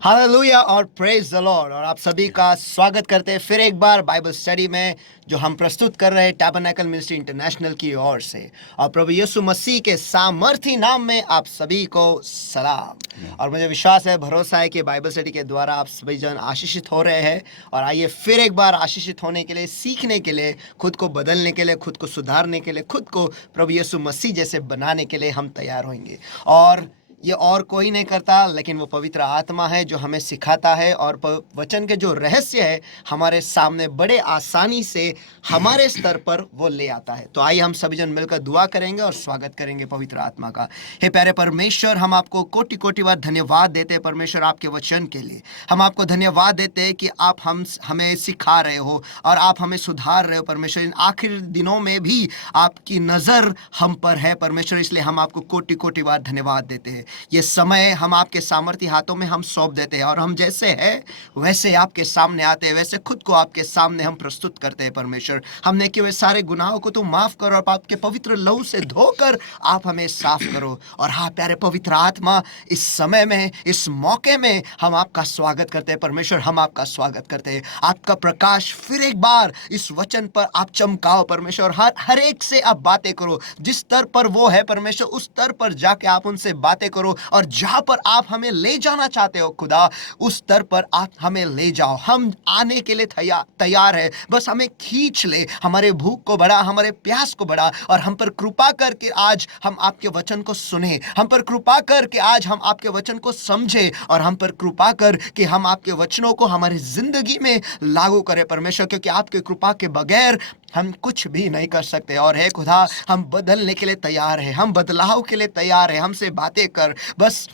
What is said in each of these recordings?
Hallelujah और praise the Lord. और आप सभी का स्वागत करते हैं फिर एक बार बाइबल स्टडी में, जो हम प्रस्तुत कर रहे हैं टैबरनेकल मिनिस्ट्री इंटरनेशनल की ओर से। और प्रभु यीशु मसीह के सामर्थी नाम में आप सभी को सलाम। और मुझे विश्वास है, भरोसा है कि बाइबल स्टडी के द्वारा आप सभी जन आशीषित हो रहे हैं। और आइए फिर एक बार आशीषित होने के लिए, सीखने के लिए, खुद को बदलने के लिए, खुद को सुधारने के लिए, खुद को प्रभु यीशु मसीह जैसे बनाने के लिए हम तैयार होंगे। और ये और कोई नहीं करता, लेकिन वो पवित्र आत्मा है जो हमें सिखाता है। और वचन के जो रहस्य है हमारे सामने बड़े आसानी से हमारे स्तर पर वो ले आता है। तो आइए हम सभी जन मिलकर दुआ करेंगे और स्वागत करेंगे पवित्र आत्मा का। हे प्यारे परमेश्वर, हम आपको कोटि कोटि बार धन्यवाद देते हैं परमेश्वर, आपके वचन के लिए। हम आपको धन्यवाद देते हैं कि आप हमें सिखा रहे हो और आप हमें सुधार रहे हो परमेश्वर। इन आखिरी दिनों में भी आपकी नज़र हम पर है परमेश्वर, इसलिए हम आपको कोटि कोटि बार धन्यवाद देते हैं। ये समय हम आपके सामर्थी हाथों में हम सौंप देते हैं और हम जैसे हैं वैसे आपके सामने आते हैं, वैसे खुद को आपके सामने हम प्रस्तुत करते हैं परमेश्वर। हमने किए हुए सारे गुनाहों को तुम माफ करो और आपके पवित्र लहू से धोकर आप हमें साफ करो। और हाँ प्यारे पवित्र आत्मा, इस समय में, इस मौके में हम आपका स्वागत करते हैं परमेश्वर। हम आपका स्वागत करते हैं। आपका प्रकाश फिर एक बार इस वचन पर आप चमकाओ परमेश्वर। हर एक से आप बातें करो, जिस स्तर पर वो है परमेश्वर उस स्तर पर जाके आप उनसे बातें करो। और जहां पर आप हमें ले जाना चाहते हो खुदा, उस स्तर पर आप हमें ले जाओ। हम आने के लिए तैयार है, बस हमें खींच ले। हमारे भूख को बढ़ा, हमारे प्यास को बढ़ा, और हम पर कृपा करके आज हम आपके वचन को सुने। हम पर कृपा करके आज हम आपके वचन को समझे, और हम पर कृपा कर कि हम आपके वचनों को हमारी जिंदगी में लागू करें परमेश्वर, क्योंकि आपके कृपा के बगैर हम कुछ भी नहीं कर सकते। और है खुदा, हम बदलने के लिए तैयार हैं, हम बदलाव के लिए तैयार हैं। हमसे बातें कर, बस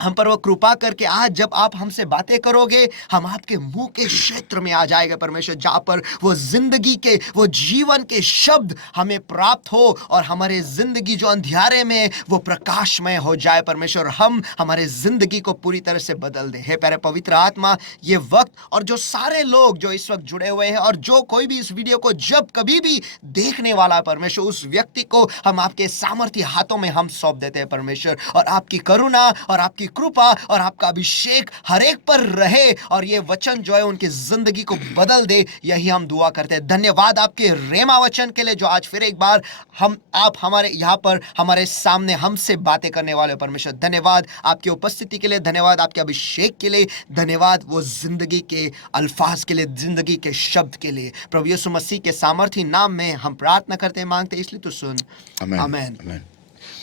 हम पर वो कृपा करके आज जब आप हमसे बातें करोगे, हम आपके मुंह के क्षेत्र में आ जाएगा परमेश्वर, जहाँ पर वो जिंदगी के, वो जीवन के शब्द हमें प्राप्त हो और हमारे जिंदगी जो अंधियारे में वो प्रकाशमय हो जाए परमेश्वर। हम हमारे जिंदगी को पूरी तरह से बदल दे। हे प्यारे पवित्र आत्मा, ये वक्त और जो सारे लोग जो इस वक्त जुड़े हुए हैं और जो कोई भी इस वीडियो को जब कभी भी देखने वाला परमेश्वर, उस व्यक्ति को हम आपके सामर्थ्य हाथों में हम सौंप देते हैं परमेश्वर। और आपकी करुणा और आपकी कृपा और आपका अभिषेक हर एक पर रहे, और ये वचन जो है उनकी जिंदगी को बदल दे, यही हम दुआ करते हैं। धन्यवाद आपके रेमा वचन के लिए, जो आज फिर एक बार आप हमारे यहाँ पर हमारे सामने हमसे बातें करने वाले परमेश्वर। धन्यवाद आपकी उपस्थिति के लिए, धन्यवाद आपके अभिषेक के लिए, धन्यवाद वो जिंदगी के अल्फाज के लिए, जिंदगी के शब्द के लिए। प्रभु यीशु मसीह के सामर्थी नाम में हम प्रार्थना करते हैं, मांगते हैं, इसलिए तो सुन। आमीन।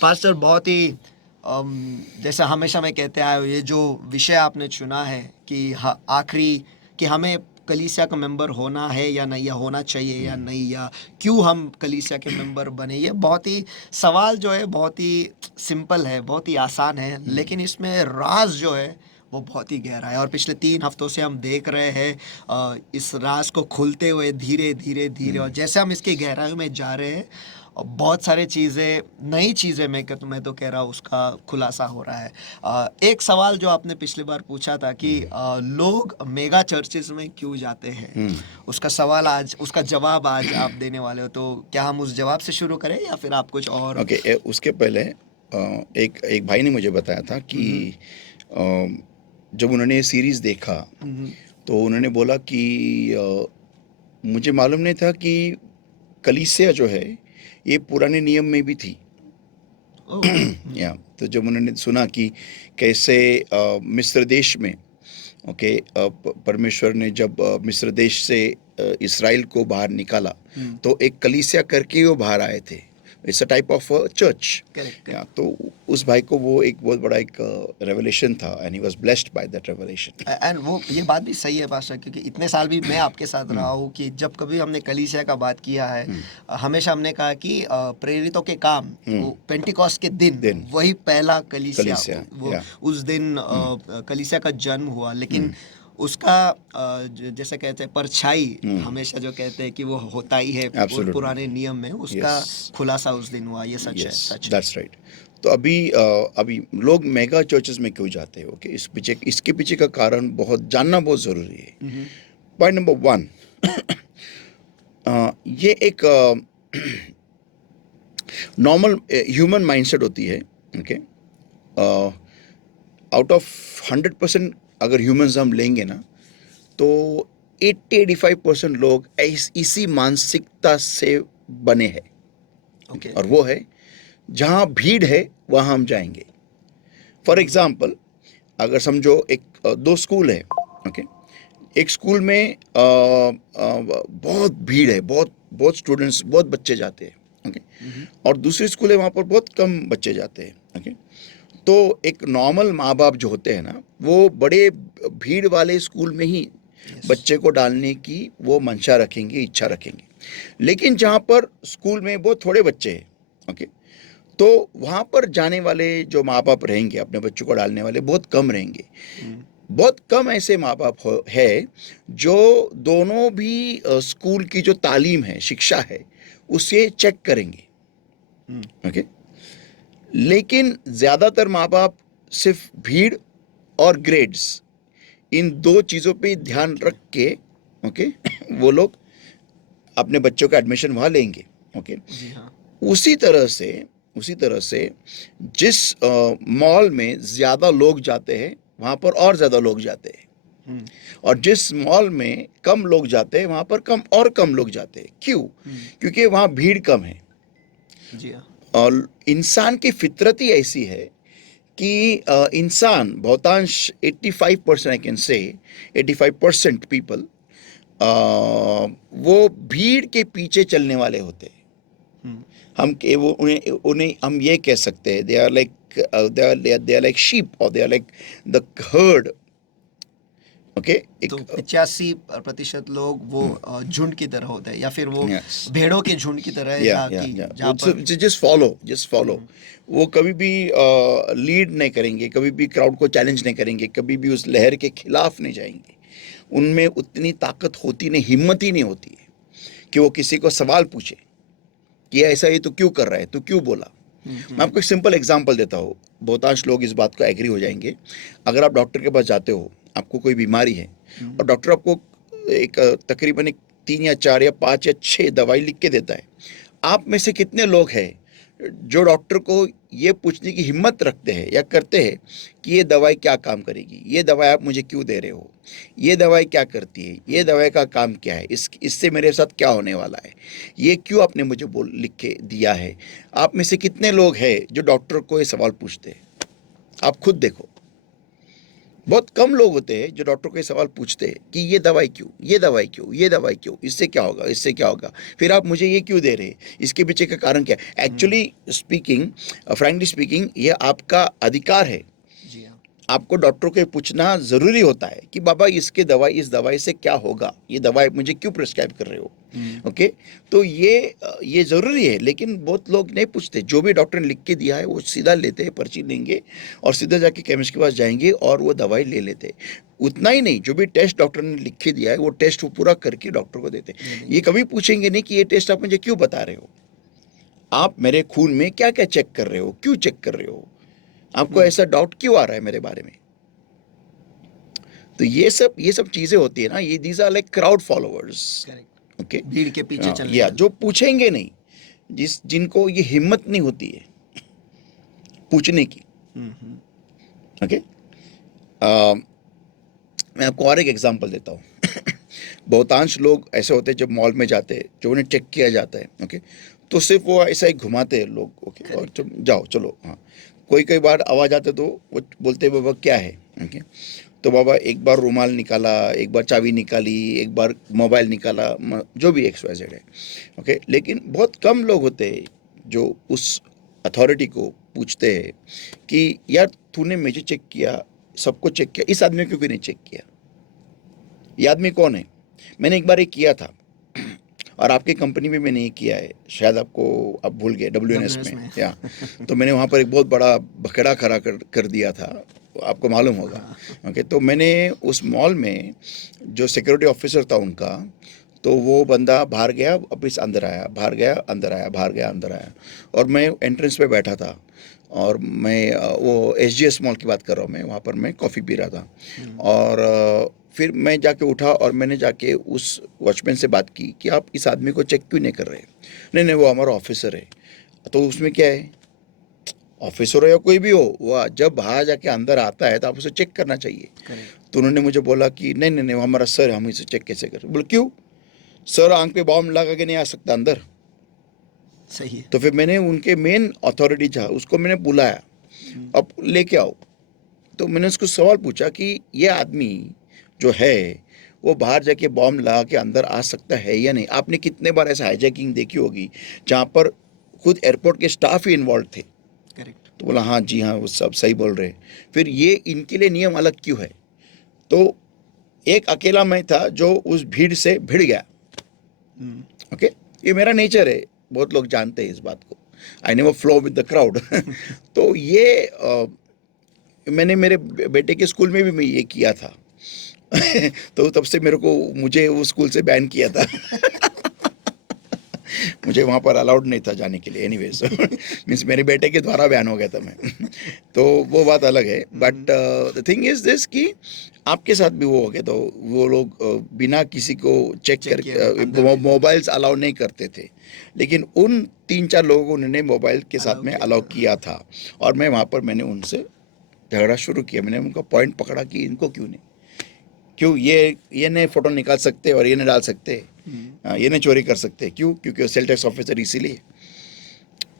पास्टर, बहुत ही जैसा हमेशा मैं कहते आया हूँ, ये जो विषय आपने चुना है कि आखिरी, कि हमें कलीसिया का मेंबर होना है या नहीं, या होना चाहिए या नहीं, या क्यों हम कलीसिया के मेंबर बने, ये बहुत ही सवाल जो है बहुत ही सिंपल है, बहुत ही आसान है, लेकिन इसमें राज जो है वो बहुत ही गहरा है। और पिछले 3 हफ्तों से हम देख रहे हैं इस राज को खुलते हुए धीरे धीरे धीरे, और जैसे हम इसकी गहराई में जा रहे हैं और बहुत सारे चीज़ें, नई चीज़ें मैं तो कह रहा हूँ, उसका खुलासा हो रहा है। एक सवाल जो आपने पिछली बार पूछा था कि लोग मेगा चर्चेस में क्यों जाते हैं, उसका सवाल आज, उसका जवाब आज आप देने वाले हो। तो क्या हम उस जवाब से शुरू करें या फिर आप कुछ और? ओके, उसके पहले एक भाई ने मुझे बताया था कि जब उन्होंने ये सीरीज़ देखा तो उन्होंने बोला कि मुझे मालूम नहीं था कि कलीसिया जो है ये पुराने नियम में भी थी। या तो जब उन्होंने सुना कि कैसे मिस्र देश में, परमेश्वर ने जब मिस्र देश से इस्राएल को बाहर निकाला, तो एक कलीसिया करके ही वो बाहर आए थे। It's a type of church. तो उस भाई को वो एक बहुत बड़ा एक रेवलेशन था, and he was blessed by that revelation. And वो ये बात भी सही है पास्टर, क्योंकि इतने साल भी मैं आपके साथ रहा हूँ कि जब कभी हमने कलीसिया का बात किया है, हमेशा हमने कहा कि प्रेरितों के काम, वो पेंटिकॉस्ट के दिन वही पहला कलीसिया वो उस दिन कलीसिया का जन्म हुआ। लेकिन उसका जैसे कहते हैं परछाई, हमेशा जो कहते हैं कि वो होता ही है पुराने नियम में, उसका खुलासा उस दिन हुआ। ये सच है, सच है। That's right. तो अभी लोग मेगा चर्चेस में क्यों जाते हैं? ओके, इसके पीछे का कारण बहुत जानना बहुत ज़रूरी है। पॉइंट नंबर 1, ये एक नॉर्मल ह्यूमन माइंडसेट होती है। ओके, आउट ऑफ 100% अगर ह्यूमंस हम लेंगे ना, तो 80-85% लोग इसी मानसिकता से बने हैं। ओके। और वो है, जहाँ भीड़ है वहाँ हम जाएंगे। फॉर एग्जाम्पल, अगर समझो दो स्कूल है, ओके। एक स्कूल में बहुत भीड़ है, बहुत बहुत स्टूडेंट्स, बहुत बच्चे जाते हैं, ओके। और दूसरी स्कूल है, वहाँ पर बहुत कम बच्चे जाते हैं, ओके। तो एक नॉर्मल माँ बाप जो होते हैं ना, वो बड़े भीड़ वाले स्कूल में ही Yes. बच्चे को डालने की वो मंशा रखेंगे, इच्छा रखेंगे। लेकिन जहाँ पर स्कूल में बहुत थोड़े बच्चे हैं, ओके, तो वहाँ पर जाने वाले जो माँ बाप रहेंगे, अपने बच्चों को डालने वाले बहुत कम रहेंगे। बहुत कम ऐसे माँ बाप है जो दोनों भी स्कूल की जो तालीम है, शिक्षा है, उसे चेक करेंगे, ओके। लेकिन ज़्यादातर माँ बाप सिर्फ भीड़ और ग्रेड्स, इन दो चीज़ों पे ध्यान रख के, ओके, वो लोग अपने बच्चों का एडमिशन वहाँ लेंगे, ओके। जी हाँ। उसी तरह से जिस मॉल में ज़्यादा लोग जाते हैं, वहाँ पर और ज़्यादा लोग जाते हैं। और जिस मॉल में कम लोग जाते हैं, वहाँ पर कम लोग जाते हैं। क्यों? क्योंकि वहाँ भीड़ कम है। जी हाँ। और इंसान की फितरत ही ऐसी है कि इंसान बहुतांश 85% आई कैन से 85% पीपल वो भीड़ के पीछे चलने वाले होते हैं। वो उन्हें उन्हें हम ये कह सकते हैं, दे आर लाइक शीप, और they are like the herd, okay. तो 85% लोग वो झुंड की तरह होते हैं, या फिर वो Yes. भेड़ों के झुंड की तरह है, जहाँ पर जस्ट फॉलो। वो कभी भी लीड नहीं करेंगे, कभी भी क्राउड को चैलेंज नहीं करेंगे, कभी भी उस लहर के खिलाफ नहीं जाएंगे। उनमें उतनी ताकत होती नहीं, हिम्मत ही नहीं होती है कि वो किसी को सवाल पूछे कि ऐसा ये तो क्यों कर रहा है, तो क्यों बोला। मैं आपको एक सिंपल एग्जांपल देता हूँ, बहुतांश लोग इस बात को एग्री हो जाएंगे। अगर आप डॉक्टर के पास जाते हो, आपको कोई बीमारी है, और डॉक्टर आपको एक तकरीबन 3 या 4 या 5 या 6 दवाई लिख के देता है, आप में से कितने लोग हैं जो डॉक्टर को ये पूछने की हिम्मत रखते हैं या करते हैं कि ये दवाई क्या काम करेगी, ये दवाई आप मुझे क्यों दे रहे हो, ये दवाई क्या करती है, ये दवाई का काम क्या है, इससे मेरे साथ क्या होने वाला है, ये क्यों आपने मुझे लिख के दिया है। आप में से कितने लोग हैं जो डॉक्टर को ये सवाल पूछते हैं? आप खुद देखो, बहुत कम लोग होते हैं जो डॉक्टर को ये सवाल पूछते हैं कि ये दवाई क्यों, ये दवाई क्यों, ये दवाई क्यों, इससे क्या होगा, इससे क्या होगा, फिर आप मुझे ये क्यों दे रहे हैं, इसके पीछे का कारण क्या है। एक्चुअली स्पीकिंग, फ्रैंकली स्पीकिंग, ये आपका अधिकार है। जी हाँ। आपको डॉक्टर को पूछना ज़रूरी होता है कि बाबा इस दवाई से क्या होगा, ये दवाई मुझे क्यों प्रिस्क्राइब कर रहे हो, ओके। तो ये ज़रूरी है, लेकिन बहुत लोग नहीं पूछते। जो भी डॉक्टर ने लिख के दिया है वो सीधा लेते हैं, पर्ची लेंगे और सीधा जाके केमिस्ट के पास जाएंगे और वो दवाई ले लेते हैं। उतना ही नहीं, जो भी टेस्ट डॉक्टर ने लिख के दिया है वो टेस्ट वो पूरा करके डॉक्टर को देते हैं। ये कभी पूछेंगे नहीं कि ये टेस्ट आप मुझे क्यों बता रहे हो, आप मेरे खून में क्या क्या चेक कर रहे हो, क्यों चेक कर रहे हो, आपको ऐसा डाउट क्यों आ रहा है मेरे बारे में। तो ये सब चीजें होती है ना, ये these are like crowd followers, okay. भीड़ के पीछे चलने या वाले। जो पूछेंगे नहीं, जिनको ये हिम्मत नहीं होती है पूछने की, ओके। मैं आपको और एक एग्जांपल देता हूँ। बहुतांश लोग ऐसे होते हैं जब मॉल में जाते हैं, जो उन्हें चेक किया जाता है, ओके, तो सिर्फ वो ऐसा ही घुमाते हैं लोग, ओके, और जाओ चलो। हाँ, कई बार आवाज आते तो वो बोलते हैं बाबा क्या है, ओके। तो बाबा एक बार रुमाल निकाला, एक बार चाबी निकाली, एक बार मोबाइल निकाला, जो भी XYZ है, ओके। लेकिन बहुत कम लोग होते हैं जो उस अथॉरिटी को पूछते हैं कि यार तूने मुझे चेक किया, सबको चेक किया, इस आदमी को क्यों नहीं चेक किया, ये आदमी कौन है। मैंने एक बार ये किया था, और आपकी कंपनी में मैंने ये किया है, शायद आप भूल गए, WNS में, या तो मैंने वहाँ पर एक बहुत बड़ा बखेड़ा खड़ा कर दिया था, आपको मालूम होगा, ओके। तो मैंने उस मॉल में जो सिक्योरिटी ऑफिसर था उनका, तो वो बंदा बाहर गया, वापस अंदर आया, बाहर गया अंदर आया, बाहर गया अंदर आया, और मैं एंट्रेंस पे बैठा था, और मैं वो SGS मॉल की बात कर रहा हूँ, मैं वहाँ पर मैं कॉफ़ी पी रहा था, और फिर मैं जाके उठा और मैंने जाके उस वॉचमैन से बात की कि आप इस आदमी को चेक क्यों नहीं कर रहे। नहीं वो हमारा ऑफिसर है। तो उसमें क्या है, ऑफिसर हो या कोई भी हो, वो जब बाहर जाके अंदर आता है तो आप उसे चेक करना चाहिए। करेक्ट। तो उन्होंने मुझे बोला कि नहीं नहीं नहीं, वो हमारा सर है, हम इसे चेक कैसे करें? बोले क्यों? सर आंख पे बॉम्ब लगा के नहीं आ सकता अंदर। सही है। तो फिर मैंने उनके मेन अथॉरिटी था उसको मैंने बुलाया, अब लेके आओ। तो मैंने उसको सवाल पूछा कि ये आदमी जो है वो बाहर जाके बॉम्ब लगा के अंदर आ सकता है या नहीं? आपने कितने बार ऐसा हाईजैकिंग देखी होगी जहाँ पर खुद एयरपोर्ट के स्टाफ ही इन्वॉल्व थे? करेक्ट। तो बोला हाँ जी हाँ, वो सब सही बोल रहे हैं। फिर ये इनके लिए नियम अलग क्यों है? तो एक अकेला मैं था जो उस भीड़ से भिड़ गया। ओके, ये मेरा नेचर है, बहुत लोग जानते हैं इस बात को। I never flow with the crowd. तो ये मैंने मेरे बेटे के स्कूल में भी मैं ये किया था। तो तब से मुझे उस स्कूल से बैन किया था। मुझे वहाँ पर अलाउड नहीं था जाने के लिए। एनीवेज मीन्स मेरे बेटे के द्वारा बैन हो गया था मैं। तो वो बात अलग है। But the thing is this कि आपके साथ भी वो हो गया, तो वो लोग बिना किसी को चेक चेक किए अंदर कर भी मोबाइल्स अलाउ नहीं करते थे, लेकिन उन 3-4 लोगों को उन्होंने मोबाइल के साथ Allow में किया अलाउ था। किया था। और मैं वहाँ पर मैंने उनसे झगड़ा शुरू किया। मैंने उनका पॉइंट पकड़ा कि इनको क्यों नहीं, क्यों ये नहीं फ़ोटो निकाल सकते और ये नहीं डाल सकते, ये नहीं चोरी कर सकते, क्यों? क्योंकि वो सेल टैक्स ऑफिसर, इसीलिए।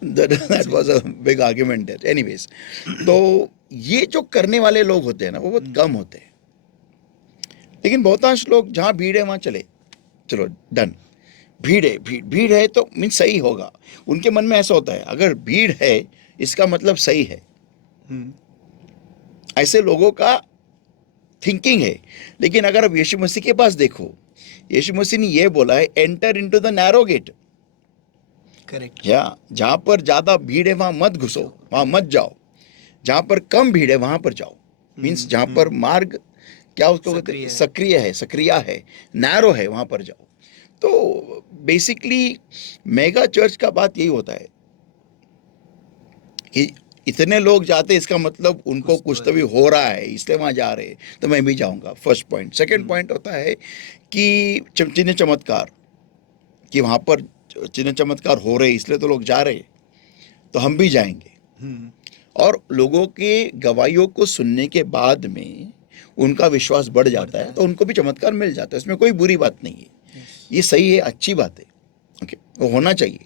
That was a big argument there. Anyways, तो ये जो करने वाले लोग होते हैं ना, वो बहुत कम होते हैं। लेकिन बहुतांश लोग जहाँ भीड़ है वहाँ चलो डन। भीड़ है, भीड़ है तो मीन्स सही होगा। उनके मन में ऐसा होता है, अगर भीड़ है इसका मतलब सही है। ऐसे लोगों का थिंकिंग है। लेकिन अगर अब यीशु मसीह के पास देखो, यीशु मसीह ने ये बोला है, enter into the narrow gate. Correct. या जहाँ पर ज्यादा भीड़ है वहां मत घुसो, वहां मत जाओ। जहाँ पर कम भीड़ है वहां पर जाओ। मीन्स जहाँ पर मार्ग क्या उसको कहते हैं, सक्रिय है, नैरो है, वहां पर जाओ। तो बेसिकली मेगा चर्च का बात यही होता है कि इतने लोग जाते हैं, इसका मतलब उनको कुछ तो भी हो रहा है, इसलिए वहां जा रहे हैं, तो मैं भी जाऊंगा। First point. सेकंड पॉइंट होता है कि चिन्ह चमत्कार, कि वहां पर चिन्ह चमत्कार हो रहे इसलिए तो लोग जा रहे हैं, तो हम भी जाएंगे। और लोगों के गवाहियों को सुनने के बाद में उनका विश्वास बढ़ जाता है, तो उनको भी चमत्कार मिल जाता है। इसमें कोई बुरी बात नहीं है, ये सही है, अच्छी बात है। ओके, वो होना चाहिए।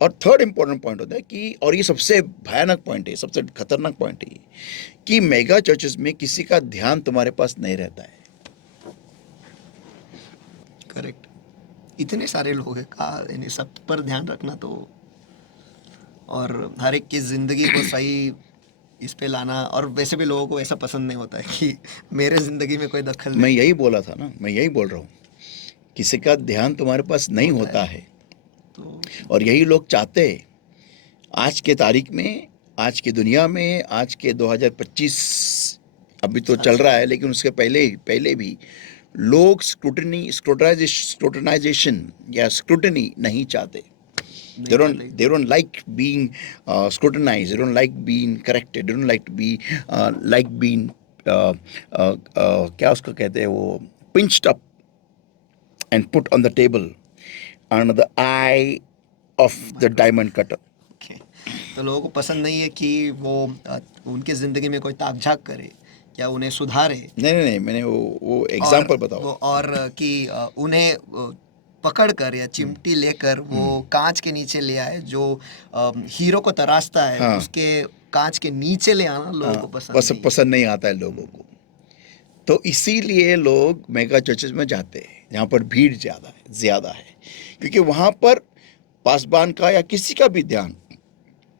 और थर्ड इंपॉर्टेंट पॉइंट होता है कि, और ये सबसे भयानक पॉइंट है, सबसे खतरनाक पॉइंट है, कि मेगा चर्चेस में किसी का ध्यान तुम्हारे पास नहीं रहता है। करेक्ट। इतने सारे लोग हैं का यानी सब पर ध्यान रखना, तो और हर एक की ज़िंदगी को सही इस पे लाना। और वैसे भी लोगों को ऐसा पसंद नहीं होता है कि मेरे ज़िंदगी में कोई दखल मैं नहीं यही बोला था ना, मैं यही बोल रहा हूँ, किसी का ध्यान तुम्हारे पास नहीं होता है। तो और यही लोग चाहते हैं आज के तारीख में, आज की दुनिया में, आज के 2025 अभी तो चल रहा है, लेकिन उसके पहले भी लोग स्क्रूटनाइजेशन या स्क्रूटनी नहीं चाहते। They don't like being scrutinized. They don't like being corrected. They don't like to be like being क्या उसको कहते हैं वो, pinched up and put on the table under the eye of the diamond cutter. Okay. तो लोगों को पसंद नहीं है कि वो उनकी ज़िंदगी में कोई ताक झाक करे या उन्हें सुधारे। नहीं, मैंने वो और एग्जाम्पल बताओ। वो और कि उन्हें पकड़ कर या चिमटी लेकर वो कांच के नीचे ले आए, जो हीरो को तराशता है, हाँ। उसके कांच के नीचे ले आना लोगों को पसंद नहीं है। पसंद नहीं आता है लोगों को। तो इसीलिए लोग मेगा चर्चेज में जाते हैं जहाँ पर भीड़ ज़्यादा है, क्योंकि वहाँ पर पासबान का या किसी का भी ध्यान,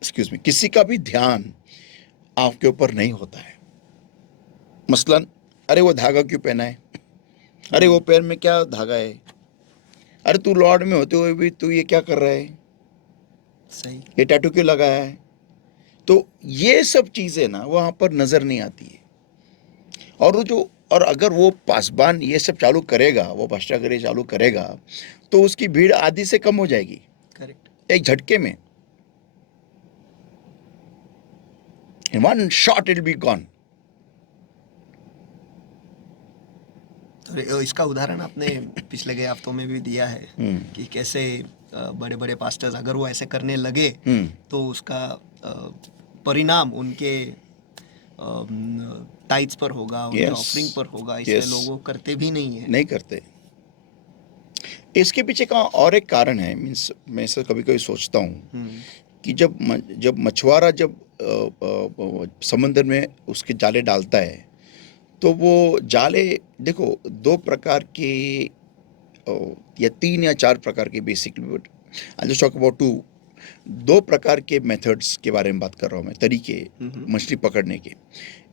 किसी का भी ध्यान आपके ऊपर नहीं होता है। मसलन, अरे वो धागा क्यों पहना है, अरे वो पैर में क्या धागा है, अरे तू लॉर्ड में होते हुए भी तू ये क्या कर रहा है, सही। ये टैटू क्यों लगा है। तो ये सब चीज़ें ना वहाँ पर नज़र नहीं आती है। और अगर वो पासबान ये सब चालू करेगा, वो भ्रष्टाचारी चालू करेगा, तो उसकी भीड़ आधी से कम हो जाएगी। करेक्ट। एक झटके में, in one shot it will be gone. तो इसका उदाहरण आपने पिछले गए हफ्तों में भी दिया है कि कैसे बड़े बड़े पास्टर्स अगर वो ऐसे करने लगे तो उसका परिणाम उनके टाइट्स पर होगा, उनके Yes. ऑफरिंग पर होगा, इसे Yes. लोग करते भी नहीं है। नहीं करते। इसके पीछे का और एक कारण है, मीन्स मैं इसे कभी कभी सोचता हूँ कि जब मछुआरा जब समंदर में उसके जाले डालता है, तो वो जाले, देखो, दो प्रकार के या तीन या चार प्रकार के, basically I just talk about two, दो प्रकार के मेथड्स के बारे में बात कर रहा हूँ मैं, तरीके मछली पकड़ने के।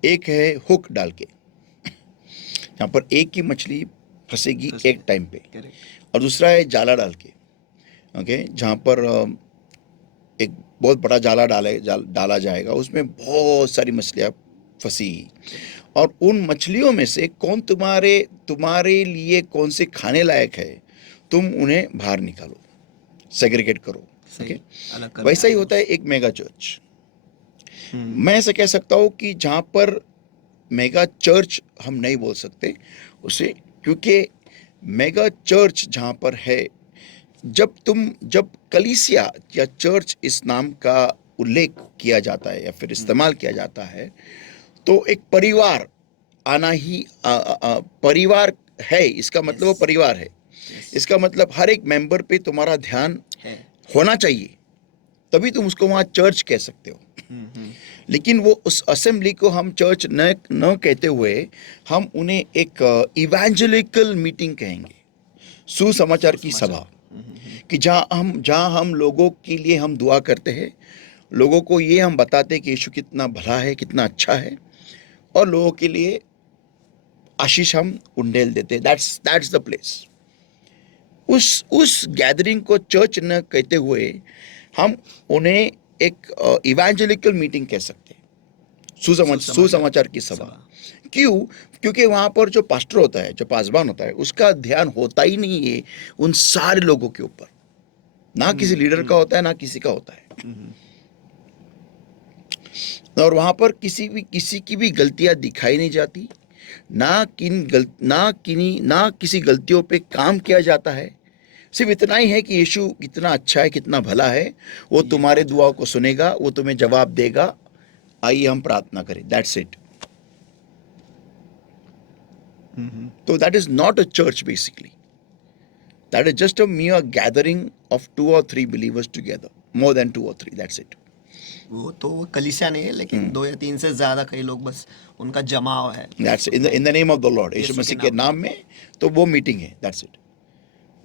एक है हुक डाल के, यहाँ पर एक ही मछली फंसेगी एक टाइम पे, और दूसरा है जाला डाल के, ओके, जहाँ पर एक बहुत बड़ा जाला डाला जाएगा, उसमें बहुत सारी मछलियाँ फंसी, और उन मछलियों में से कौन तुम्हारे लिए कौन से खाने लायक है, तुम उन्हें बाहर निकालो, सेग्रीगेट करो। ओके, वैसा ही होता है एक मेगा चर्च। मैं ऐसा कह सकता हूँ कि जहाँ पर मेगा चर्च हम नहीं बोल सकते उसे, क्योंकि मेगा चर्च जहाँ पर है, जब कलीसिया या चर्च इस नाम का उल्लेख किया जाता है या फिर इस्तेमाल किया जाता है, तो एक परिवार आना ही परिवार है, इसका मतलब वो परिवार है। इसका मतलब हर एक मेंबर पे तुम्हारा ध्यान होना चाहिए, तभी तुम उसको वहाँ चर्च कह सकते हो। लेकिन वो उस असेंबली को हम चर्च न कहते हुए हम उन्हें एक इवेंजेलिकल मीटिंग कहेंगे, सुसमाचार की सभा, कि जहाँ हम लोगों के लिए हम दुआ करते हैं, लोगों को ये हम बताते हैं कि यीशु कितना भला है, कितना अच्छा है, और लोगों के लिए आशीष हम उंडेल देते हैं। That's the place. उस गैदरिंग को चर्च न कहते हुए हम उन्हें एक इवेंजेलिकल मीटिंग कह सकते हैं, सुसमाचार की सभा। क्यों? क्योंकि वहां पर जो पास्टर होता है, जो पासबान होता है, उसका ध्यान होता ही नहीं है उन सारे लोगों के ऊपर, ना किसी लीडर का होता है, ना किसी का होता है, और वहां पर किसी की भी गलतियां दिखाई नहीं जाती, ना किसी गलतियों पे काम किया जाता है। सिर्फ इतना ही है कि यीशु कितना अच्छा है, कितना भला है, वो तुम्हारे दुआओं को सुनेगा, वो तुम्हें जवाब देगा, आइए हम प्रार्थना करें। That's it. तो that is not a church basically, that is just a mere gathering of 2 or 3 believers together, more than 2 or 3, that's it. वो तो कलीसिया नहीं है, लेकिन 2 या 3 से ज्यादा कई लोग बस उनका जमाव है। That's in the name of the lord, Yeshu Masih के नाम में, तो वो मीटिंग है, दैट्स इट।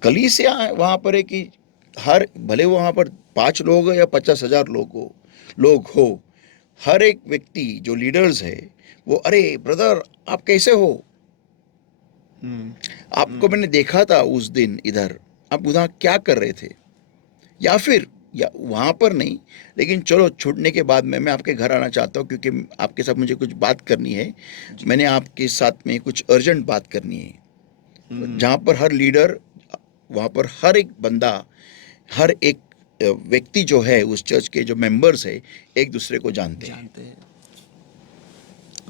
कलीसिया वहां पर है कि भले वहां पर 5 लोग हो या 50,000 लोग हो, हर एक व्यक्ति जो लीडर्स है वो, अरे ब्रदर आप कैसे हो, आपको मैंने देखा था उस दिन इधर, आप उधर क्या कर रहे थे, या वहां पर नहीं, लेकिन चलो छूटने के बाद मैं आपके घर आना चाहता हूँ, क्योंकि आपके साथ मुझे कुछ बात करनी है, मैंने आपके साथ में कुछ अर्जेंट बात करनी है। जहां पर हर लीडर, वहां पर हर एक बंदा, हर एक व्यक्ति जो है उस चर्च के जो मेंबर्स है, एक दूसरे को जानते हैं।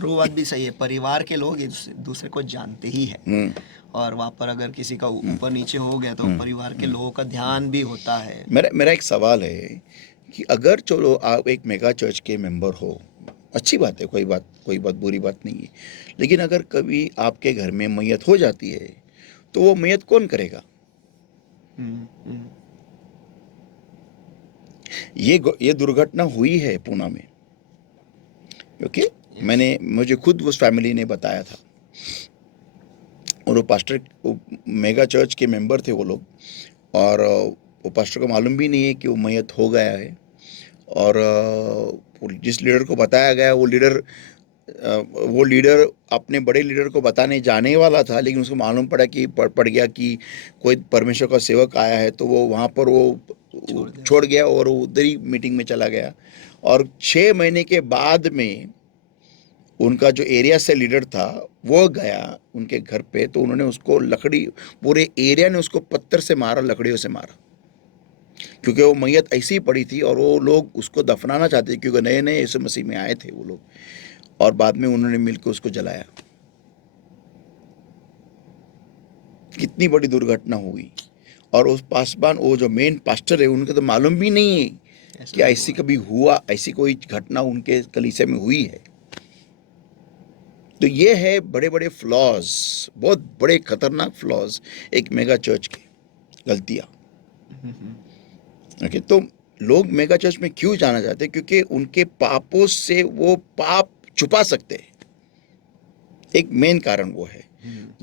वो बात भी सही है, परिवार के लोग एक दूसरे को जानते ही है, और वहाँ पर अगर किसी का ऊपर नीचे हो गया तो परिवार के लोगों का ध्यान भी होता है। मेरा एक सवाल है कि अगर चलो आप एक मेगा चर्च के मेंबर हो, अच्छी बात है, कोई बात बुरी बात नहीं है, लेकिन अगर कभी आपके घर में मैयत हो जाती है, तो वो मैयत कौन करेगा? ये दुर्घटना हुई है पूना में, ओके। मुझे खुद उस फैमिली ने बताया था, और वो मेगा चर्च के मेंबर थे वो लोग, और वो पास्टर को मालूम भी नहीं है कि वो मैयत हो गया है, और जिस लीडर को बताया गया वो लीडर अपने बड़े लीडर को बताने जाने वाला था, लेकिन उसको मालूम पड़ गया कि कोई परमेश्वर का सेवक आया है, तो वो वहाँ पर वो छोड़ गया और वो उधर ही मीटिंग में चला गया। और 6 महीने के बाद में उनका जो एरिया से लीडर था वो गया उनके घर पे, तो उन्होंने उसको पूरे एरिया ने उसको पत्थर से मारा, लकड़ियों से मारा, क्योंकि वो मैयत ऐसी ही पड़ी थी, और वो लोग उसको दफनाना चाहते थे, क्योंकि नए नए यीशु मसीह में आए थे वो लोग, और बाद में उन्होंने मिलकर उसको जलाया। कितनी बड़ी दुर्घटना हुई। और उस पासबान, वो जो मेन पास्टर है, उनको तो मालूम भी नहीं है क्या ऐसी कभी हुआ, ऐसी कोई घटना उनके कलीसिया में हुई है? तो ये है बड़े बड़े फ्लॉज, बहुत बड़े खतरनाक फ्लॉज एक मेगा चर्च के, गलतियां। ओके, तो लोग मेगा चर्च में क्यों जाना चाहते हैं? क्योंकि उनके पापों से वो पाप छुपा सकते हैं, एक मेन कारण वो है।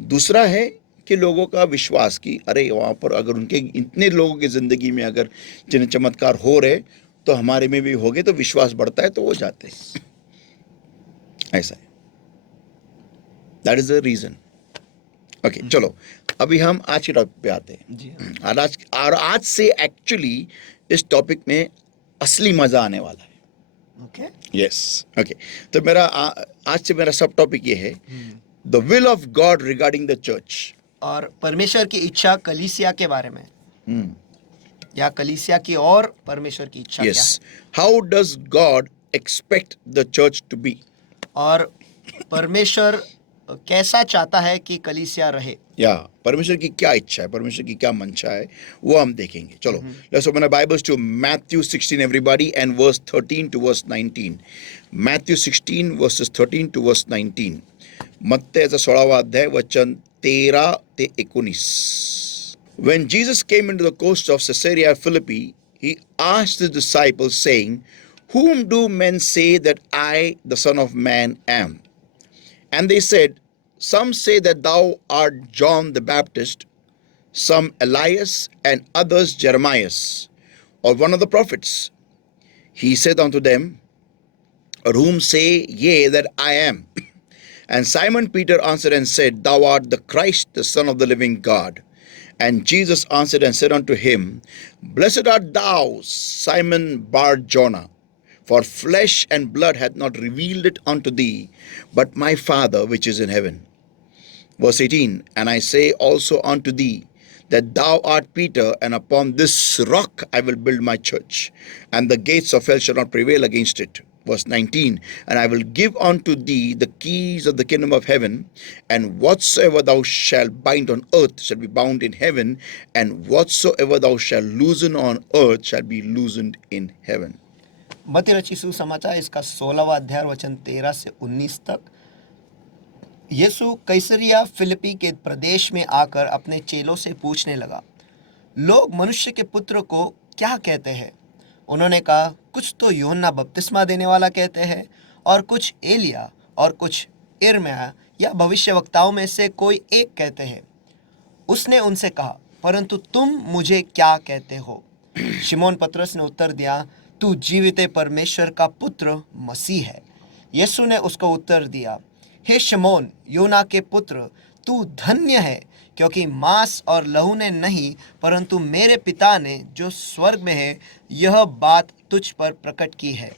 दूसरा है कि लोगों का विश्वास कि अरे वहाँ पर अगर उनके इतने लोगों की ज़िंदगी में अगर चिन्ह चमत्कार हो रहे तो हमारे में भी हो गए, तो विश्वास बढ़ता है, तो वो जाते हैं। ऐसा है, that is the reason. Okay, चलो अभी हम आज के टॉपिक पे आते हैं। जी हाँ। और आज से एक्चुअली इस टॉपिक में असली मज़ा आने वाला है। ओके। Yes, okay. तो आज से मेरा सब टॉपिक ये है, the will of God regarding the church. और परमेश्वर की इच्छा कलीसिया के बारे में, हम्म, या कलीसिया की और परमेश्वर की इच्छा क्या yes, how does God expect the church to be? है, और परमेश्वर कैसा चाहता है कि कलीसिया रहे। या परमेश्वर की क्या इच्छा है, परमेश्वर की क्या मंशा है, वो हम देखेंगे। चलो, let's open our Bibles to Matthew 16 everybody and verse 13 to verse 19. Matthew 16 verses 13 to verse 19. मत्तैचा 16वा अध्याय वचन 13 ते 19. When Jesus came into the coast of Caesarea Philippi, he asked his disciples, saying, Whom do men say that I, the Son of Man, am? And they said, Some say that thou art John the Baptist, some Elias, and others Jeremias, or one of the prophets. He said unto them, Whom say ye that I am? And Simon Peter answered and said, Thou art the Christ, the Son of the living God. And Jesus answered and said unto him, Blessed art thou, Simon Bar-Jonah, for flesh and blood hath not revealed it unto thee, but my Father which is in heaven. Verse 18, And I say also unto thee, that thou art Peter, and upon this rock I will build my church, and the gates of hell shall not prevail against it. Verse 19, And I will give unto thee the keys of the kingdom of heaven, and whatsoever thou shalt bind on earth shall be bound in heaven, and whatsoever thou shalt loosen on earth shall be loosened in heaven. मत्ती रचित सुसमाचार इसका 16वां अध्याय वचन 13 से 19 तक। यीशु कैसरिया फिलिपी के प्रदेश में आकर अपने चेलों से पूछने लगा, लोग मनुष्य के पुत्र को क्या कहते हैं? उन्होंने कहा, कुछ तो यूहन्ना बपतिस्मा देने वाला कहते हैं, और कुछ एलिया, और कुछ इर्मिया या भविष्यवक्ताओं में से कोई एक कहते हैं। उसने उनसे कहा, परंतु तुम मुझे क्या कहते हो? शिमोन पतरस ने उत्तर दिया, तू जीवित परमेश्वर का पुत्र मसीह है। यीशु ने उसको उत्तर दिया, हे शिमोन, योना के पुत्र, तू धन्य है, क्योंकि मांस और लहू ने नहीं, परंतु मेरे पिता ने जो स्वर्ग में है यह बात तुझ पर प्रकट की है।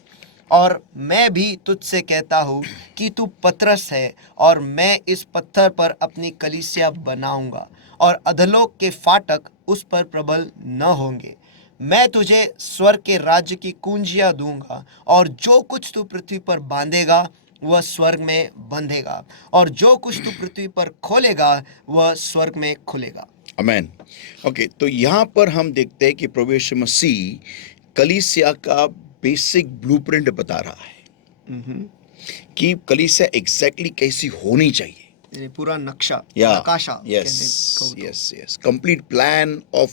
और मैं भी तुझसे कहता हूँ कि तू पतरस है, और मैं इस पत्थर पर अपनी कलीसिया बनाऊंगा, और अधोलोक के फाटक उस पर प्रबल न होंगे। मैं तुझे स्वर्ग के राज्य की कुंजियाँ दूंगा, और जो कुछ तू पृथ्वी पर बांधेगा वह स्वर्ग में बंधेगा, और जो कुछ तू पृथ्वी पर खोलेगा वह स्वर्ग में खुलेगा। अमेन। ओके, तो यहाँ पर हम देखते हैं कि प्रभु यीशु मसीह कलीसिया का बेसिक ब्लूप्रिंट बता रहा है कि कलीसिया एग्जैक्टली कैसी होनी चाहिए। यानी पूरा नक्शा, या नकाशा, yes yes yes, complete plan of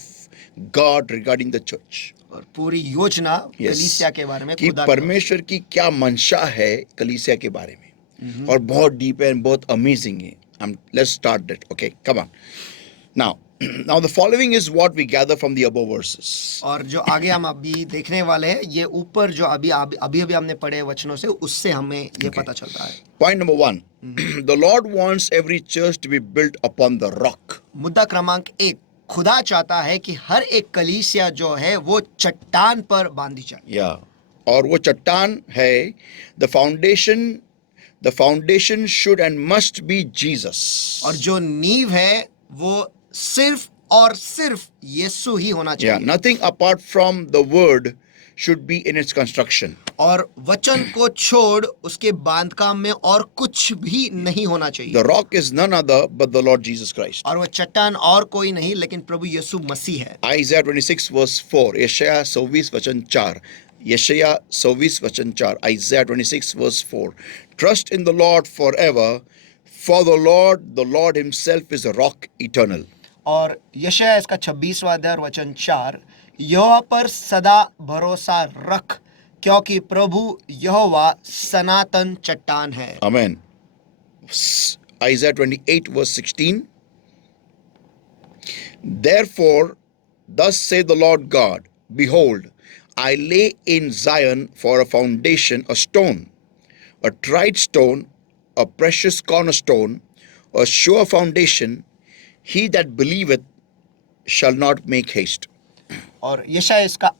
God regarding the church, और पूरी योजना कलीसिया के बारे में, कि खुदा के बारे में। परमेश्वर की क्या मंशा है कलीसिया के बारे में, और बहुत डीप है, बहुत अमेजिंग है। Let's start that. Okay, come on. Now the following is what we gather from the above verses. और जो आगे हम अभी देखने वाले हैं, ये ऊपर जो अभी हमने पढ़े वचनों से, उससे हमें ये पता चलता है। Point number 1. The Lord wants every church to be built upon the rock. मुद्दा क्रमांक 1, खुदा चाहता है कि हर एक कलीसिया जो है वो चट्टान पर बांधी जाए। या और वो चट्टान है, the foundation should and must be Jesus. और जो नींव है वो सिर्फ और सिर्फ यीशु ही होना Yeah, चाहिए। nothing apart from the word should be in its construction. और वचन को छोड़ उसके बांधकाम में और कुछ भी नहीं होना चाहिए। The rock is none other but the Lord Jesus Christ. और वो चट्टान और कोई नहीं लेकिन प्रभु यीशु मसीह है। Isaiah 26 verse 4, यशायाह 26 वचन 4, यशाया 26 वचन 4, Isaiah 26 verse 4. Trust in the Lord forever, for the Lord himself is a rock eternal. और यशायाह इसका 26वां अध्याय और वचन 4, यहोवा पर सदा भरोसा रख, क्योंकि प्रभु यहोवा सनातन चट्टान है। Amen. Isaiah 28 verse 16. Therefore, thus saith the Lord God, behold, I lay in Zion for a foundation a stone, a tried stone, a precious cornerstone, a sure foundation. He that believeth shall not make haste. और यशायाह इसका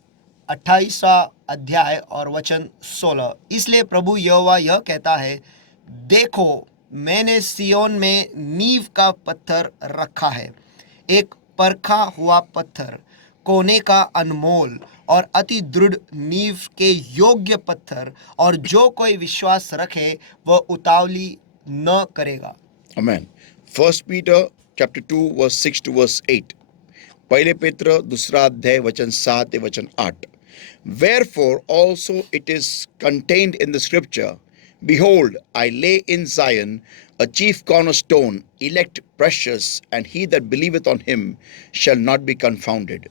28वां अध्याय और वचन 16, इसलिए प्रभु यहोवा यह कहता है, देखो मैंने सियोन में नींव का पत्थर रखा है, एक परखा हुआ पत्थर, कोने का अनमोल और अति दृढ़ नींव के योग्य पत्थर, और जो कोई विश्वास रखे वह उतावली न करेगा। Amen. 1 Peter chapter 2 verse 6 to verse 8. पहले पेत्र दूसरा अध्याय वचन 7 से वचन 8. Wherefore also it is contained in the scripture, behold, I lay in Zion a chief cornerstone, elect, precious, and he that believeth on him shall not be confounded.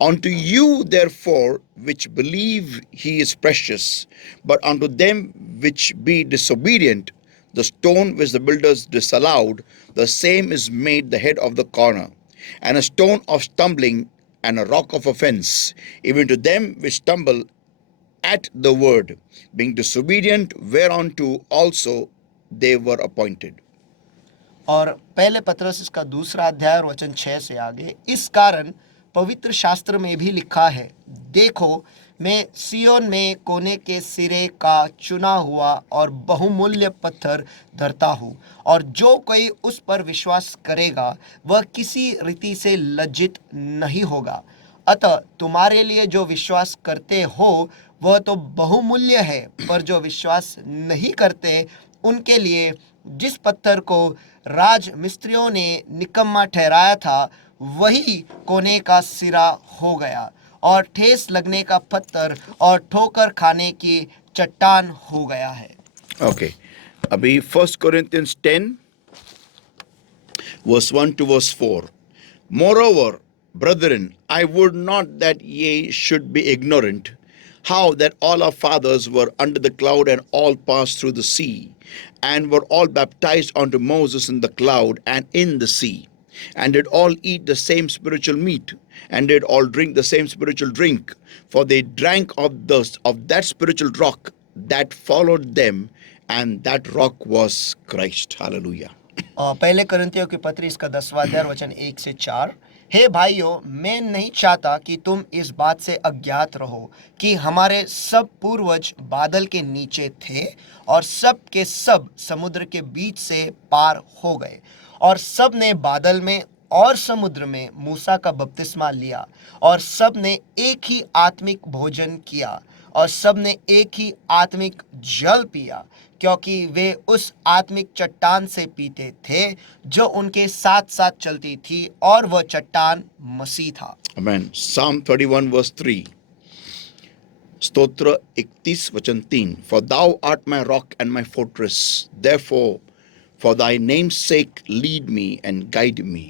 Unto you therefore which believe he is precious, but unto them which be disobedient, the stone which the builders disallowed, the same is made the head of the corner, and a stone of stumbling and a rock of offense, even to them which stumble at the word, being disobedient, whereunto also they were appointed. और पहले पत्रस इसका दूसरा अध्याय और वचन 6 से आगे, इस कारण पवित्र शास्त्र में भी लिखा है, देखो मैं सियोन में कोने के सिरे का चुना हुआ और बहुमूल्य पत्थर धरता हूँ, और जो कोई उस पर विश्वास करेगा वह किसी रीति से लज्जित नहीं होगा। अतः तुम्हारे लिए जो विश्वास करते हो वह तो बहुमूल्य है, पर जो विश्वास नहीं करते उनके लिए जिस पत्थर को राज मिस्त्रियों ने निकम्मा ठहराया था, वही कोने का सिरा हो गया और ठेस लगने का पत्थर और ठोकर खाने की चट्टान हो गया है। Okay. अभी 1 Corinthians 10 verse 1 to verse 4. Moreover, brethren, I would not that ye should be ignorant, how that all our fathers were under the cloud and all passed through the sea, and were all baptized unto Moses in the cloud and in the sea, and did all eat the same spiritual meat, and did all drink the same spiritual drink, for they drank of that spiritual rock that followed them, and that rock was Christ. Hallelujah. पहले करंथियों की पत्री इसका 10वां अध्याय वचन 1 से 4, हे भाइयों, मैं नहीं चाहता कि तुम इस बात से अज्ञात रहो कि हमारे सब पूर्वज बादल के नीचे थे और सब के सब समुद्र के बीच से पार हो गए, और सब ने बादल में और समुद्र में मूसा का बपतिस्मा लिया, और सब ने एक ही आत्मिक भोजन किया, और सब ने एक ही आत्मिक जल पिया, क्योंकि वे उस आत्मिक चट्टान से पीते थे जो उनके साथ साथ चलती थी, और वह चट्टान मसीह था। Amen. Psalm 31 verse 3. स्तोत्र 31 वचन 3. For thou art my rock and my fortress, therefore for thy name's sake lead me and guide me.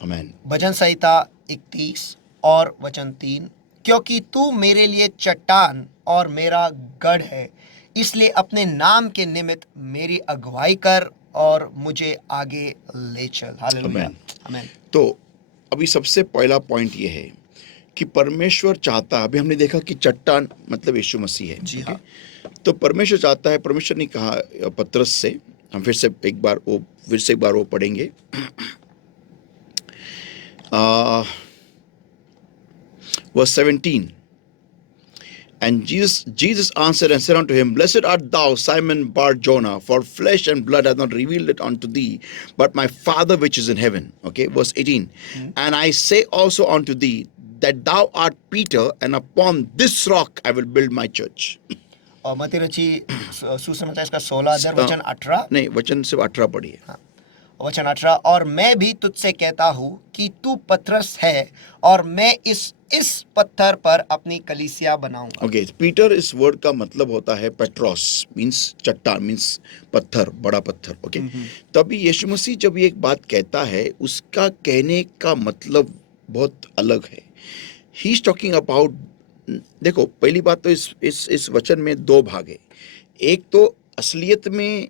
Amen. भजन संहिता 31 और वचन 3, क्योंकि तू मेरे लिए चट्टान और मेरा गढ़ है, इसलिए अपने नाम के निमित्त मेरी अगुवाई कर और मुझे आगे ले चल। हालेलुया। आमीन। तो अभी सबसे पहला पॉइंट ये है कि परमेश्वर चाहता, अभी हमने देखा कि चट्टान मतलब यीशु मसीह है। जी हाँ। तो परमेश्वर चाहता है, परमेश्वर ने कहा पत्रस से, हम फिर से एक बार वो पढ़ेंगे। Verse 17. And Jesus answered and said unto him, Blessed art thou, Simon Bar-Jonah, for flesh and blood hath not revealed it unto thee, but my Father which is in heaven. Okay, verse 18. And I say also unto thee, that thou art Peter, and upon this rock I will build my church. और मत्ती रची सुसमाचार इसका 16 अध्याय वचन 18। नहीं, वचन सिर्फ 18 पढ़िए। हाँ। वचन 18, और मैं भी तुझसे कहता हूँ कि तू पतरस है और मैं इस पत्थर पर अपनी कलीसिया बनाऊंगा। ओके, पीटर इस वर्ड का मतलब होता है पेट्रोस, मींस चट्टान, मींस पत्थर, बड़ा पत्थर। ओके, तभी यीशु मसीह जब ये एक बात कहता है, उसका कहने का मतलब बहुत अलग है। ही इज टॉकिंग अबाउट, देखो पहली बात तो इस वचन में दो भाग है। एक तो असलियत में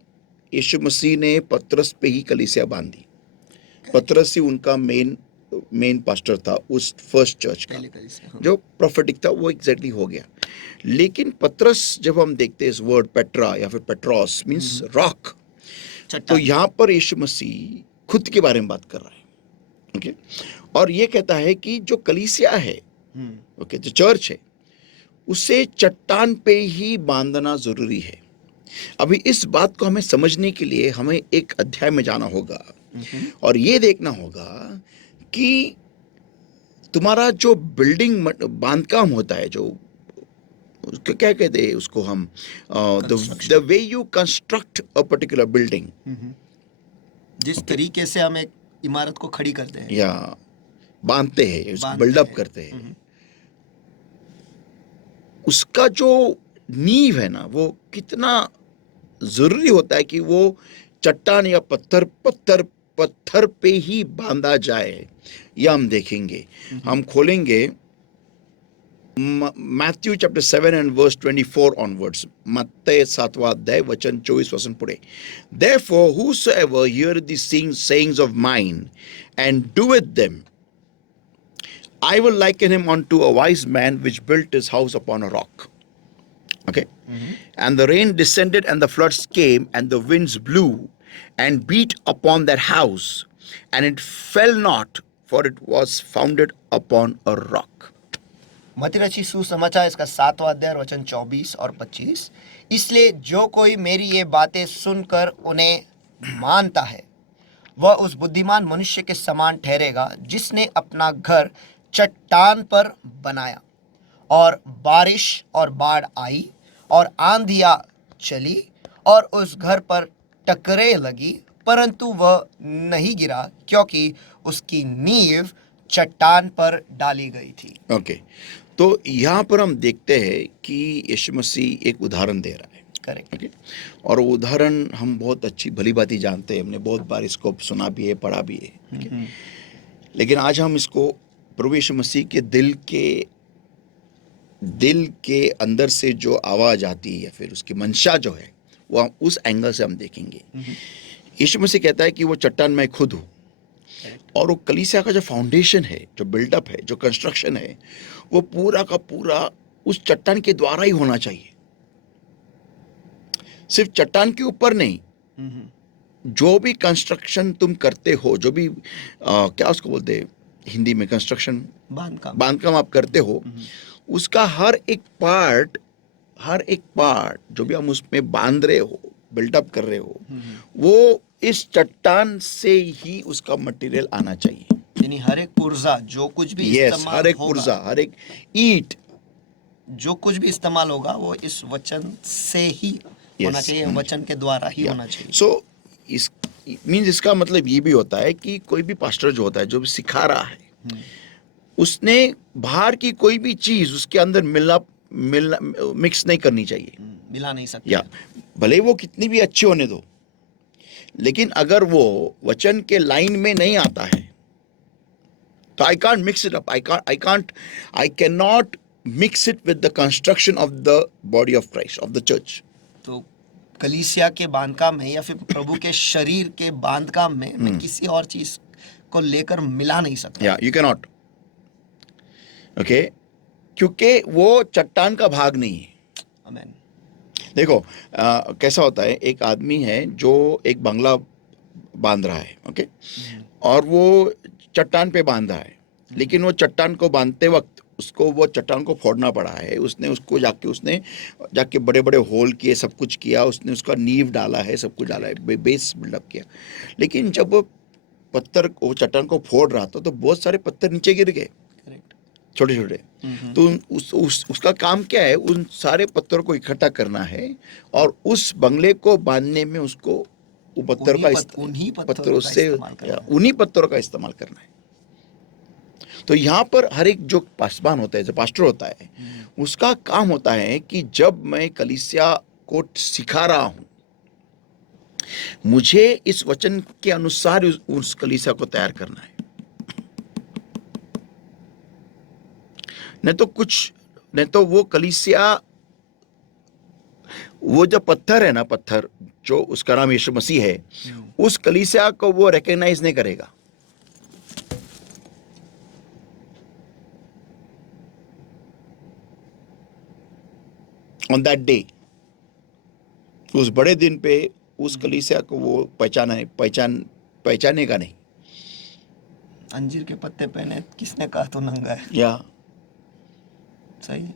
यीशु मसीह ने पतरस पे ही कलीसिया बांधी। पतरस ही उनका मेन पास्टर था उस फर्स्ट चर्च का, पहले कलीसिया, हाँ। जो प्रोफेटिक था वो एग्जैक्टली हो गया। लेकिन पतरस जब हम देखते हैं इस वर्ड पेट्रा या फिर पेट्रोस मींस रॉक, तो चट्टान। यहाँ पर यीशु मसीह खुद के बारे में बात कर रहा है। ओके, और ये कहता है कि जो कलीसिया है, ओके, जो चर्च है, उसे चट्टान पे ही बांधना जरूरी है। अभी इस बात को हमें समझने के लिए हमें एक अध्याय में जाना होगा और ये देखना होगा कि तुम्हारा जो बिल्डिंग बांधकाम होता है, जो उसको क्या कहते हैं, उसको हम the way you construct a particular building, जिस तरीके से हम एक इमारत को खड़ी करते हैं या बांधते हैं, उसको बांधते बिल्डअप हैं। करते हैं, उसका जो नींव है ना, वो कितना जरूरी होता है कि वो चट्टान या पत्थर पे ही बांधा जाए, यह हम देखेंगे। हम खोलेंगे Matthew chapter 7 and verse 24 onwards, मत्ती 7वां अध्याय वचन 24 वचन पुढे। Therefore whosoever heareth these sayings of mine and doeth them, I will liken him unto a wise man which built his house upon a rock. Okay, and the rain descended and the floods came and the winds blew and beat upon that house, and it fell not, for it was founded upon a rock. मत्ती रची सुसमाचार इसका 7वां अध्याय वचन 24 और 25। इसलिए जो कोई मेरी ये बातें सुनकर उन्हें मानता है, वह उस बुद्धिमान मनुष्य के समान ठहरेगा जिसने अपना घर चट्टान पर बनाया, और बारिश और बाढ़ आई और आंधियां चली और उस घर पर टकरे लगी, परंतु वह नहीं गिरा क्योंकि उसकी नींव चट्टान पर डाली गई थी। ओके, तो यहाँ पर हम देखते हैं कि यीशु मसीह एक उदाहरण दे रहा है। करेक्ट। ओके, और वो उदाहरण हम बहुत अच्छी भली बात जानते हैं, हमने बहुत बार इसको सुना भी है, पढ़ा भी है। ओके, लेकिन आज हम इसको प्रभु यीशु मसीह के दिल के अंदर से जो आवाज आती है या फिर उसकी मंशा जो है, वो हम उस एंगल से हम देखेंगे। यीशु मसीह कहता है कि वो चट्टान मैं खुद हूँ, और वो कलीसिया का जो फाउंडेशन है, जो बिल्डअप है, जो कंस्ट्रक्शन है, वो पूरा का पूरा उस चट्टान के द्वारा ही होना चाहिए। सिर्फ चट्टान के ऊपर नहीं, जो भी कंस्ट्रक्शन तुम करते हो, जो भी क्या उसको बोलते हैं हिंदी में, कंस्ट्रक्शन, बांधकाम आप करते हो, उसका हर एक पार्ट जो भी हम उसमें बांध रहे हो, बिल्डअप कर रहे हो, वो इस चट्टान से ही उसका मटेरियल आना चाहिए। यानी हर एक पुर्जा जो कुछ भी इस्तेमाल हर एक होगा, पुर्जा, हर एक ईंट, जो कुछ भी इस्तेमाल होगा वो इस वचन से ही होना चाहिए, वचन के द्वारा ही होना चाहिए। सो इस मीन्स इसका मतलब ये भी होता है कि कोई भी पास्टर जो होता है, जो भी सिखा रहा है, उसने बाहर की कोई भी चीज उसके अंदर मिक्स नहीं करनी चाहिए, मिला नहीं सकते। या भले वो कितनी भी अच्छी होने दो, लेकिन अगर वो वचन के लाइन में नहीं आता है, तो I can't mix it up, I can not mix it with the construction of the body of Christ, of the church. तो कलीसिया के बांधकाम में या फिर प्रभु के शरीर के बांधकाम में मैं किसी और चीज को लेकर मिला नहीं सकता। या यू कैन नॉट, ओके, क्योंकि वो चट्टान का भाग नहीं है। आमीन। देखो कैसा होता है, एक आदमी है जो एक बंगला बांध रहा है, ओके, और वो चट्टान पे बांध रहा है, लेकिन वो चट्टान को बांधते वक्त उसको वो चट्टान को फोड़ना पड़ा है, उसने जाके बड़े बड़े होल किए, सब कुछ किया, उसने उसका नींव डाला है, सब कुछ डाला है, बेस बिल्डअप किया। लेकिन जब वो चट्टान को फोड़ रहा था, तो बहुत सारे पत्थर नीचे गिर गए, छोटे छोटे। तो उसका काम क्या है, उन सारे पत्थरों को इकट्ठा करना है और उस बंगले को बांधने में उसको वो पत्थर का उन्हीं पत्थरों पत्थरों का से इस्तेमाल करना है। उन्हीं पत्थरों का इस्तेमाल करना है। तो यहाँ पर हर एक जो पासवान होता है, जो पास्टर होता है, उसका काम होता है कि जब मैं कलीसिया को सिखा रहा हूं, मुझे इस वचन के अनुसार उस कलीसिया को तैयार करना है। नहीं तो वो कलीसिया, वो जो पत्थर है ना, पत्थर जो उसका नाम यीशु मसीह है, उस कलीसिया को वो रिकॉग्नाइज नहीं करेगा। ऑन दैट डे, उस बड़े दिन पे उस कलीसिया को वो पहचानेगा नहीं। अंजीर के पत्ते पहने किसने कहा तो नंगा है। या सही।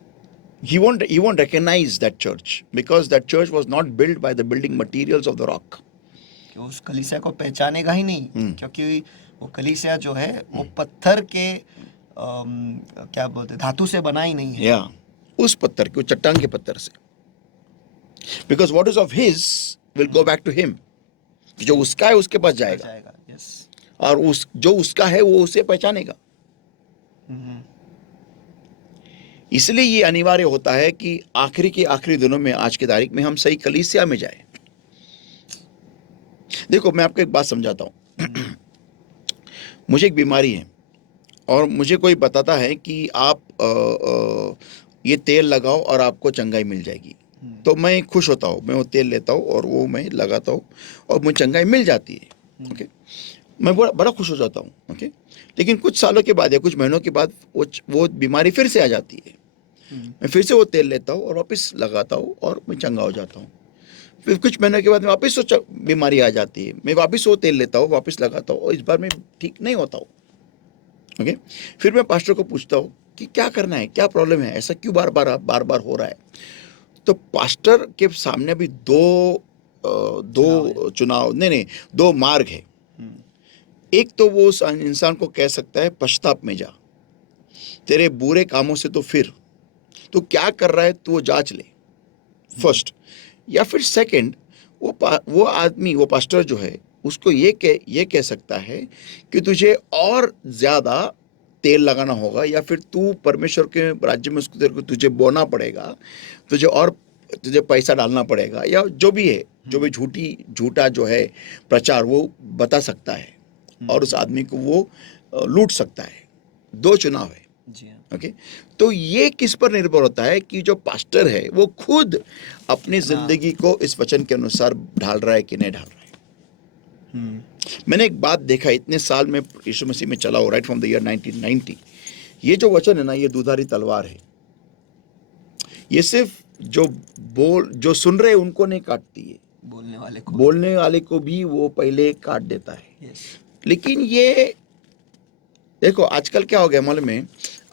he won't recognize that church because that church was not built by the building materials of the rock. कि उस कलीसिया को पहचानेगा ही नहीं, क्योंकि वो कलीसिया जो है वो पत्थर के क्या बोलते हैं, धातु से बना ही नहीं है। या उस पत्थर के, चट्टान के पत्थर से। Because what is of his will go back to him. जो उसका है उसके पास जाएगा। यस। और जो उसका है वो उसे पहचानेगा। इसलिए ये अनिवार्य होता है कि आखिरी के आखिरी दिनों में, आज की तारीख में, हम सही कलीसिया में जाए। देखो, मैं आपको एक बात समझाता हूं। मुझे एक बीमारी है और मुझे कोई बताता है कि आप ये तेल लगाओ और आपको चंगाई मिल जाएगी, तो मैं खुश होता हूँ, मैं वो तेल लेता हूँ और वो मैं लगाता हूँ और मुझे चंगाई मिल जाती है। ओके, मैं बड़ा खुश हो जाता हूँ। ओके, लेकिन कुछ सालों के बाद या कुछ महीनों के बाद वो बीमारी फिर से आ जाती है। मैं फिर से वो तेल लेता हूँ और वापस लगाता हूँ और मैं चंगा हो जाता हूँ। फिर कुछ महीनों के बाद में वापस वो बीमारी आ जाती है, मैं वापस वो तेल लेता हूँ, वापस लगाता हूँ और इस बार मैं ठीक नहीं होता हूँ। ओके, फिर मैं पास्टर को पूछता हूँ कि क्या करना है, क्या प्रॉब्लम है, ऐसा क्यों बार बार हो रहा है। तो पास्टर के सामने भी दो मार्ग है। एक तो वो उस इंसान को कह सकता है पश्चाताप में जा, तेरे बुरे कामों से तो फिर तो क्या कर रहा है तो वो जांच ले फर्स्ट। या फिर सेकंड, वो आदमी, वो पास्टर जो है, उसको ये कह सकता है कि तुझे और ज्यादा तेल लगाना होगा, या फिर तू परमेश्वर के राज्य में उसको तुझे बोना पड़ेगा, तुझे पैसा डालना पड़ेगा, या जो भी है, जो भी झूठा जो है प्रचार वो बता सकता है और उस आदमी को वो लूट सकता है। दो चुनाव है। ओके, तो ये किस पर निर्भर होता है कि जो पास्टर है वो खुद अपनी जिंदगी को इस वचन के अनुसार ढाल रहा है कि नहीं ढाल रहा है। मैंने एक बात देखा, इतने साल में यीशु मसीह में चला हो, राइट फ्रॉम द ईयर 1990, ये जो वचन है ना, ये दुधारी तलवार है। ये सिर्फ जो सुन रहे उनको नहीं काटती है, बोलने वाले को भी वो पहले काट देता है। लेकिन ये देखो, आजकल क्या हो गया मालूम है,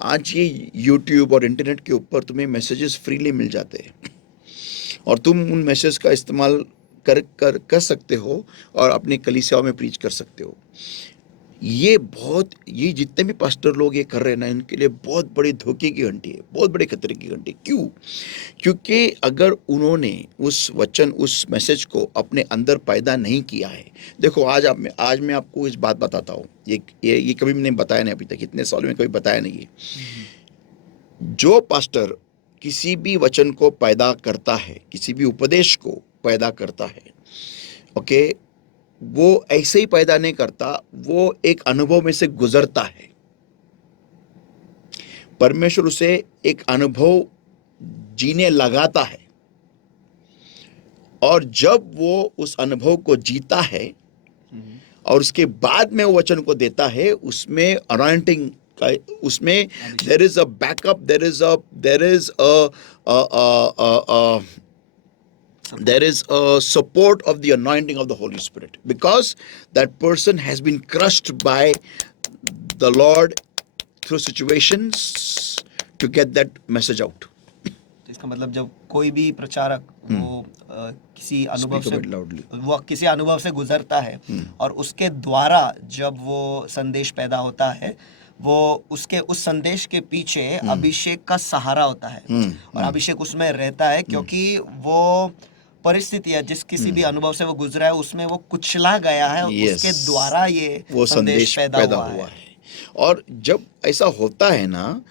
आज ये YouTube और इंटरनेट के ऊपर तुम्हें मैसेजेस फ्रीली मिल जाते हैं और तुम उन मैसेज का इस्तेमाल कर सकते हो और अपनी कलीसियाओं में प्रीच कर सकते हो। ये जितने भी पास्टर लोग ये कर रहे हैं ना, इनके लिए बहुत बड़ी धोखे की घंटी है, बहुत बड़े खतरे की घंटी। क्यों? क्योंकि अगर उन्होंने उस मैसेज को अपने अंदर पैदा नहीं किया है। देखो, आज मैं आपको इस बात बताता हूँ, ये कभी मैंने बताया नहीं अभी तक, इतने सालों में कभी बताया नहीं है। जो पास्टर किसी भी वचन को पैदा करता है, किसी भी उपदेश को पैदा करता है, ओके, वो ऐसे ही पैदा नहीं करता, वो एक अनुभव में से गुजरता है। परमेश्वर उसे एक अनुभव जीने लगाता है और जब वो उस अनुभव को जीता है और उसके बाद में वो वचन को देता है, उसमें अनॉइंटिंग का, उसमें there is a backup, there is a support of the anointing of the Holy Spirit, because that person has been crushed by the Lord through situations to get that message out. इसका मतलब जब कोई भी प्रचारक वो किसी अनुभव से गुजरता है और उसके द्वारा जब वो संदेश पैदा होता है, वो उसके उस संदेश के पीछे अभिषेक का सहारा होता है और अभिषेक उसमें रहता है, क्योंकि वो परिस्थिति है, जिस किसी भी अनुभव से वो गुजरा है, उसमें वो कुचला गया है, उसके यस, द्वारा ये वो संदेश पैदा पैदा हुआ हुआ है। है। और जब ऐसा होता है ना,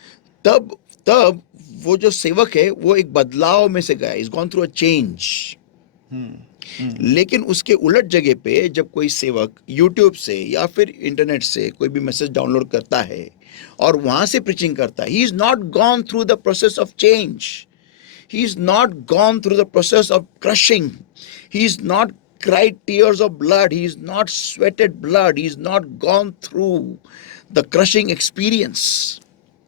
तब तब वो जो सेवक है वो एक बदलाव में से गया, is gone through a change. लेकिन उसके उलट जगह पे जब कोई सेवक यूट्यूब से या फिर इंटरनेट से कोई भी मैसेज डाउनलोड करता है और वहां से प्रीचिंग करता है, he is not gone through the process of change, he is not gone through the process of crushing, he is not cried tears of blood, he is not sweated blood, he is not gone through the crushing experience.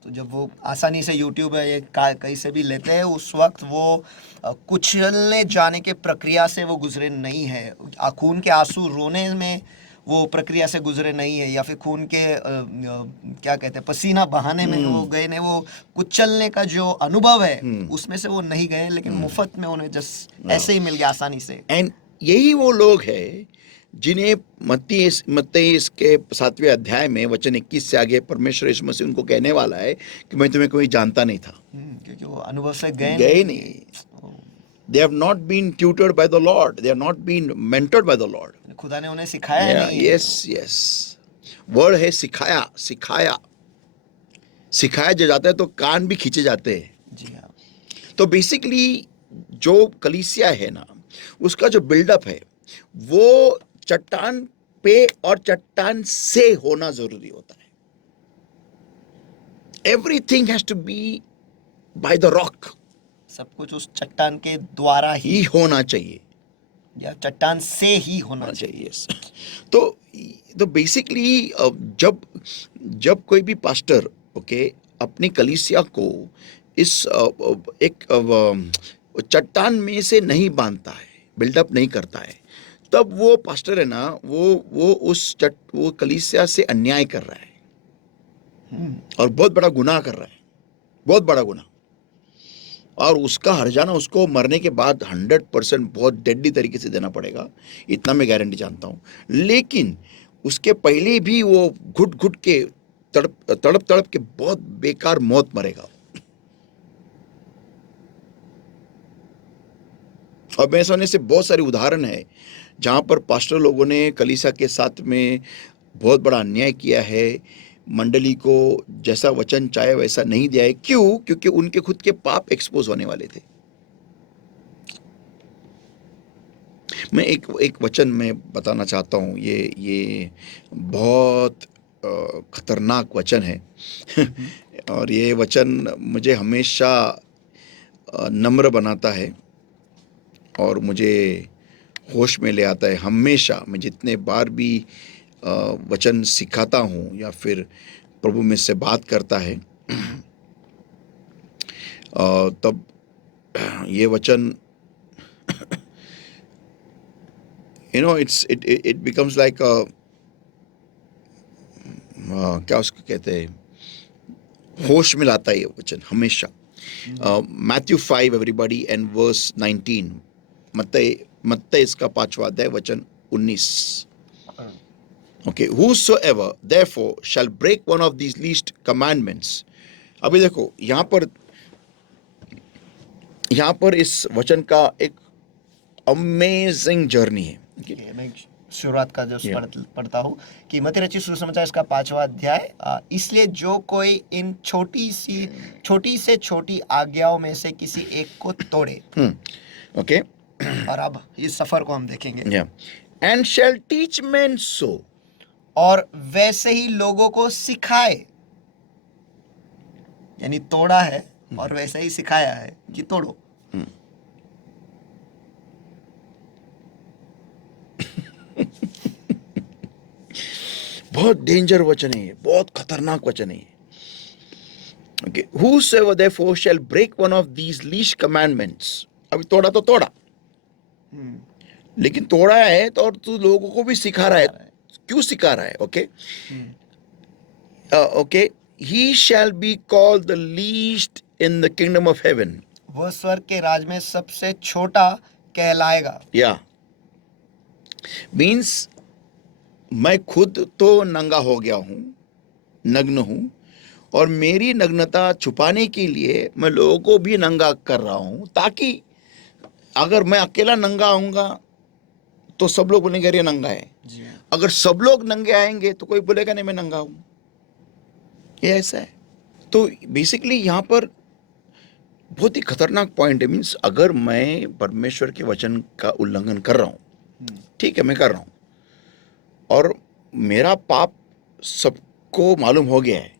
तो जब वो आसानी से YouTube है ये कहीं से भी लेते हैं, उस वक्त वो कुचलने जाने के प्रक्रिया से वो गुजरे नहीं है, खून के आंसू रोने में वो प्रक्रिया से गुजरे नहीं है, या फिर खून के क्या कहते हैं पसीना बहाने में वो गए नहीं, वो कुचलने का जो अनुभव है उसमें से वो नहीं गए, लेकिन मुफ्त में उन्हें जस्ट ऐसे ही मिल गया आसानी से। एंड यही वो लोग हैं जिन्हें मत्ती इसके 7वें अध्याय में वचन 21 से आगे परमेश्वर यीशु मसीह उनको कहने वाला है कि मैं तुम्हें कोई जानता नहीं था। क्योंकि वो अनुभव से गए नहीं। They have not been tutored by the Lord. They have not been mentored by the Lord. खुदा ने उन्हें सिखाया नहीं। Yes. वर्ड है सिखाया। सिखाया जो जाता है तो कान भी खींचे जाते हैं। जी हाँ। तो बेसिकली जो कलीसिया है ना, उसका जो बिल्डअप है वो चट्टान पे और चट्टान से होना जरूरी होता है। Everything has to be by the rock. सब कुछ उस चट्टान के द्वारा ही होना चाहिए, या चट्टान से ही होना चाहिए। तो बेसिकली जब कोई भी पास्टर अपनी कलीसिया को इस एक चट्टान में से नहीं बांधता है, बिल्डअप नहीं करता है, तब वो पास्टर है ना, वो कलीसिया से अन्याय कर रहा है और बहुत बड़ा गुनाह कर रहा है, बहुत बड़ा गुनाह। और उसका हर्जाना उसको मरने के बाद 100% बहुत डेडली तरीके से देना पड़ेगा, इतना मैं गारंटी जानता हूँ। लेकिन उसके पहले भी वो घुट के तड़प के बहुत बेकार मौत मरेगा। और मैं सोने से बहुत सारे उदाहरण है जहां पर पास्टर लोगों ने कलीसिया के साथ में बहुत बड़ा अन्याय किया है, मंडली को जैसा वचन चाहे वैसा नहीं दिया है। क्यों? क्योंकि उनके खुद के पाप एक्सपोज होने वाले थे। मैं एक वचन में बताना चाहता हूँ, ये बहुत खतरनाक वचन है और ये वचन मुझे हमेशा नम्र बनाता है और मुझे होश में ले आता है। हमेशा मैं जितने बार भी वचन सिखाता हूँ या फिर प्रभु मुझसे बात करता है तब ये वचन it becomes like क्या उसको कहते हैं, होश में लाता है ये वचन हमेशा। Matthew 5 everybody and verse 19, मत्ती इसका 5वां अध्याय वचन 19। Okay, whosoever therefore shall break one of these least commandments। अभी देखो यहाँ पर इस वचन का एक अमेजिंग जर्नी है। मैं शुरुआत का जो पढ़ता हूँ कि मत्ती रचित सुसमाचार इसका 5वां अध्याय, इसलिए जो कोई इन छोटी से छोटी आज्ञाओं में से किसी एक को तोड़े। ओके, और अब इस सफर को हम देखेंगे। And shall teach men so, और वैसे ही लोगों को सिखाए, यानी तोड़ा है और वैसे ही सिखाया है कि तोड़ो। बहुत डेंजर वचन है, बहुत खतरनाक वचन है। Okay, whosoever therefore shall break one of these least commandments। अभी तोड़ा तो तोड़ा, लेकिन तोड़ा है तो और तू लोगों को भी सिखा रहा है। क्यों सिखा रहा है? Okay, he shall be called the least in the kingdom of heaven। वो स्वर्ग के राज में सबसे छोटा कहलाएगा। मीन्स मैं खुद तो नंगा हो गया हूं, नग्न हूं, और मेरी नग्नता छुपाने के लिए मैं लोगों को भी नंगा कर रहा हूं, ताकि अगर मैं अकेला नंगा आऊंगा तो सब लोग बोलेंगे अरे नंगा है। जी हाँ। अगर सब लोग नंगे आएंगे तो कोई बोलेगा नहीं मैं नंगा हूं। ये ऐसा है। तो बेसिकली यहाँ पर बहुत ही खतरनाक पॉइंट है। मीन्स अगर मैं परमेश्वर के वचन का उल्लंघन कर रहा हूँ, ठीक है मैं कर रहा हूँ, और मेरा पाप सबको मालूम हो गया है,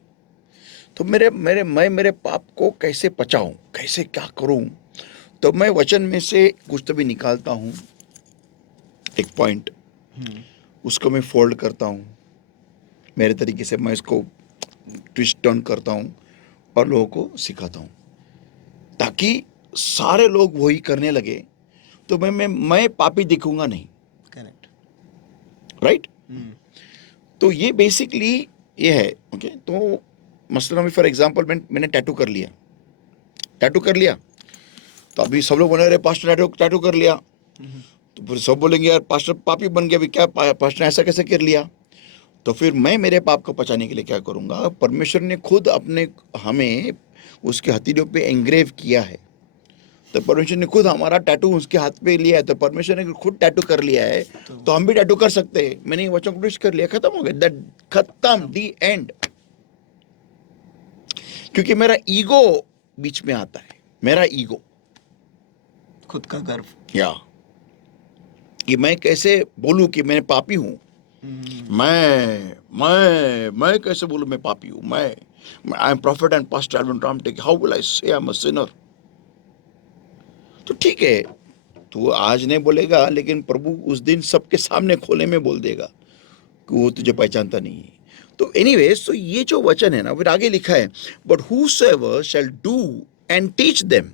तो मेरे पाप को कैसे पचाऊं, कैसे क्या करूं? तो मैं वचन में से कुछ तो भी निकालता हूं, एक पॉइंट, उसको मैं फोल्ड करता हूं मेरे तरीके से, मैं इसको ट्विस्ट टर्न करता हूं और लोगों को सिखाता हूं, ताकि सारे लोग वही करने लगे तो मैं पापी दिखूंगा नहीं। करेक्ट। राइट। तो ये बेसिकली ये है। ओके। तो मसलन अभी फॉर एग्जांपल मैंने टैटू कर लिया, तो अभी सब लोग बोले अरे पास्टर टैटू कर लिया, तो फिर सब बोलेंगे यार पास्टर पापी बन गया, अभी क्या पास्टर ने ऐसा कैसे कर लिया? तो फिर मैं मेरे पाप को बचाने के लिए क्या करूंगा? परमेश्वर ने खुद हमें उसके हथेलियों पे एंग्रेव किया है, तो परमेश्वर ने खुद हमारा टैटू उसके हाथ पे लिया है, तो परमेश्वर ने खुद टैटू कर लिया है, तो हम भी टैटू कर सकते हैं। मैंने वचन को ट्विस्ट कर लिया, खत्म हो गया, दैट खत्म, दी एंड। क्योंकि मेरा ईगो बीच में आता है, मेरा ईगो, खुद का गर्व। या कि मैं कैसे बोलूं कि मैं पापी हूं। मैं कैसे बोलूं मैं पापी हूं? I am prophet and pastor Elvin Ramtek, how will I say I am a Sinner? तो ठीक है, तू आज नहीं बोलेगा, लेकिन प्रभु उस दिन सबके सामने खोले में बोल देगा कि वो तुझे पहचानता नहीं है। तो एनीवेज, तो ये जो वचन है ना, फिर आगे लिखा है, but whosoever shall do and teach them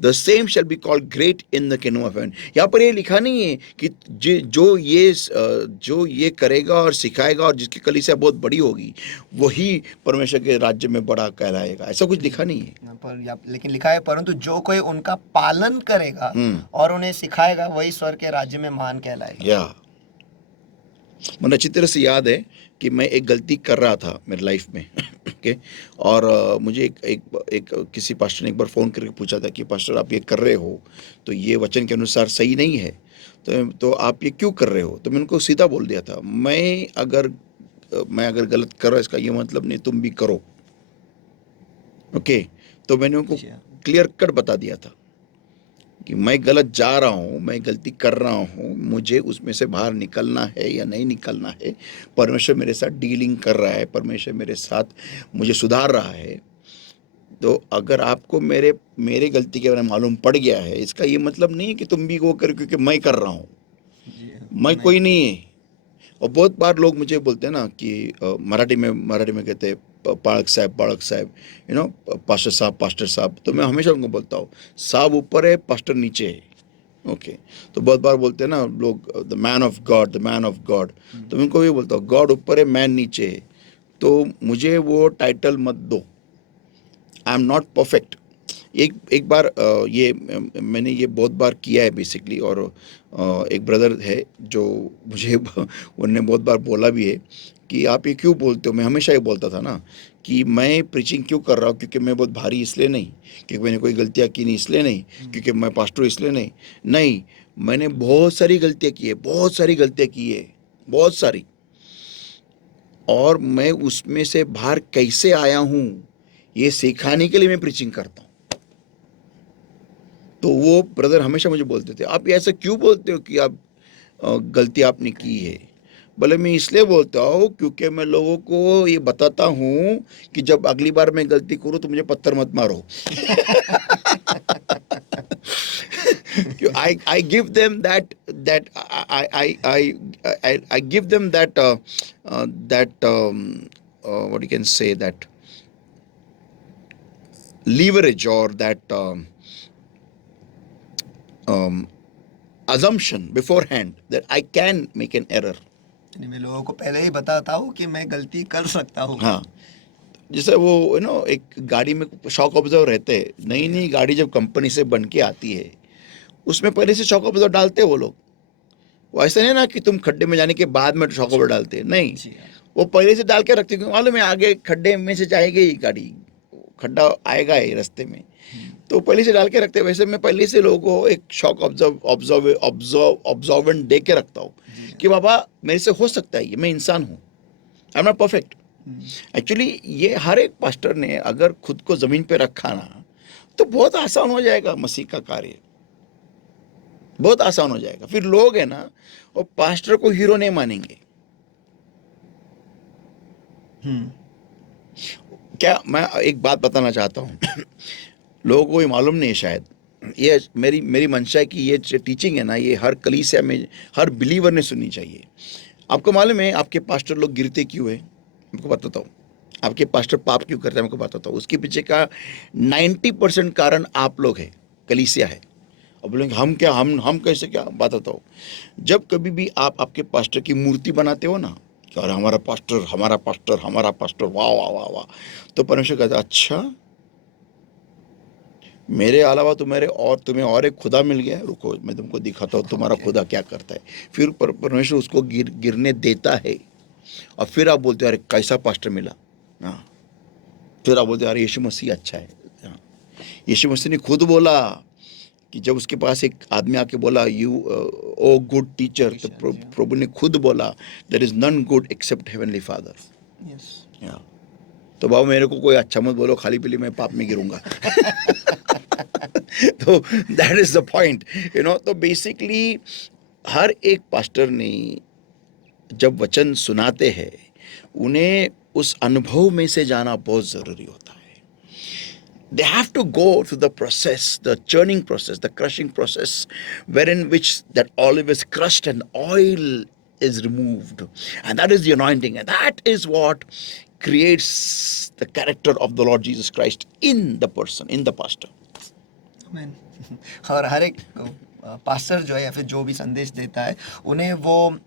the same shall be called great in the kingdom of haven. यहाँ पर ये लिखा नहीं है कि जो ये करेगा और सिखाएगा और जिसकी कलीसिया बहुत बड़ी होगी वही परमेश्वर के राज्य में बड़ा कहलाएगा, ऐसा कुछ लिखा नहीं है। लेकिन लिखा है, परंतु जो कोई उनका पालन करेगा और उन्हें सिखाएगा वही स्वर्ग के राज्य में महान कहलाएगा। या मुझे अच्छी तरह से याद है कि मैं एक गलती कर रहा था मेरी लाइफ में ओके। और मुझे एक किसी पास्टर ने एक बार फ़ोन करके पूछा था कि पास्टर आप ये कर रहे हो तो ये वचन के अनुसार सही नहीं है, तो आप ये क्यों कर रहे हो? तो मैंने उनको सीधा बोल दिया था, मैं अगर गलत कर रहा, इसका ये मतलब नहीं तुम भी करो। ओके। तो मैंने उनको क्लियर कट बता दिया था कि मैं गलत जा रहा हूँ, मैं गलती कर रहा हूँ, मुझे उसमें से बाहर निकलना है या नहीं निकलना है। परमेश्वर मेरे साथ डीलिंग कर रहा है, परमेश्वर मेरे साथ मुझे सुधार रहा है। तो अगर आपको मेरे गलती के बारे में मालूम पड़ गया है, इसका ये मतलब नहीं है कि तुम भी वो करो क्योंकि मैं कर रहा हूँ। मैं कोई नहीं है। और बहुत बार लोग मुझे बोलते हैं ना कि मराठी में कहते हैं पाळक साहब, यू नो, पास्टर साहब। तो मैं हमेशा उनको बोलता हूँ साहब ऊपर है, पास्टर नीचे है। ओके। तो बहुत बार बोलते हैं ना लोग द मैन ऑफ गॉड। तो मैं उनको ये बोलता हूँ गॉड ऊपर है, मैन नीचे है। तो मुझे वो टाइटल मत दो, आई एम नॉट परफेक्ट। एक बार मैंने ये बहुत बार किया है बेसिकली। और एक ब्रदर है जो मुझे उन्होंने बहुत बार बोला भी है कि आप ये क्यों बोलते हो? मैं हमेशा ये बोलता था ना कि मैं प्रीचिंग क्यों कर रहा हूँ, क्योंकि मैं बहुत भारी इसलिए नहीं, क्योंकि मैंने कोई गलतियाँ की नहीं इसलिए नहीं, क्योंकि मैं पास्टर इसलिए नहीं, मैंने बहुत सारी गलतियाँ की है, बहुत सारी। और मैं उसमें से बाहर कैसे आया हूँ ये सिखाने के लिए मैं प्रीचिंग करता हूँ। तो वो ब्रदर हमेशा मुझे बोलते थे आप ऐसा क्यों बोलते हो कि आप गलती आपने की है? बोले मैं इसलिए बोलता हूँ क्योंकि मैं लोगों को ये बताता हूँ कि जब अगली बार मैं गलती करूँ तो मुझे पत्थर मत मारो। I give them that I give them that what you can say, that leverage or that assumption beforehand that I can make an error. मैं लोगों को पहले ही बताता हूँ कि मैं गलती कर सकता हूँ। हाँ, जैसे वो एक गाड़ी में शॉक ऑब्जर्वर रहते हैं, नई गाड़ी जब कंपनी से बन के आती है उसमें पहले से शॉक ऑब्जर्वर डालते हैं वो लोग। वो ऐसा नहीं ना कि तुम खड्डे में जाने के बाद में शॉक ऑब्जर्वर डालते हैं, नहीं, वो पहले से डाल के रखते हैं। मालूम है आगे खड्डे में से जाएगी ही गाड़ी, खड्डा आएगा ही रास्ते में, तो पहले से डाल के रखते हैं। वैसे मैं पहले से लोगों को एक शॉक ऑब्जर्वेंट दे के रखता हूँ कि बाबा मेरे से हो सकता है, ये मैं इंसान हूँ, I am not perfect. Actually ये हर एक पास्टर ने अगर खुद को जमीन पे रखा ना, तो बहुत आसान हो जाएगा मसीह का कार्य, बहुत आसान हो जाएगा। फिर लोग है ना, वो पास्टर को हीरो नहीं मानेंगे। क्या मैं एक बात बताना चाहता हूँ लोगों को ये मालूम नहीं है शायद, ये मेरी मंशा है कि ये जो टीचिंग है ना, ये हर कलीसिया में हर बिलीवर ने सुननी चाहिए। आपको मालूम है आपके पास्टर लोग गिरते क्यों है? आपको बताता हूँ। आपके पास्टर पाप क्यों करते हैं, आपको बताता हूँ। उसके पीछे का 90% कारण आप लोग हैं, कलीसिया है। और बोलेंगे हम क्या, हम कैसे, क्या बताता हूँ। जब कभी भी आप आपके पास्टर की मूर्ति बनाते हो ना, कि अरे हमारा पास्टर, हमारा पास्टर, हमारा पास्टर, वाह वाह वाह वाह, तो परमेश्वर कहता है अच्छा, मेरे अलावा तुम्हें और एक खुदा मिल गया, रुको मैं तुमको दिखाता हूँ तुम्हारा खुदा क्या करता है। फिर परमेश्वर उसको गिरने देता है, और फिर आप बोलते हो अरे कैसा पास्टर मिला। हाँ, फिर आप बोलते हो अरे यीशु मसीह अच्छा है। हाँ, यीशु मसीह ने खुद बोला कि जब उसके पास एक आदमी आके बोला यू ओ गुड टीचर, तो प्रभु ने खुद बोला there is none good except heavenly father. या तो बाबा मेरे को कोई अच्छा मत बोलो, खाली पीली मैं पाप में गिरूंगा। तो that is the point, you know. तो बेसिकली हर एक पास्टर ने जब वचन सुनाते हैं, उन्हें उस अनुभव में से जाना बहुत जरूरी होता है। They have to go through the process, the churning process, the crushing process, wherein which that olive is crushed and oil is removed, and that is the anointing, and that is what creates the character of the Lord Jesus Christ in the person, in the pastor. Amen. और हर एक pastor जो है या फिर जो भी संदेश देता है, उन्हें वो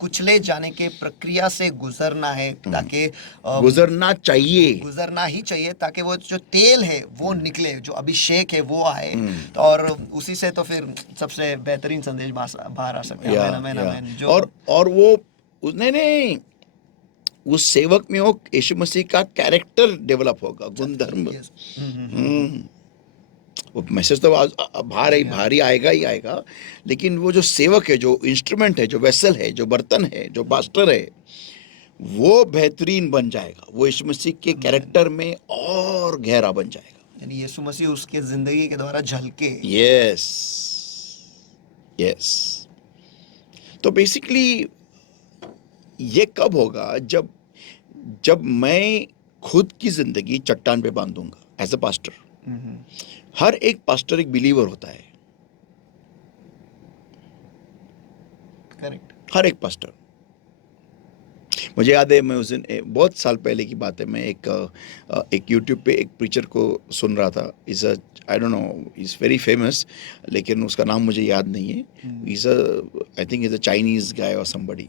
कुचले जाने के प्रक्रिया से गुजरना है, ताकि गुजरना चाहिए, गुजरना ही चाहिए, ताकि वो जो तेल है वो निकले, जो अभिषेक है वो आए, तो और उसी से तो फिर सबसे बेहतरीन संदेश बाहर आ सकते हैं। आमेन, आमेन, आमेन। जो और वो नहीं, उस सेवक में वो यीशु मसीह का कैरेक्टर डेवलप होगा, गुणधर्म। वो मैसेज तो भारी आएगा ही आएगा, लेकिन वो जो सेवक है, जो इंस्ट्रूमेंट है, जो वेसल है, जो बर्तन है, जो पास्टर है, वो बेहतरीन बन जाएगा, वो यीशु मसीह के कैरेक्टर में और गहरा बन जाएगा, यानी यीशु मसीह उसके जिंदगी के द्वारा झलके। Yes yes. तो बेसिकली ये कब होगा, जब मैं खुद की जिंदगी चट्टान पे बांधूंगा एज अ पास्टर। हर एक पास्टर एक बिलीवर होता है, करेक्ट। हर एक पास्टर। मुझे याद है, मैं उस दिन बहुत साल पहले की बात है, मैं एक यूट्यूब पे एक प्रीचर को सुन रहा था। Is a I don't know, is very famous, लेकिन उसका नाम मुझे याद नहीं है। Is I think is a Chinese guy और समबडी।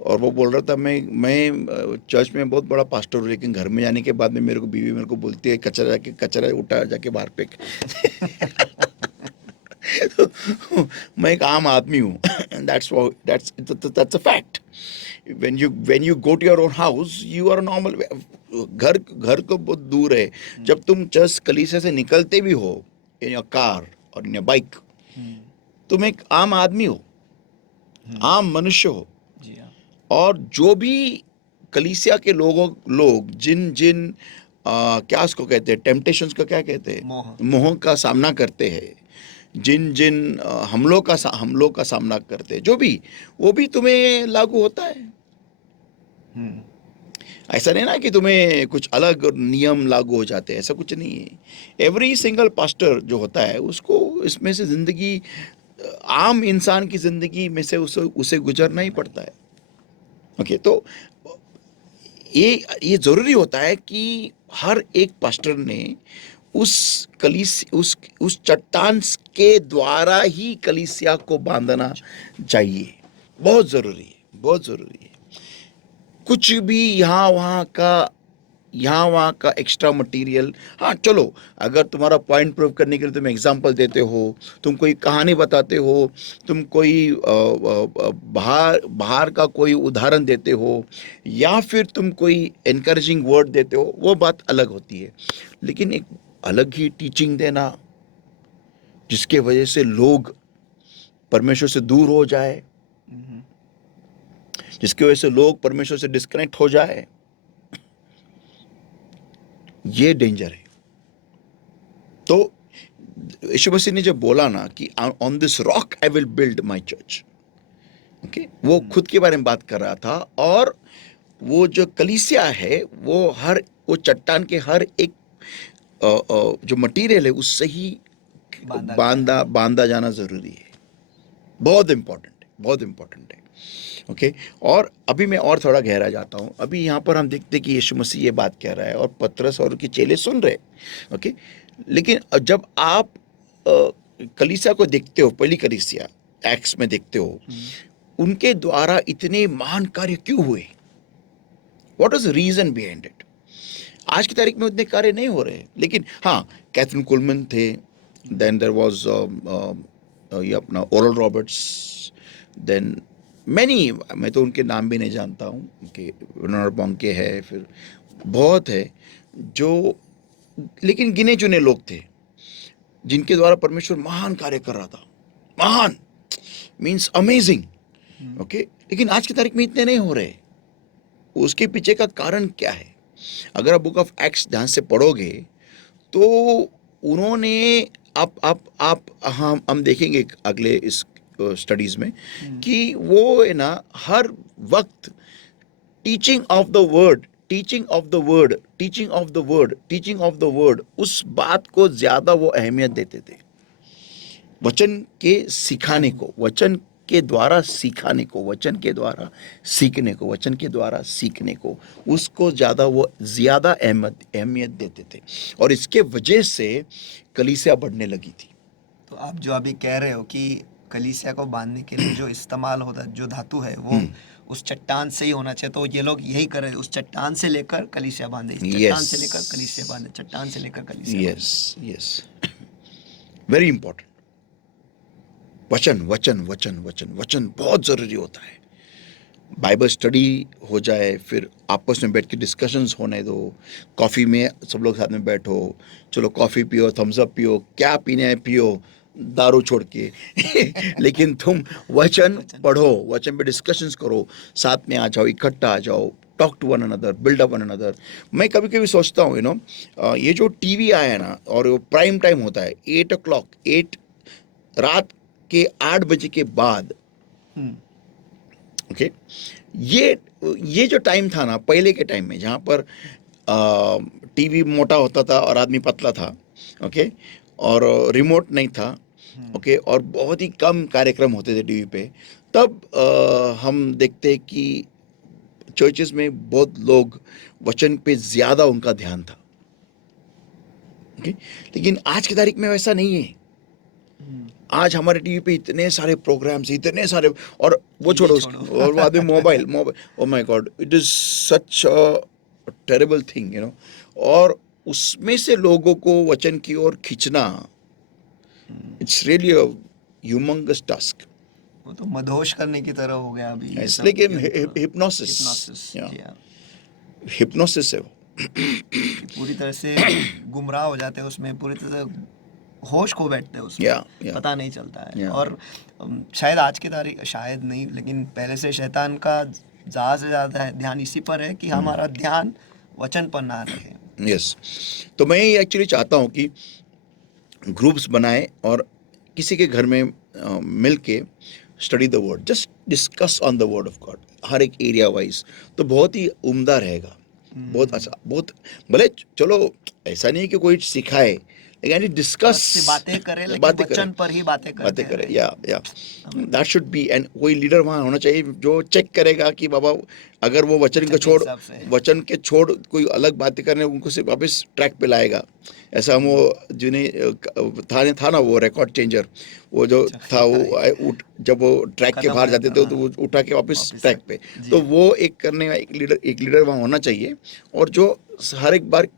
और वो बोल रहा था मैं चर्च में बहुत बड़ा पास्टर हूँ, लेकिन घर में जाने के बाद में मेरे को बीवी मेरे को बोलती है कचरा उठा जाके बाहर फेंक। तो मैं एक आम आदमी हूँ, that's a fact. when you go to your own house, you are normal। घर को बहुत दूर है। जब तुम चर्च कलीसिया से निकलते भी हो, in your car और in your bike, तुम एक आम आदमी हो, आम मनुष्य हो। और जो भी कलीसिया के लोग जिन क्या उसको कहते हैं, टेम्पटेशंस को क्या कहते हैं, मोह का सामना करते हैं, जिन हमलों का सामना करते हैं, जो भी, वो भी तुम्हें लागू होता है। ऐसा नहीं ना कि तुम्हें कुछ अलग नियम लागू हो जाते हैं, ऐसा कुछ नहीं है। एवरी सिंगल पास्टर जो होता है, उसको इसमें से जिंदगी, आम इंसान की जिंदगी में से उसे गुजरना ही पड़ता है। ओके, तो ये जरूरी होता है कि हर एक पास्टर ने उस चट्टान के द्वारा ही कलीसिया को बांधना चाहिए। बहुत जरूरी है, बहुत जरूरी है। कुछ भी यहाँ वहाँ का एक्स्ट्रा मटेरियल, हाँ चलो, अगर तुम्हारा पॉइंट प्रूव करने के लिए तुम एग्जांपल देते हो, तुम कोई कहानी बताते हो, तुम कोई बाहर का कोई उदाहरण देते हो, या फिर तुम कोई एनकरेजिंग वर्ड देते हो, वो बात अलग होती है। लेकिन एक अलग ही टीचिंग देना जिसके वजह से लोग परमेश्वर से दूर हो जाए, जिसकी वजह से लोग परमेश्वर से डिस्कनेक्ट हो जाए, ये डेंजर है। तो यीशु मसीह ने जब बोला ना कि on this rock I will build my church, okay, वो खुद के बारे में बात कर रहा था। और वो जो कलीसिया है वो चट्टान के हर एक जो मटेरियल है उससे ही बांधा जाना जरूरी है। बहुत इंपॉर्टेंट है। ओके, और अभी मैं और थोड़ा गहरा जाता हूँ। अभी यहाँ पर हम देखते कि यीशु मसीह ये बात कह रहा है और पतरस और उनके चेले सुन रहे, ओके। लेकिन जब आप कलीसिया को देखते हो, पहली कलीसिया एक्ट्स में देखते हो, उनके द्वारा इतने महान कार्य क्यों हुए? What is the reason behind it? आज की तारीख में उतने कार्य नहीं हो रहे, लेकिन हाँ, कैथरीन कुलमन थे, देन देयर वाज ये अपना ओरल रॉबर्ट्स, देन मैनी, मैं तो उनके नाम भी नहीं जानता हूँ, उनके बोंके है, फिर बहुत है जो, लेकिन गिने चुने लोग थे जिनके द्वारा परमेश्वर महान कार्य कर रहा था। महान मीन्स अमेजिंग, ओके। लेकिन आज की तारीख में इतने नहीं हो रहे। उसके पीछे का कारण क्या है? अगर आप बुक ऑफ एक्ट्स ध्यान से पढ़ोगे तो उन्होंने आप हम देखेंगे अगले इस स्टडीज में कि वो है ना हर वक्त टीचिंग ऑफ द वर्ड, उस बात को ज्यादा वो अहमियत देते थे। वचन के सिखाने को, वचन के द्वारा सिखाने को, वचन के द्वारा सीखने को, वचन के द्वारा सीखने को, उसको वो ज्यादा अहमियत देते थे। और इसके वजह से कलीसिया बढ़ने लगी थी। तो आप जो अभी कह रहे हो कि कलीसिया को बांधने के लिए जो इस्तेमाल होता, जो धातु है, वो उस चट्टान से ही होना चाहिए। तो ये लोग यही कर रहे हैं, उस चट्टान से लेकर कलीसिया बांधे, चट्टान से लेकर कलीसिया बांधे, चट्टान से लेकर कलीसिया। Yes, very important. वचन बहुत जरूरी होता है। बाइबल स्टडी हो जाए, फिर आपस में बैठ के डिस्कशंस होने दो, कॉफ़ी में सब लोग साथ में बैठो, चलो कॉफ़ी पियो, थम्स अप पियो, क्या पीना है पियो, दारू छोड़ के लेकिन तुम वचन पढ़ो, वचन पे डिस्कशंस करो, साथ में आ जाओ, इकट्ठा आ जाओ, talk to one another, build up one another. मैं कभी कभी सोचता हूँ ये जो टीवी आया है ना, और वो प्राइम टाइम होता है 8 o'clock, रात के 8 बजे के बाद, ओके, ये जो टाइम था ना पहले के टाइम में, जहाँ पर टीवी मोटा होता था और आदमी पतला था, ओके, और रिमोट नहीं था, ओके, और बहुत ही कम कार्यक्रम होते थे टीवी पे, तब हम देखते कि चर्चेस में बहुत लोग वचन पे ज्यादा उनका ध्यान था, ओके। लेकिन आज की तारीख में वैसा नहीं है। आज हमारे टीवी पे इतने सारे प्रोग्राम्स, इतने सारे, और वो छोड़ो, और बाद में mobile, oh my God, it is such a terrible thing, और उसमें से लोगों को वचन की ओर खींचना, it's really a humongous task. वो तो मदहोश करने की तरह हो गया अभी। लेकिन हिप्नोसिस है वो। पूरी तरह से गुमराह हो जाते हैं उसमें, पूरी तरह से होश खो बैठते हैं उसमें, पता नहीं चलता है। और शायद आज की तारीख, शायद नहीं, लेकिन पहले से शैतान का ज़्यादा से ज़्यादा ध्यान इसी पर है कि हमारा ध्यान वचन पर ना रहे। यस, तो मैं एक्चुअली चाहता हूँ कि ग्रुप्स बनाए और किसी के घर में मिल के study the word, just discuss on the word of God, हर एक एरिया वाइज, तो बहुत ही उम्दा रहेगा, बहुत अच्छा, बहुत, भले चलो ऐसा नहीं कि कोई सिखाए, यानी डिस्कस, बातें करें, लेकिन वचन पर ही बातें करें। या दैट शुड बी। एंड कोई लीडर वहाँ होना चाहिए जो चेक करेगा कि बाबा अगर वो वचन के छोड़ कोई अलग बातें करने, उनको सिर्फ वापस ट्रैक पे लाएगा। ऐसा हम वो जिन्हें था ना वो रिकॉर्ड चेंजर, वो जो था, वो जब वो ट्रैक के बाहर जाते थे तो वो उठा के वापस ट्रैक पे, तो वो एक करने का एक लीडर वहाँ होना चाहिए, और जो हर एक बार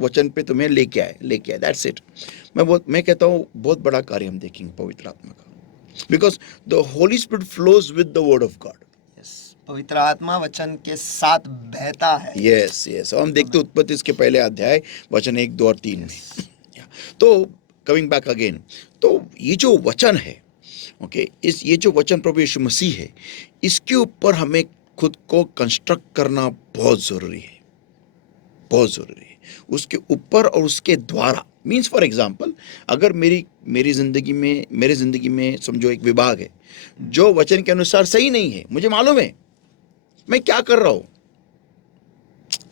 वचन पे तुम्हें लेके आए, दैट्स इट। मैं कहता हूँ बहुत बड़ा कार्य हम देखेंगे पवित्र आत्मा का, because the Holi spirit flows with the word of God. पवित्र आत्मा वचन के साथ बहता है। यस, हम देखते उत्पत्ति इसके पहले अध्याय वचन 1, 2 और 3 में, तो कमिंग बैक अगेन, तो ये जो वचन है, ओके, ये जो वचन प्रभु यीशु मसीह है, इसके ऊपर हमें खुद को कंस्ट्रक्ट करना बहुत ज़रूरी है, बहुत ज़रूरी है। उसके ऊपर और उसके द्वारा, मीन्स फॉर एग्जाम्पल, अगर मेरी ज़िंदगी में समझो एक विभाग है जो वचन के अनुसार सही नहीं है, मुझे मालूम है मैं क्या कर रहा हूँ,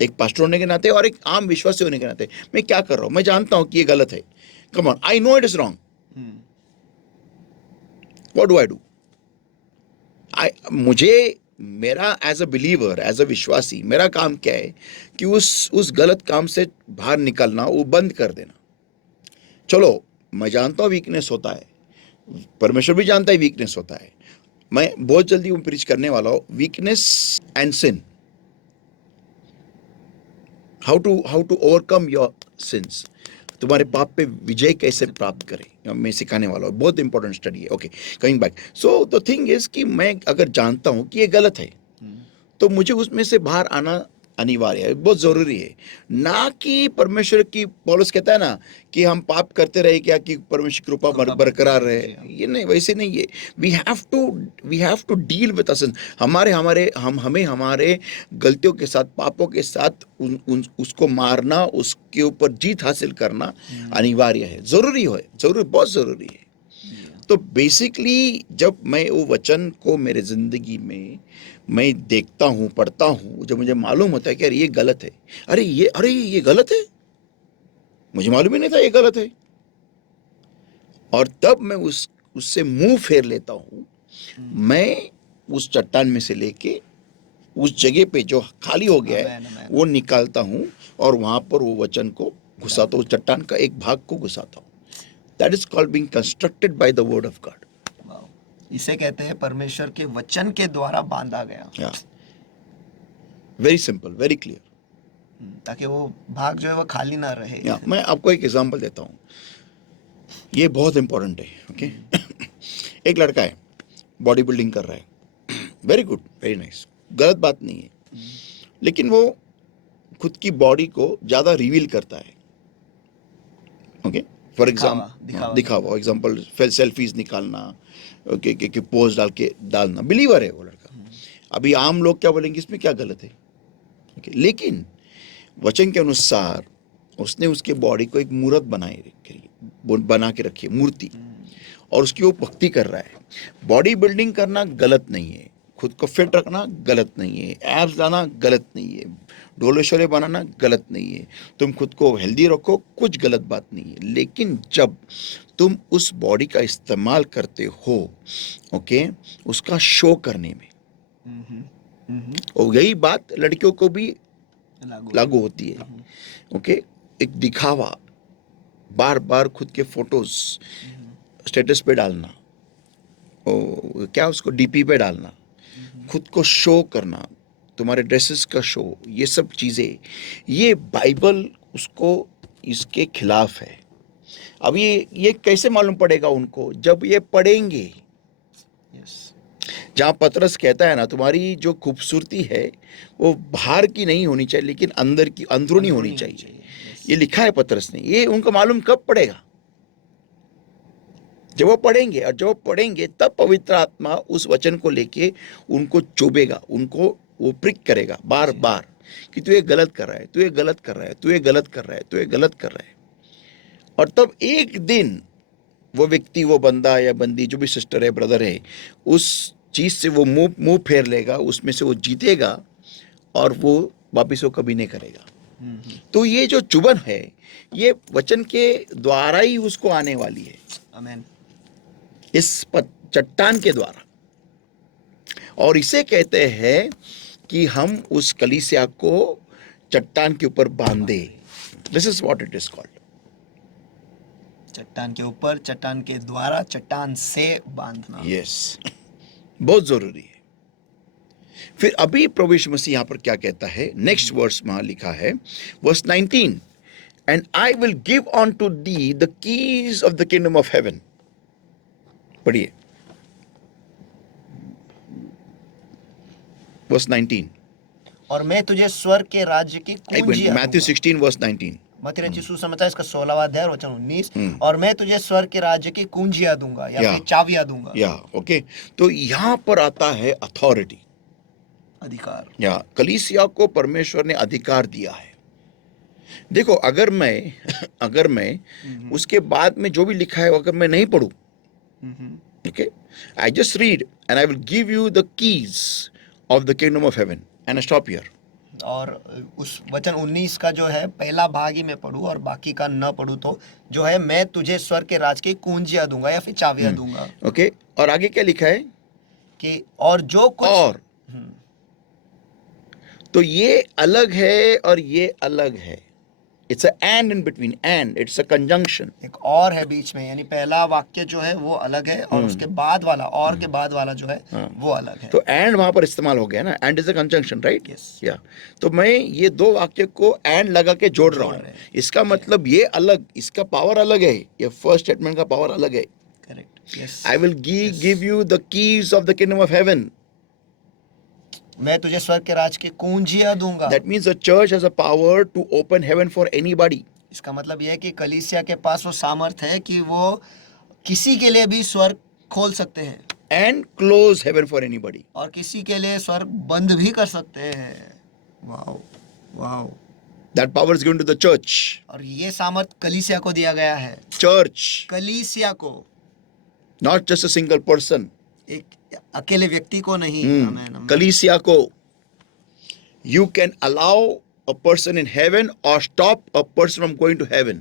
एक पास्टर होने के नाते और एक आम विश्वासी होने के नाते मैं क्या कर रहा हूँ, मैं जानता हूँ कि ये गलत है। Come on, I know it is wrong, what do I do? मुझे, मेरा as a believer, as a विश्वासी, मेरा काम क्या है कि उस गलत काम से बाहर निकलना, वो बंद कर देना। चलो, मैं जानता हूँ वीकनेस होता है, परमेश्वर भी जानता है वीकनेस होता है। मैं बहुत जल्दी वो प्रीच करने वाला हूँ, weakness and sin, how to overcome your sins, तुम्हारे पाप पे विजय कैसे प्राप्त करें, मैं सिखाने वाला हूँ। बहुत इंपॉर्टेंट स्टडी है। Okay, coming back, so the thing is कि मैं अगर जानता हूँ कि ये गलत है, तो मुझे उसमें से बाहर आना अनिवार्य है, बहुत जरूरी है। ना कि परमेश्वर की, पौलुस कहता है ना कि हम पाप करते रहे क्या कि परमेश्वर की कृपा बरकरार रहे, ये नहीं, वैसे नहीं है। We have to deal with us, हमें हमारे गलतियों के साथ, पापों के साथ उसको मारना, उसके ऊपर जीत हासिल करना अनिवार्य है, जरूरी है, बहुत जरूरी है। तो बेसिकली जब मैं वो वचन को मेरे जिंदगी में मैं देखता हूँ, पढ़ता हूँ, जब मुझे मालूम होता है कि अरे ये गलत है, अरे ये गलत है, मुझे मालूम ही नहीं था ये गलत है, और तब मैं उससे मुंह फेर लेता हूँ। मैं उस चट्टान में से लेके उस जगह पे जो खाली हो गया है वो निकालता हूँ, और वहां पर वो वचन को घुसाता हूँ, चट्टान का एक भाग को घुसाता हूँ। That is called being constructed by the word of God. इसे कहते हैं परमेश्वर के वचन के द्वारा बांधा गया। वेरी सिंपल, वेरी क्लियर, ताकि वो भाग जो है वो खाली ना रहे। मैं आपको एक एग्जांपल देता हूँ, ये बहुत इंपॉर्टेंट है। ओके, एक लड़का है, बॉडी बिल्डिंग कर रहा है, वेरी गुड, वेरी नाइस, गलत बात नहीं है, लेकिन वो खुद की बॉडी को ज्यादा रिवील करता है। ओके, फॉर एग्जाम्पल दिखावा, एग्जाम्पल सेल्फीज निकालना, ओके, कि पोज डालना, बिलीवर है वो लड़का। अभी आम लोग क्या बोलेंगे, इसमें क्या गलत है? ओके, लेकिन वचन के अनुसार उसने उसके बॉडी को एक मूर्त बना के रखी है, मूर्ति, और उसकी वो भक्ति कर रहा है। बॉडी बिल्डिंग करना गलत नहीं है, खुद को फिट रखना गलत नहीं है, एब्स लाना गलत नहीं है, ढोले शोले बनाना गलत नहीं है, तुम खुद को हेल्दी रखो, कुछ गलत बात नहीं है। लेकिन जब तुम उस बॉडी का इस्तेमाल करते हो, ओके, उसका शो करने में, और यही बात लड़कियों को भी लागू होती है। ओके, एक दिखावा, बार बार खुद के फोटोज स्टेटस पे डालना, क्या उसको डीपी पे डालना, खुद को शो करना, तुम्हारे ड्रेसेस का शो, ये सब चीजें, ये बाइबल उसको इसके खिलाफ है। अब ये कैसे मालूम पड़ेगा उनको? जब ये पढ़ेंगे। जहां पतरस कहता है ना, तुम्हारी जो खूबसूरती है वो बाहर की नहीं होनी चाहिए, लेकिन अंदर की, अंदरूनी होनी चाहिए, ये लिखा है पतरस ने। ये उनको मालूम कब पड़ेगा? जब वो पढ़ेंगे, और जब वो पढ़ेंगे तब पवित्र आत्मा उस वचन को लेके उनको चुभेगा, उनको वो प्रिक करेगा बार बार कि तू ये गलत कर रहा है, तू ये गलत कर रहा है, तू ये गलत कर रहा है, तू ये गलत कर रहा है। और तब एक दिन वो व्यक्ति, वो बंदा या बंदी, जो भी सिस्टर है, ब्रदर है, उस चीज से वो मुंह फेर लेगा, उसमें से वो जीतेगा, और वो वापिस वो कभी नहीं करेगा। तो ये जो चुभन है, ये वचन के द्वारा ही उसको आने वाली है। आमीन। इस चट्टान के द्वारा, और इसे कहते हैं कि हम उस कलीसिया को चट्टान के ऊपर बांधे। This is what it is called. चट्टान के ऊपर, चट्टान के द्वारा, चट्टान से बांधना। यस, बहुत जरूरी है। फिर अभी प्रभु यीशु मसीह यहां पर क्या कहता है, नेक्स्ट वर्स में लिखा है, verse 19, and I will give unto thee the keys of the kingdom of heaven. पढ़िए वर्स 19। और मैं तुझे स्वर्ग के राज्य की कुंजियां मैथ्यू 16 वर्स 19। मत्ती रचित सुसमाचार इसका 16वां अध्याय और वचन 19, और मैं तुझे स्वर्ग के राज्य की कुंजियां दूंगा या या। फिर चाबियां दूंगा। या ओके, तो यहाँ पर आता है अथॉरिटी, अधिकार। या कलीसिया को परमेश्वर ने अधिकार दिया है। देखो, अगर मैं उसके बाद में जो भी लिखा है अगर मैं नहीं पढ़ूं, okay, I just read and I will give you the keys of the kingdom of heaven and stop here. और उस वचन 19 का जो है पहला भाग ही मैं पढ़ूं और बाकी का न पढ़ूं तो जो है मैं तुझे स्वर्ग के राज की कुंजियां दूंगा या फिर चाबियां दूंगा। ओके, और आगे क्या लिखा है कि और जो कुछ और, तो ये अलग है और ये अलग है। It's a and in between, and it's a conjunction. एक और है बीच में, यानी पहला वाक्य जो है वो अलग है और उसके बाद वाला और के बाद वाला जो है वो अलग है। तो एंड वहां पर इस्तेमाल हो गया ना, and is a conjunction, right? Yes. या, तो मैं ये दो वाक्य को एंड लगा के जोड़ रहा हूँ। इसका मतलब ये अलग, इसका पावर अलग है, ये फर्स्ट स्टेटमेंट का पावर अलग है। Correct. Yes. I will give you the keys of the kingdom of haven. मैं तुझे स्वर्ग के राज की कुंजियां दूंगा। That means the church has a power to open heaven for anybody. इसका मतलब यह है कि कलीसिया के पास वो सामर्थ है कि वो किसी के लिए भी स्वर्ग खोल सकते हैं And close heaven for anybody. और किसी के लिए स्वर्ग बंद भी कर सकते हैं। Wow, wow. That power is given to the church. और ये सामर्थ कलीसिया को दिया गया है। Church, कलीसिया को, not just a single person. एक अकेले व्यक्ति को नहीं। आमेन। कलीसिया को। You can allow a person in heaven or stop a person from going to heaven.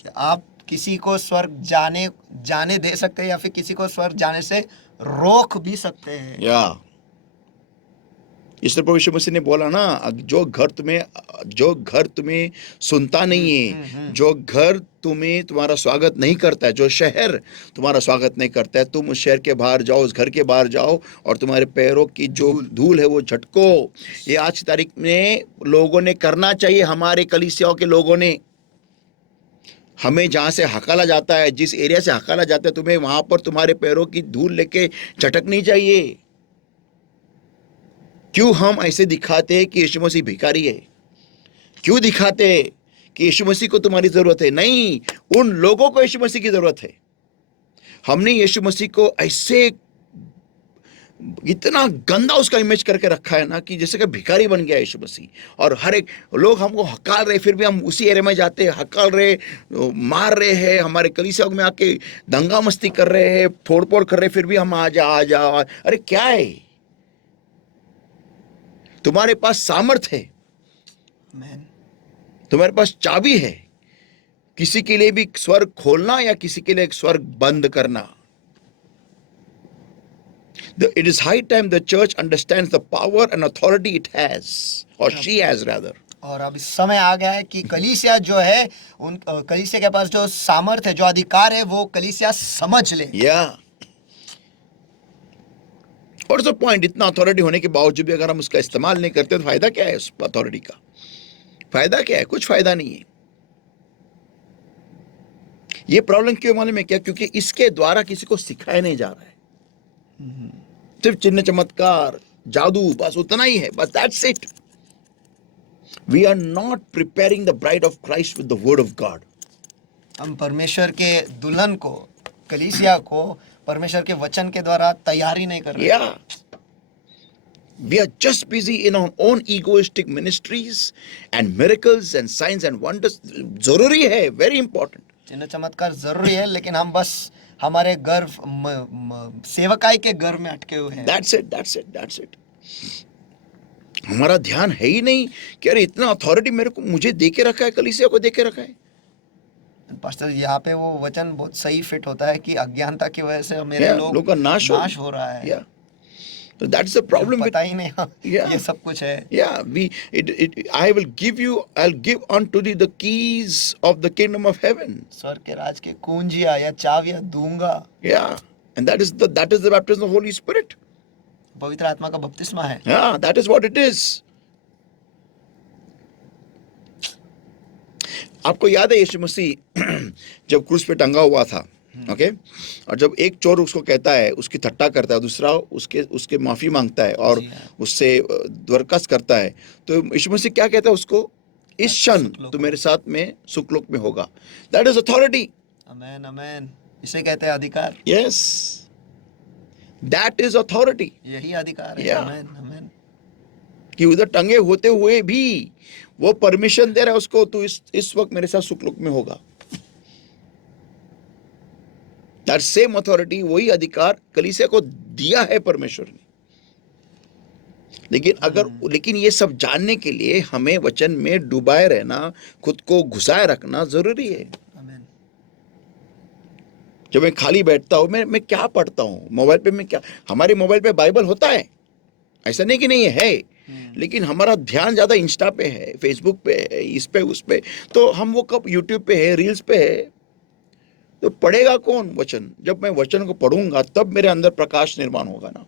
क्या आप किसी को स्वर्ग जाने दे सकते हैं या फिर किसी को स्वर्ग जाने से रोक भी सकते हैं। Yeah. इसलिए प्रभु यीशु मसीह ने बोला ना, जो घर तुम्हें सुनता नहीं है, जो घर तुम्हारा स्वागत नहीं करता है, जो शहर तुम्हारा स्वागत नहीं करता है, तुम उस शहर के बाहर जाओ, उस घर के बाहर जाओ और तुम्हारे पैरों की जो धूल है वो झटको। ये आज की तारीख में लोगों ने करना चाहिए, हमारे कलीसियाओं के लोगों ने। हमें जहाँ से हकाला जाता है, जिस एरिया से हकाला जाता है, तुम्हें वहां पर तुम्हारे पैरों की धूल लेके झटकनी चाहिए। क्यों हम ऐसे दिखाते हैं कि यीशु मसीह भिखारी है? क्यों दिखाते हैं कि यीशु मसीह को तुम्हारी जरूरत है? नहीं, उन लोगों को यीशु मसीह की जरूरत है। हमने यीशु मसीह को ऐसे इतना गंदा उसका इमेज करके रखा है ना कि जैसे कि भिखारी बन गया यीशु मसीह। और हर एक लोग हमको हकाल रहे, फिर भी हम उसी एरिया में जाते हैं, हकाल रहे, मार रहे हैं, हमारे कलीसिया में आके दंगा मस्ती कर रहे हैं, फोड़ कर रहे, फिर भी हम आ जा। अरे क्या है? तुम्हारे पास सामर्थ है, तुम्हारे पास चाबी है, किसी के लिए भी स्वर्ग खोलना या किसी के लिए स्वर्ग बंद करना। It is high time the church understands the power and authority it has, or she has rather. और अब इस समय आ गया है कि कलीसिया जो है, उन कलीसिया के पास जो सामर्थ है, जो अधिकार है, वो कलीसिया समझ ले। और जो पॉइंट, इतना अथॉरिटी होने के बावजूद भी अगर हम उसका इस्तेमाल नहीं करते तो फायदा क्या है? उस अथॉरिटी का फायदा क्या है? कुछ फायदा नहीं है। ये प्रॉब्लम क्यों मालूम है क्या? क्योंकि इसके द्वारा किसी को सिखाया नहीं जा रहा है। सिर्फ चिन्ह चमत्कार, जादू, बस उतना ही है, बस that's it. We are not preparing the bride of Christ with the word of God. हम परमेश्वर के दुल्हन को, कलीसिया को परमेश्वर के वचन के द्वारा तैयारी नहीं कर रहे। We are just busy in our own egoistic ministries and miracles and signs and wonders. जरूरी है, very important. चिन्ह चमत्कार जरूरी है, लेकिन हम बस हमारे गर्व सेवकाई के घर में अटके हुए हैं। That's it. हमारा ध्यान है ही नहीं कि अरे इतना अथॉरिटी मुझे दे के रखा है, कलीसिया को दे के रखा है। पास्टर, यहाँ पे वो वचन बहुत सही फिट होता है कि अज्ञानता की वजह से मेरे लोगों का नाश हो रहा है। So that's the problem. पता ही नहीं ये सब कुछ है। I'll give unto thee the keys of the kingdom of heaven. स्वर्ग के राज की कुंजियां या चाबियां दूंगा। And that is the baptism of the Holy Spirit. पवित्र आत्मा का बपतिस्मा है। That is what it is. आपको याद है यीशु मसीह जब क्रूस पे टंगा हुआ था, ओके, और जब एक चोर उसको कहता है, उसकी ठट्टा करता है, दूसरा उसके माफी मांगता है और उससे दरखास्त करता है, तो यीशु मसीह क्या कहता है उसको? इस क्षण सुखलोक तू में। मेरे साथ में सुखलोक में होगा. That is authority. Amen amen, इसे कहते हैं अधिकार। Yes, that is authority. यही अधिकार है। Yeah. आमेन आमेन। कि उधर टंगे होते हुए भी वो परमिशन दे रहा है उसको, तू इस वक्त मेरे साथ सुखलोक में होगा. दैट सेम अथॉरिटी, वही अधिकार कलीसिया को दिया है परमेश्वर ने. लेकिन ये सब जानने के लिए हमें वचन में डुबाए रहना, खुद को घुसाए रखना जरूरी है. आमेन। जब मैं खाली बैठता हूं, मैं क्या पढ़ता हूं मोबाइल पे? मैं क्या, हमारे मोबाइल पे बाइबल होता है, ऐसा नहीं कि नहीं है, लेकिन हमारा ध्यान ज्यादा इंस्टा पे है, फेसबुक पे है, इस पे उस पे. तो हम वो कब यूट्यूब पे है, रील्स पे है, तो पढ़ेगा कौन वचन? जब मैं वचन को पढ़ूंगा तब मेरे अंदर प्रकाश निर्माण होगा ना.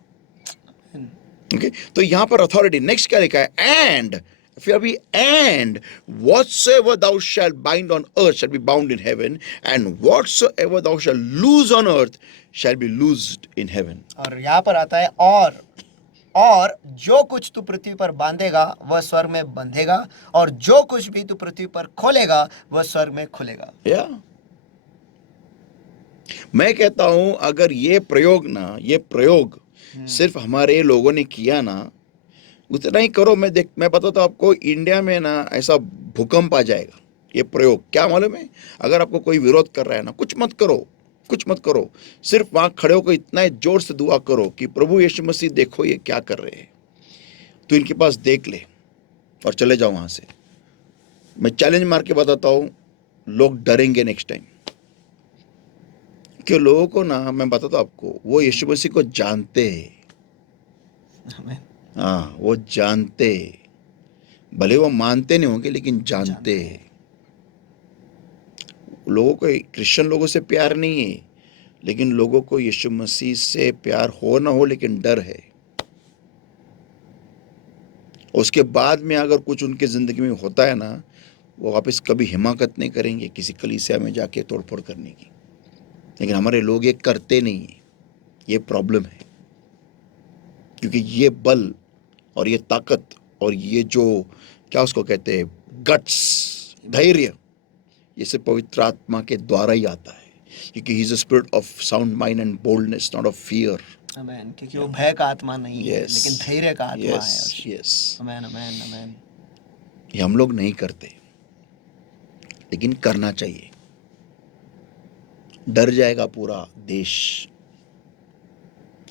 ओके, तो यहां पर अथॉरिटी. नेक्स्ट क्या लिखा है? एंड, फिर अभी and whatsoever thou shalt bind on earth shall be bound in heaven, and whatsoever thou shalt loose on earth shall be loosed in heaven. और यहाँ पर आता है और जो कुछ तू पृथ्वी पर बांधेगा वह स्वर्ग में बंधेगा, और जो कुछ भी तू पृथ्वी पर खोलेगा वह स्वर्ग में खुलेगा। या मैं कहता हूं, अगर ये प्रयोग सिर्फ हमारे लोगों ने किया ना, उतना ही करो. मैं बताता हूं आपको, इंडिया में ना ऐसा भूकंप आ जाएगा. ये प्रयोग क्या मालूम है? अगर आपको कोई विरोध कर रहा है ना, कुछ मत करो. सिर्फ वहां खड़े होकर इतना जोर से दुआ करो कि प्रभु यीशु मसीह, देखो ये क्या कर रहे हैं, तो इनके पास देख ले, और चले जाओ वहां से. मैं चैलेंज मार के बताता हूं, लोग डरेंगे नेक्स्ट टाइम. कि लोगों को ना, मैं बताता हूं आपको, वो यीशु मसीह को जानते हैं. हाँ, वो जानते, भले वो मानते नहीं होंगे लेकिन जानते. लोगों को क्रिश्चियन लोगों से प्यार नहीं है, लेकिन लोगों को यीशु मसीह से प्यार हो ना हो, लेकिन डर है. उसके बाद में अगर कुछ उनके जिंदगी में होता है ना, वो वापस कभी हिम्मत नहीं करेंगे किसी कलीसिया में जाके तोड़फोड़ करने की. लेकिन हमारे लोग ये करते नहीं है. ये प्रॉब्लम है, क्योंकि ये बल और ये ताकत और ये जो क्या उसको कहते हैं, गट्स, धैर्य, ये सिर्फ पवित्र आत्मा के द्वारा ही आता है. क्योंकि he is a spirit of sound mind and boldness, not of fear. Amen. क्योंकि वो भय का आत्मा नहीं है, लेकिन धैर्य का आत्मा है। यस. आमेन आमेन आमेन। ये हम लोग नहीं करते, लेकिन करना चाहिए. डर जाएगा पूरा देश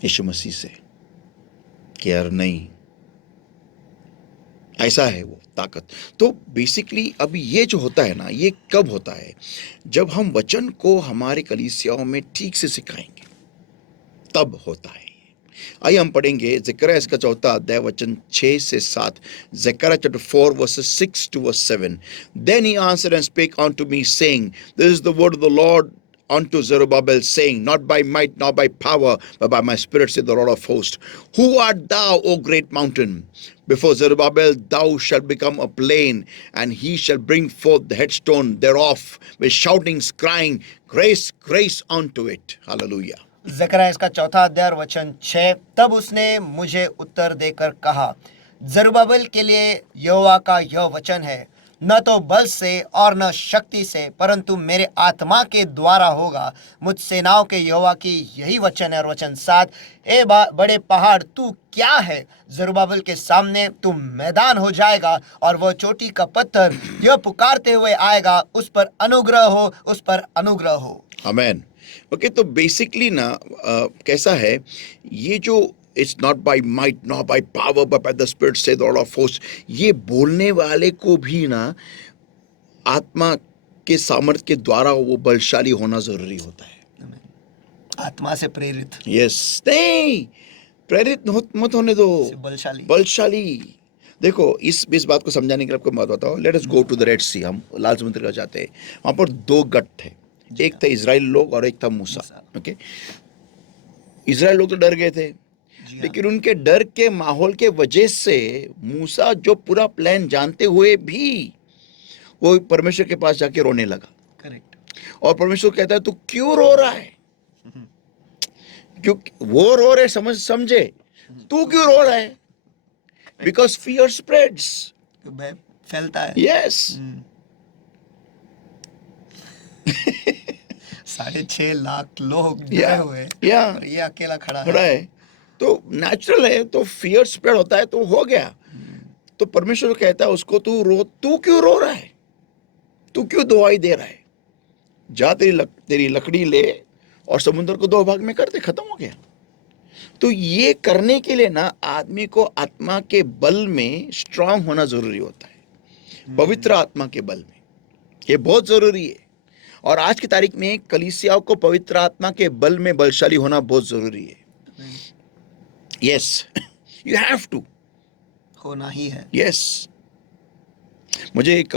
यीशु मसीह से कि यार नहीं, ऐसा है वो ताकत. तो बेसिकली अभी ये जो होता है ना, ये कब होता है? जब हम वचन को हमारे कलीसियाओं में ठीक से सिखाएंगे, तब होता है. आइए हम पढ़ेंगे ज़करिया इसका 4 अध्याय वचन 6 से 7. Zakaria chapter 4 verses 6 to verse 7. Then he answered and spake unto me, saying, This is the word of the Lord unto Zerubbabel, saying, Not by might nor by power, but by my spirit, saith the Lord of hosts. Who art thou, O great mountain? Before Zerubbabel thou shalt become a plain, and he shall bring forth the headstone thereof with shoutings, crying, Grace, grace unto it. Hallelujah. Zakaria इसका 4 अध्याय वचन 6. तब उसने मुझे उत्तर देकर कहा, जरुब्बाबेल के लिए यहोवा का यह वचन है, न तो बल से और न शक्ति से, परंतु मेरे आत्मा के द्वारा होगा। मुझ सेनाओं के यहोवा की यही वचन है। और वचन 7, ए बड़े पहाड़, तू क्या है? जरुब्बाबेल के सामने तू मैदान हो जाएगा, और वह चोटी का पत्थर यह पुकारते हुए आएगा, उस पर अनुग्रह हो, उस पर अनुग्रह हो। आमेन. ओके, तो बेसिकली ना कैसा है ये जो it's not by might not by power but by the spirit saith the Lord of host, ये बोलने वाले को भी ना आत्मा के सामर्थ्य के द्वारा वो बलशाली होना जरूरी होता है. आत्मा से प्रेरित। यस, नहीं प्रेरित मत होने दो, बलशाली. देखो, इस बात को समझाने के लिए आपको बात बताओ. Let us go to the Red Sea. हम लाल समुद्र का जाते हैं. वहां पर 2 गट थे, एक था इजराइल लोग और एक था मूसा. ओके, इजराइल लोग तो डर गए थे, लेकिन उनके डर के माहौल के वजह से मूसा जो पूरा प्लान जानते हुए भी वो परमेश्वर के पास जाके रोने लगा. करेक्ट. और परमेश्वर कहता है, तू क्यों रो रहा है? क्योंकि वो रो रहे, समझे, तू क्यों रो रहा है? Because fear spreads. फैलता है। यस। 6.5 लाख लोग या डरे हुए हैं, या और ये अकेला खड़ा खड़ा है। है, तो नेचुरल है, तो फियर स्प्रेड होता है, तो हो गया। तो परमेश्वर कहता है उसको, तू क्यों रो रहा है, तू क्यों दुआई दे रहा है, जा तेरी लकड़ी ले और समुद्र को 2 भाग में कर दे, खत्म हो गया। तो ये करने के लिए ना आदमी को आत्मा के बल में स्ट्रांग होना जरूरी होता है, पवित्र आत्मा के बल में, ये बहुत जरूरी है। और आज की तारीख में कलीसियाओं को पवित्र आत्मा के बल में बलशाली होना बहुत जरूरी है। यस, यू हैव टू, होना ही है। यस। मुझे एक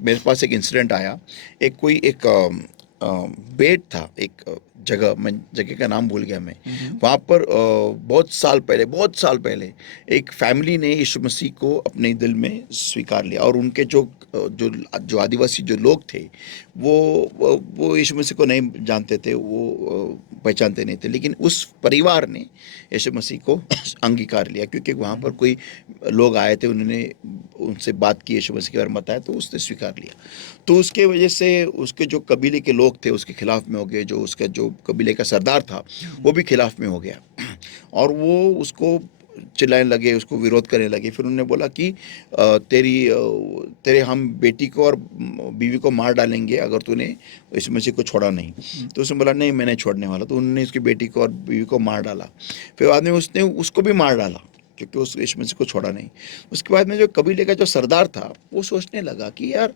मेरे पास एक इंसिडेंट आया। एक बेट था, एक जगह, मैं जगह का नाम भूल गया मैं। वहाँ पर बहुत साल पहले एक फैमिली ने यीशु मसीह को अपने दिल में स्वीकार लिया, और उनके जो आदिवासी जो लोग थे वो यीशु मसीह को नहीं जानते थे, वो पहचानते नहीं थे। लेकिन उस परिवार ने यीशु मसीह को अंगीकार लिया, क्योंकि वहाँ पर कोई लोग आए थे, उन्होंने उनसे बात की, यीशु मसीह के बारे में बताया, तो उसने स्वीकार लिया। तो उसके वजह से उसके जो कबीले के लोग थे उसके खिलाफ में हो गए, जो उसका जो कबीले का सरदार था वो भी खिलाफ में हो गया, और वो उसको चिल्लाने लगे, उसको विरोध करने लगे। फिर उन्होंने बोला कि तेरे हम बेटी को और बीवी को मार डालेंगे अगर तूने यीशु मसीह को छोड़ा नहीं। तो उसने बोला नहीं, मैं नहीं छोड़ने वाला। तो उन्होंने उसकी बेटी को और बीवी को मार डाला। फिर बाद में उसने उसको भी मार डाला, क्योंकि उस यीशु मसीह को छोड़ा नहीं। उसके बाद में जो कबीले का जो सरदार था वो सोचने लगा कि यार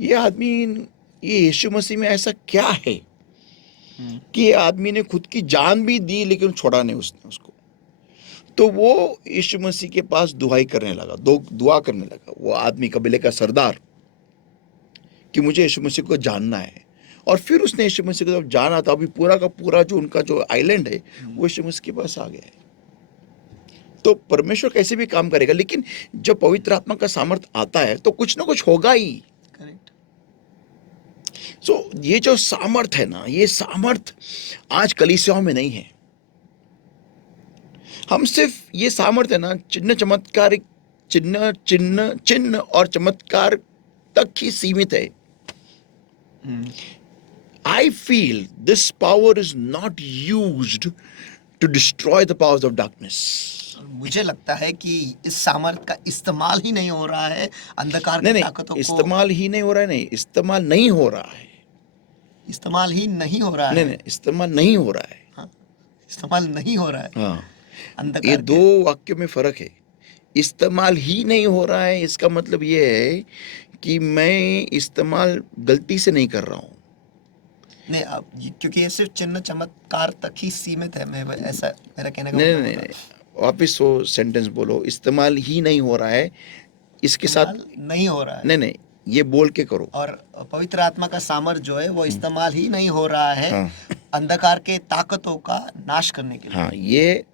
ये आदमी, ये यीशु मसीह में ऐसा क्या है कि ये आदमी ने खुद की जान भी दी लेकिन छोड़ा नहीं उसने उसको। तो वो यीशु मसीह के पास दुआई करने लगा, दुआ करने लगा, वो आदमी कबीले का सरदार, कि मुझे यीशु मसीह को जानना है। और फिर उसने यीशु मसीह को जब जाना था, अभी पूरा का पूरा जो उनका जो आइलैंड है वो यीशु मसीह के पास आ गया है। तो परमेश्वर कैसे भी काम करेगा, लेकिन जब पवित्र आत्मा का सामर्थ आता है तो कुछ ना कुछ होगा ही। करेक्ट। सो ये जो सामर्थ है ना, ये सामर्थ आज कलीसियाओं में नहीं है। हम सिर्फ ये सामर्थ है ना, चिन्ह और चमत्कार तक ही सीमित है। I feel this power is not used to destroy the powers of darkness. मुझे लगता है कि इस सामर्थ का इस्तेमाल ही नहीं हो रहा है अंधकार की नहीं, ताकतों को। इस्तेमाल ही नहीं हो रहा है, नहीं, इस्तेमाल नहीं हो रहा है, इस्तेमाल ही नहीं हो रहा है। नहीं, इस्तेमाल नहीं हो रहा है। हाँ, इस्तेमाल नहीं हो रहा है। हाँ, ये अंधकार दो वाक्यों में फर्क है। इस्तेमाल ही नहीं हो रहा है, इसका मतलब ये है कि मैं इस्तेमाल गलती से नहीं कर रहा हूँ। नहीं, अब क्योंकि ये सिर्फ चिन्ह चमत्कार तक ही सीमित है, मैं ऐसा मेरा कहने का नहीं मतलब नहीं होता है। नहीं, वापिस वो सेंटेंस बोलो, इस्तेमाल ही नहीं हो रहा है, इसके साथ इस्तेमाल नहीं हो रहा है। नहीं, ये बोल के करो। और पवित्र आत्मा का सामर्थ जो है वो इस्तेमाल ही नहीं हो रहा है हाँ, अंधकार के ताकतों का नाश करने के लिए। हाँ, ये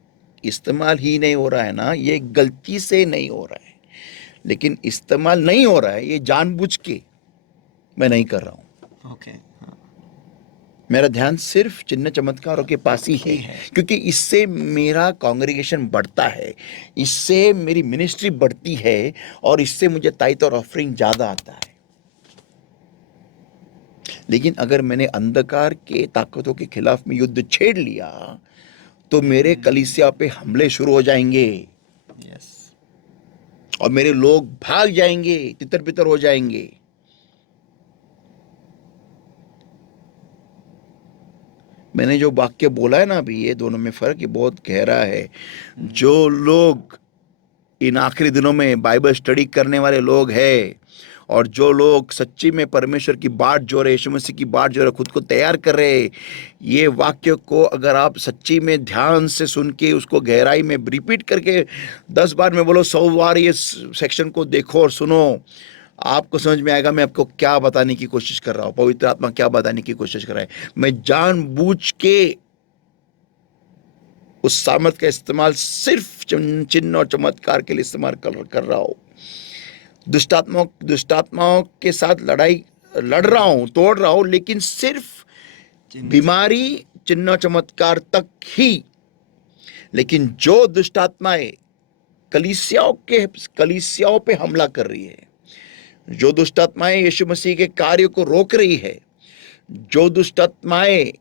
इस्तेमाल ही नहीं हो रहा है ना, ये गलती से नहीं हो रहा है, लेकिन इस्तेमाल नहीं हो रहा है ये जानबूझ के मैं नहीं कर रहा हूँ। ओके। हाँ, मेरा ध्यान सिर्फ चिन्ह चमत्कारों के पास ही है, क्योंकि इससे मेरा कांग्रेगेशन बढ़ता है, इससे मेरी मिनिस्ट्री बढ़ती है, और इससे मुझे ताइत और ऑफरिंग ज्यादा आता है। लेकिन अगर मैंने अंधकार के ताकतों के खिलाफ में युद्ध छेड़ लिया तो मेरे कलीसिया पे हमले शुरू हो जाएंगे, यस। और मेरे लोग भाग जाएंगे, तितर बितर हो जाएंगे। मैंने जो वाक्य बोला है ना अभी, ये दोनों में फर्क ये बहुत गहरा है। जो लोग इन आखिरी दिनों में बाइबल स्टडी करने वाले लोग हैं, और जो लोग सच्ची में परमेश्वर की बाट जो रहे, यीशु मसीह की बाट जो रहे, खुद को तैयार कर रहे, ये वाक्य को अगर आप सच्ची में ध्यान से सुन के उसको गहराई में रिपीट करके 10 बार में बोलो, 100 बार ये सेक्शन को देखो और सुनो, आपको समझ में आएगा मैं आपको क्या बताने की कोशिश कर रहा हूँ, पवित्र आत्मा क्या बताने की कोशिश कर रहा है। मैं जानबूझ के उस सामर्थ का इस्तेमाल सिर्फ चिन्ह और चमत्कार के लिए इस्तेमाल कर रहा हूँ। दुष्टात्माओं के साथ लड़ाई लड़ रहा हूं, तोड़ रहा हूं, लेकिन सिर्फ बीमारी चिन्ह चमत्कार तक ही। लेकिन जो दुष्टात्माएं कलीसियाओं पे हमला कर रही है, जो दुष्ट आत्माएं यीशु मसीह के कार्य को रोक रही है, जो दुष्ट आत्माएं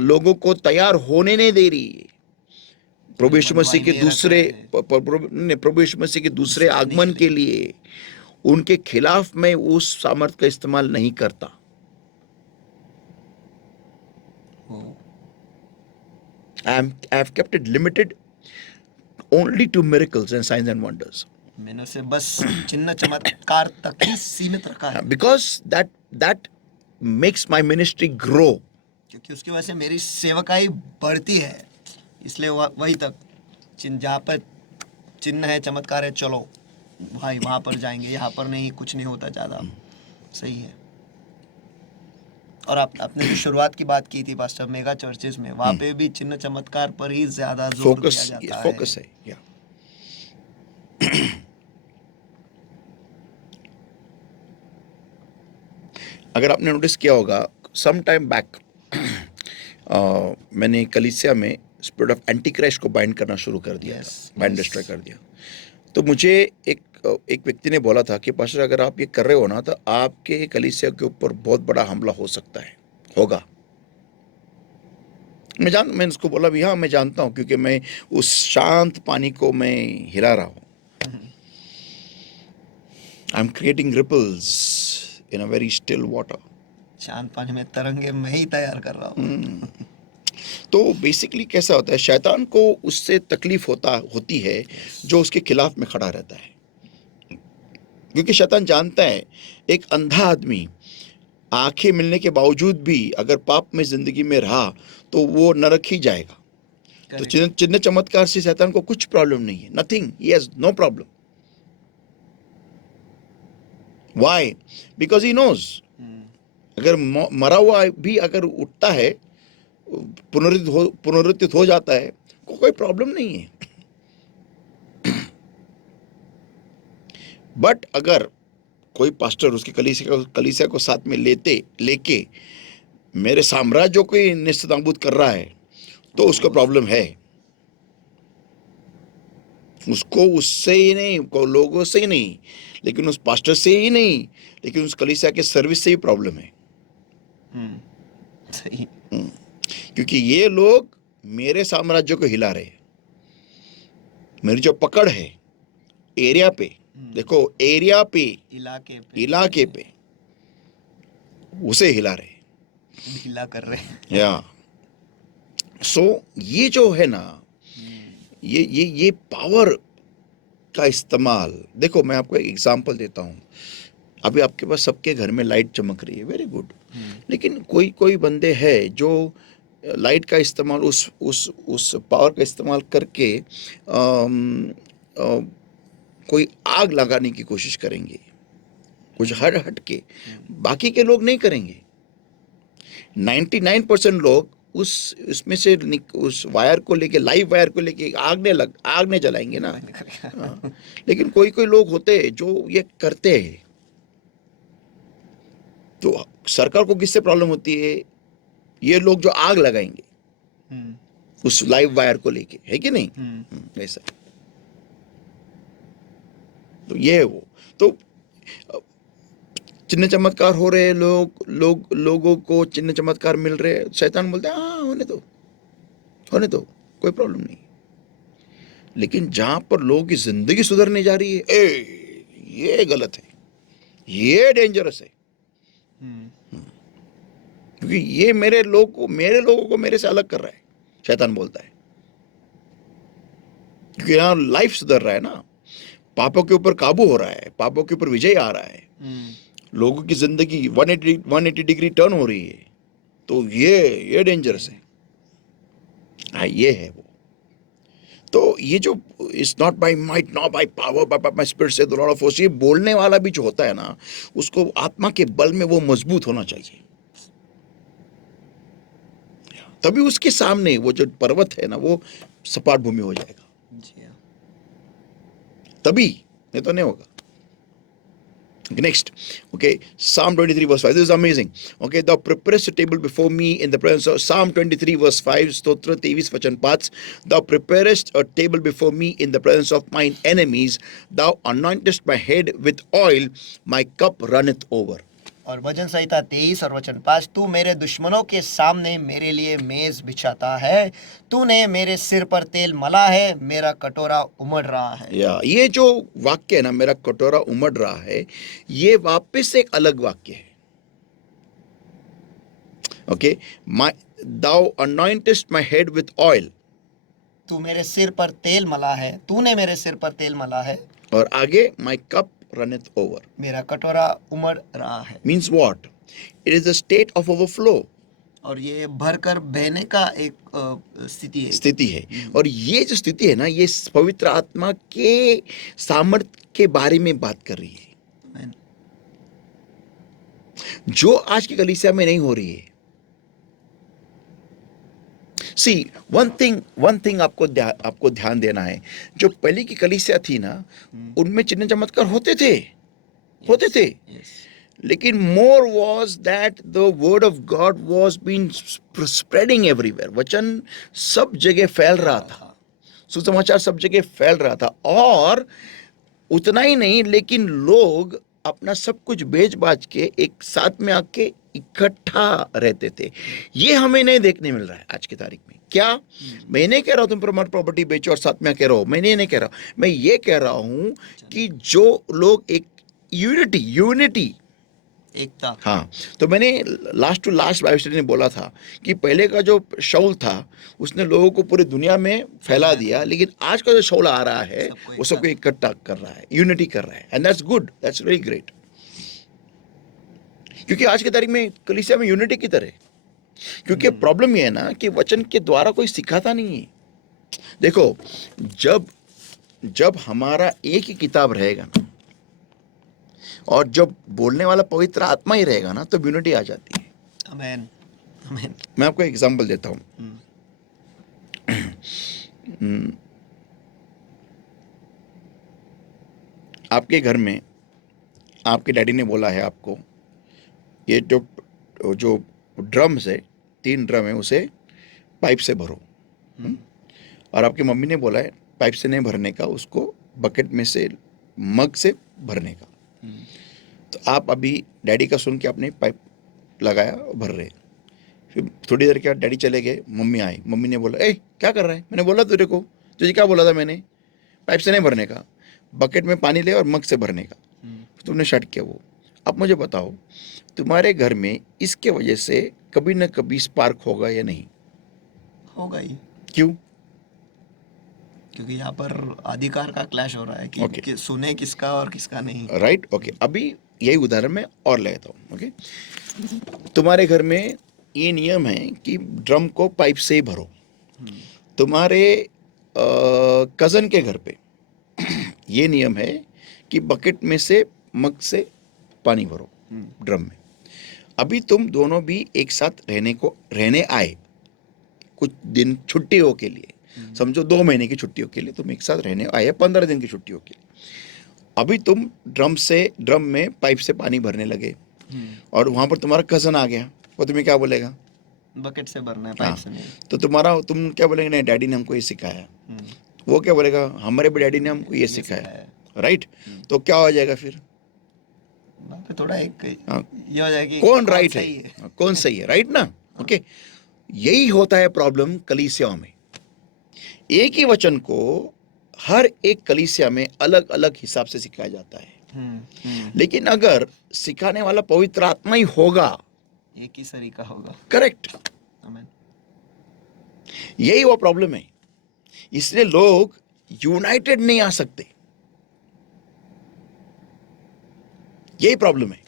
लोगों को तैयार होने नहीं दे रही है प्रभु यीशु मसीह के प्रभु यीशु मसीह के दूसरे आगमन के लिए, उनके खिलाफ मैं उस सामर्थ का इस्तेमाल नहीं करता। I have kept it limited only to miracles and signs and wonders. मैंने उसे बस चिन्ह चमत्कार तक ही सीमित रखा है, Because that makes my ministry grow. क्योंकि उसकी वजह से मेरी सेवकाई बढ़ती है, इसलिए वही तक जहाँ पर चिन्ह है, चमत्कार है, चलो भाई वहाँ पर जाएंगे, यहाँ पर नहीं, कुछ नहीं होता ज़्यादा। सही है। और आपने जो शुरुआत की बात की थी पास्टर, मेगा चर्चेस में, वहाँ पे भी चिन्ह चमत्कार पर ही ज़्यादा जोर दिया जाता है। फोकस है, या अगर आपने नोटिस किया होगा, सम टाइम बैक मैंने कलीसिया में स्पिरिट ऑफ एंटी क्राइस्ट को बाइंड करना शुरू कर दिया था, बाइंड डिस्ट्रॉय कर दिया। तो मुझे एक व्यक्ति ने बोला था कि पास्टर अगर आप ये कर रहे हो ना, तो आपके कलीसिया के ऊपर बहुत बड़ा हमला हो सकता है, होगा। मैंने उसको बोला भी हाँ मैं जानता हूँ, क्योंकि मैं उस शांत पानी को मैं हिला रहा हूँ। I am creating ripples in a very still water. शांत पानी में तरंगे मैं ही तैयार कर रहा हूँ। तो बेसिकली कैसा होता है, शैतान को उससे तकलीफ होती है जो उसके खिलाफ में खड़ा रहता है, क्योंकि शैतान जानता है एक अंधा आदमी आंखें मिलने के बावजूद भी अगर पाप में जिंदगी में रहा तो वो नरक ही जाएगा। तो चिन्ह चमत्कार से शैतान को कुछ प्रॉब्लम नहीं है, nothing, he has no problem. Why? Because he knows अगर मरा हुआ भी अगर उठता है, पुनरुत्थित हो जाता है, कोई प्रॉब्लम नहीं है। बट अगर कोई पास्टर उसकी कलीसिया को साथ में लेके मेरे साम्राज्य को ही नेस्तनाबूद कर रहा है, तो उसको प्रॉब्लम है। उसको उससे ही नहीं, को लोगों से ही नहीं, लेकिन उस पास्टर से ही नहीं, लेकिन उस कलीसिया के सर्विस से ही प्रॉब्लम है। सही। क्योंकि ये लोग मेरे साम्राज्य को हिला रहे हैं। मेरी जो पकड़ है एरिया पे, देखो एरिया पे, इलाके पे उसे हिला रहे, ढीला कर रहे हैं। या सो ये जो है ना, ये पावर का इस्तेमाल, देखो मैं आपको एक एग्जांपल देता हूँ। अभी आपके पास सबके घर में लाइट चमक रही है, वेरी गुड, लेकिन कोई बंदे हैं जो लाइट का इस्तेमाल उस पावर का इस्तेमाल करके कोई आग लगाने की कोशिश करेंगे, कुछ हट के, बाकी के लोग नहीं करेंगे। 99% लोग उसमें से उस वायर को लेके, लाइव वायर को लेके आग ने जलाएंगे ना। लेकिन कोई लोग होते हैं जो ये करते हैं। तो सरकार को किससे प्रॉब्लम होती है? ये लोग जो आग लगाएंगे उस लाइव वायर को लेके, है कि नहीं? ऐसा। तो ये है वो। तो चिन्ह चमत्कार हो रहे, लोगों को चिन्ह चमत्कार मिल रहे, शैतान बोलते हैं हाँ होने दो, कोई प्रॉब्लम नहीं। लेकिन जहां पर लोगों की जिंदगी सुधरने जा रही है, ये गलत है, ये डेंजरस है। क्योंकि ये मेरे लोगों को मेरे से अलग कर रहा है, शैतान बोलता है। क्योंकि यहाँ लाइफ सुधर रहा है ना, पापों के ऊपर काबू हो रहा है, पापों के ऊपर विजय आ रहा है, लोगों की जिंदगी 180 डिग्री टर्न हो रही है। तो ये डेंजरस है। हाँ, ये है वो। तो ये जो it's not by might, not by power, but by my spirit saith the Lord of host, ये बोलने वाला भी जो होता है ना, उसको आत्मा के बल में वो मजबूत होना चाहिए। तभी उसके सामने वो जो पर्वत है ना, वो सपाट भूमि हो जाएगा। तभी, नहीं तो नहीं होगा। Next, okay, Psalm 23 verse 5. This is amazing. Okay, thou preparest a table before me in the presence of Psalm 23 verse 5. Stotra 23 वचन 5. Thou preparest a table before me in the presence of mine enemies. Thou anointest my head with oil. My cup runneth over. और भजन संहिता 23 और वचन 5, तू मेरे दुश्मनों के सामने मेरे लिए मेज बिछाता है, तूने मेरे सिर पर तेल मला है, मेरा कटोरा उमड़ रहा है। या ये जो वाक्य है ना, मेरा कटोरा उमड़ रहा है, ये वापस एक अलग वाक्य है. Okay, my thou anointest my head with oil. तू मेरे सिर पर तेल मला है, तूने मेरे सिर पर तेल मला है, और आगे my cup runneth over. मेरा कटोरा उमड़ रहा है। Means what? It is a state of overflow. और ये भरकर बहने का एक स्थिति है। स्थिति है, और ये जो स्थिति है ना, ये पवित्र आत्मा के सामर्थ्य के बारे में बात कर रही है, आमीन। जो आज की कलीसिया में नहीं हो रही है. सी वन थिंग आपको ध्यान देना है. जो पहले की कलीसिया थी ना, उनमें चिन्ह चमत्कार होते थे. Yes. लेकिन more was that the word of God was been spreading everywhere. वचन सब जगह फैल रहा था, सुसमाचार सब जगह फैल रहा था. और उतना ही नहीं, लेकिन लोग अपना सब कुछ बेच बाच के एक साथ में आके इकट्ठा रहते थे. ये हमें नहीं देखने मिल रहा है आज की तारीख में. क्या मैं नहीं कह रहा हूं तुम प्रॉपर्टी बेचो और साथ में कह रहा हूं, मैं नहीं कह रहा हूं. मैं ये कह रहा हूं कि जो लोग एक यूनिटी, एकता. हाँ. तो मैंने last to last Bible study में बोला था कि पहले का जो शाऊल था, उसने लोगों को पूरी दुनिया में फैला दिया, लेकिन आज का जो शाऊल आ रहा है, वो सबको इकट्ठा कर रहा है, यूनिटी कर रहा है. And that's good, that's very great. क्योंकि आज की तारीख में कलीसिया में यूनिटी की तरह, क्योंकि प्रॉब्लम ये है ना कि वचन के द्वारा कोई सिखाता नहीं है. देखो, जब हमारा एक ही किताब रहेगा ना, और जब बोलने वाला पवित्र आत्मा ही रहेगा ना, तो यूनिटी आ जाती है. आमीन, आमीन. मैं आपको एग्जांपल देता हूं. आपके घर में आपके डैडी ने बोला है आपको, ये जो ड्रम्स है, 3 ड्रम है, उसे पाइप से भरो. और आपकी मम्मी ने बोला है पाइप से नहीं भरने का, उसको बकेट में से, मग से भरने का. तो आप अभी डैडी का सुन के आपने पाइप लगाया और भर रहे. फिर थोड़ी देर के बाद डैडी चले गए, मम्मी आई. मम्मी ने बोला, ए क्या कर रहा है? मैंने बोला तुझे क्या बोला था मैंने? पाइप से नहीं भरने का, बकेट में पानी ले और मग से भरने का. तुमने शट किया वो. अब मुझे बताओ, तुम्हारे घर में इसके वजह से कभी ना कभी स्पार्क होगा या नहीं? होगा ही. क्यों? क्योंकि यहाँ पर अधिकार का क्लैश हो रहा है कि सुने किसका और किसका नहीं. राइट. ओके, अभी यही उदाहरण मैं और लेता हूँ. ओके, तुम्हारे घर में ये नियम है कि ड्रम को पाइप से ही भरो. तुम्हारे कज़न के घर पे ये नियम है कि बकेट में से, मग से पानी भरो ड्रम में. अभी तुम दोनों भी एक साथ रहने आए कुछ दिन छुट्टियों के लिए, समझो 2 महीने की छुट्टियों के लिए तुम एक साथ रहने आए, 15 दिन की छुट्टियों के लिए. अभी तुम ड्रम में पाइप से पानी भरने लगे, और वहां पर तुम्हारा कजन आ गया, वो तुम्हें क्या बोलेगा? बकेट से भरना है, पाइप से नहीं. तो तुम क्या बोलेंगे? नहीं, डैडी ने हमको ये सिखाया. वो क्या बोलेगा? हमारे भी डैडी ने हमको ये सिखाया. राइट. तो क्या हो जाएगा फिर? थोड़ा एक ये हो जाएगी, कौन राइट है, कौन सही है? राइट ना. ओके, यही होता है प्रॉब्लम कलीसियाओं में. एक ही वचन को हर एक कलीसिया में अलग अलग हिसाब से सिखाया जाता है. लेकिन अगर सिखाने वाला पवित्र आत्मा ही होगा, एक ही तरीका होगा. करेक्ट. आमीन. यही वो प्रॉब्लम है. इसलिए लोग यूनाइटेड नहीं आ सकते. यही प्रॉब्लम है.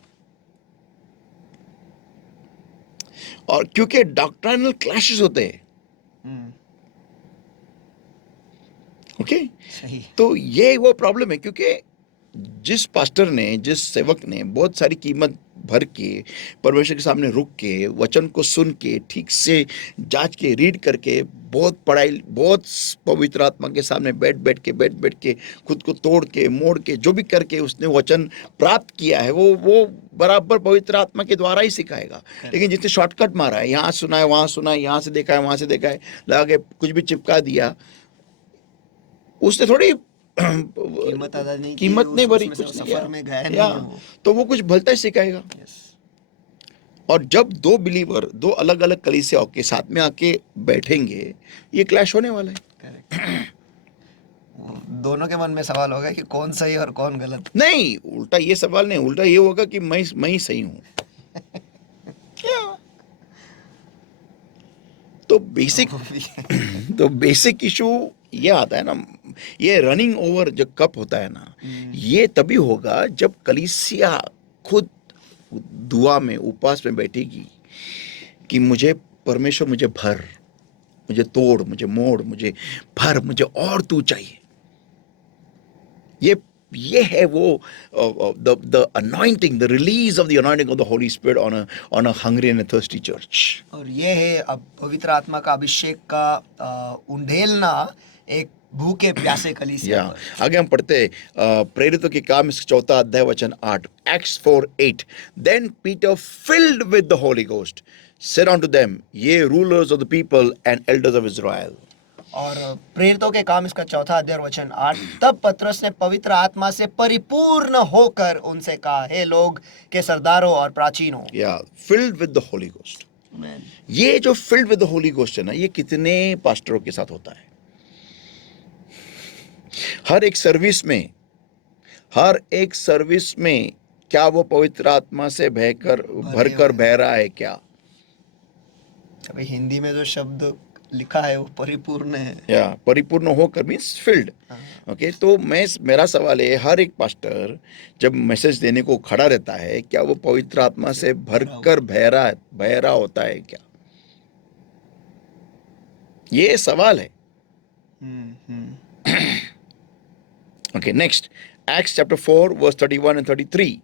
और क्योंकि डॉक्ट्रिनल क्लैशेस होते हैं. ओके, सही. तो ये वो प्रॉब्लम है, क्योंकि जिस पास्टर ने, जिस सेवक ने बहुत सारी कीमत भर के, परमेश्वर के सामने रुक के, वचन को सुन के, ठीक से जांच के, रीड करके, बहुत पढ़ाई, बहुत पवित्र आत्मा के सामने बैठ बैठ के खुद को तोड़ के, मोड़ के, जो भी करके उसने वचन प्राप्त किया है, वो बराबर पवित्र आत्मा के द्वारा ही सिखाएगा। लेकिन जिसने शॉर्टकट मारा है, यहाँ सुना है, वहाँ सुना है, यहाँ से देखा है, वहाँ से देखा है, लगा के कुछ भी चिपका दिया, उसने थोड़ी कीमत अदा नहीं की, कीमत नहीं भरी, उसमें से कुछ नहीं सफर किया। में गया नहीं या है वो। तो वो कुछ भलता ही सिखाएगा। यस, और जब दो बिलीवर दो अलग अलग कलीसियाओं के साथ में आके बैठेंगे, ये क्लैश होने वाला है। करेक्ट। दोनों के मन में सवाल होगा कि कौन सही और कौन गलत। नहीं, उल्टा ये सवाल नहीं, उल्टा ये होगा कि मैं ही सही हूँ। तो बेसिक इशू ये आता है ना, ये रनिंग ओवर जो कप होता है ना, ये तभी होगा जब कलीसिया खुद दुआ में, उपवास में बैठेगी कि मुझे परमेश्वर, मुझे भर, मुझे तोड़, मुझे मोड़, मुझे भर, मुझे और तू चाहिए। ये है वो the anointing, the release of the anointing of the Holy Spirit on a hungry and a thirsty church. और ये है अब पवित्र आत्मा का अभिषेक का उंडेलना एक भूखे प्यासे कलीसिया या पर। आगे हम पढ़ते हैं प्रेरितों के काम, इसका 4 अध्याय वचन 8, Acts 4:8. Then Peter, filled with the Holy Ghost, said unto them, ye rulers of the people and elders of Israel. और प्रेरितों के काम इसका 4 अध्याय वचन 8, तब पतरस ने पवित्र आत्मा से परिपूर्ण होकर उनसे कहा, हे लोग के सरदारों और प्राचीनों। या filled with the Holy Ghost. Amen. ये जो filled with the Holy Ghost है ना, ये कितने पास्टरों के साथ होता है। हर एक सर्विस में क्या वो पवित्र आत्मा से भरकर बह रहा है क्या? अभी हिंदी में जो शब्द लिखा है वो परिपूर्ण है। या परिपूर्ण होकर मीन्स फिल्ड। ओके, तो मेरा सवाल है, हर एक पास्टर जब मैसेज देने को खड़ा रहता है, क्या वो पवित्र आत्मा से भरकर बह रहा होता है क्या? ये सवाल है। Okay, next, Acts chapter 4 verse 31 and 33.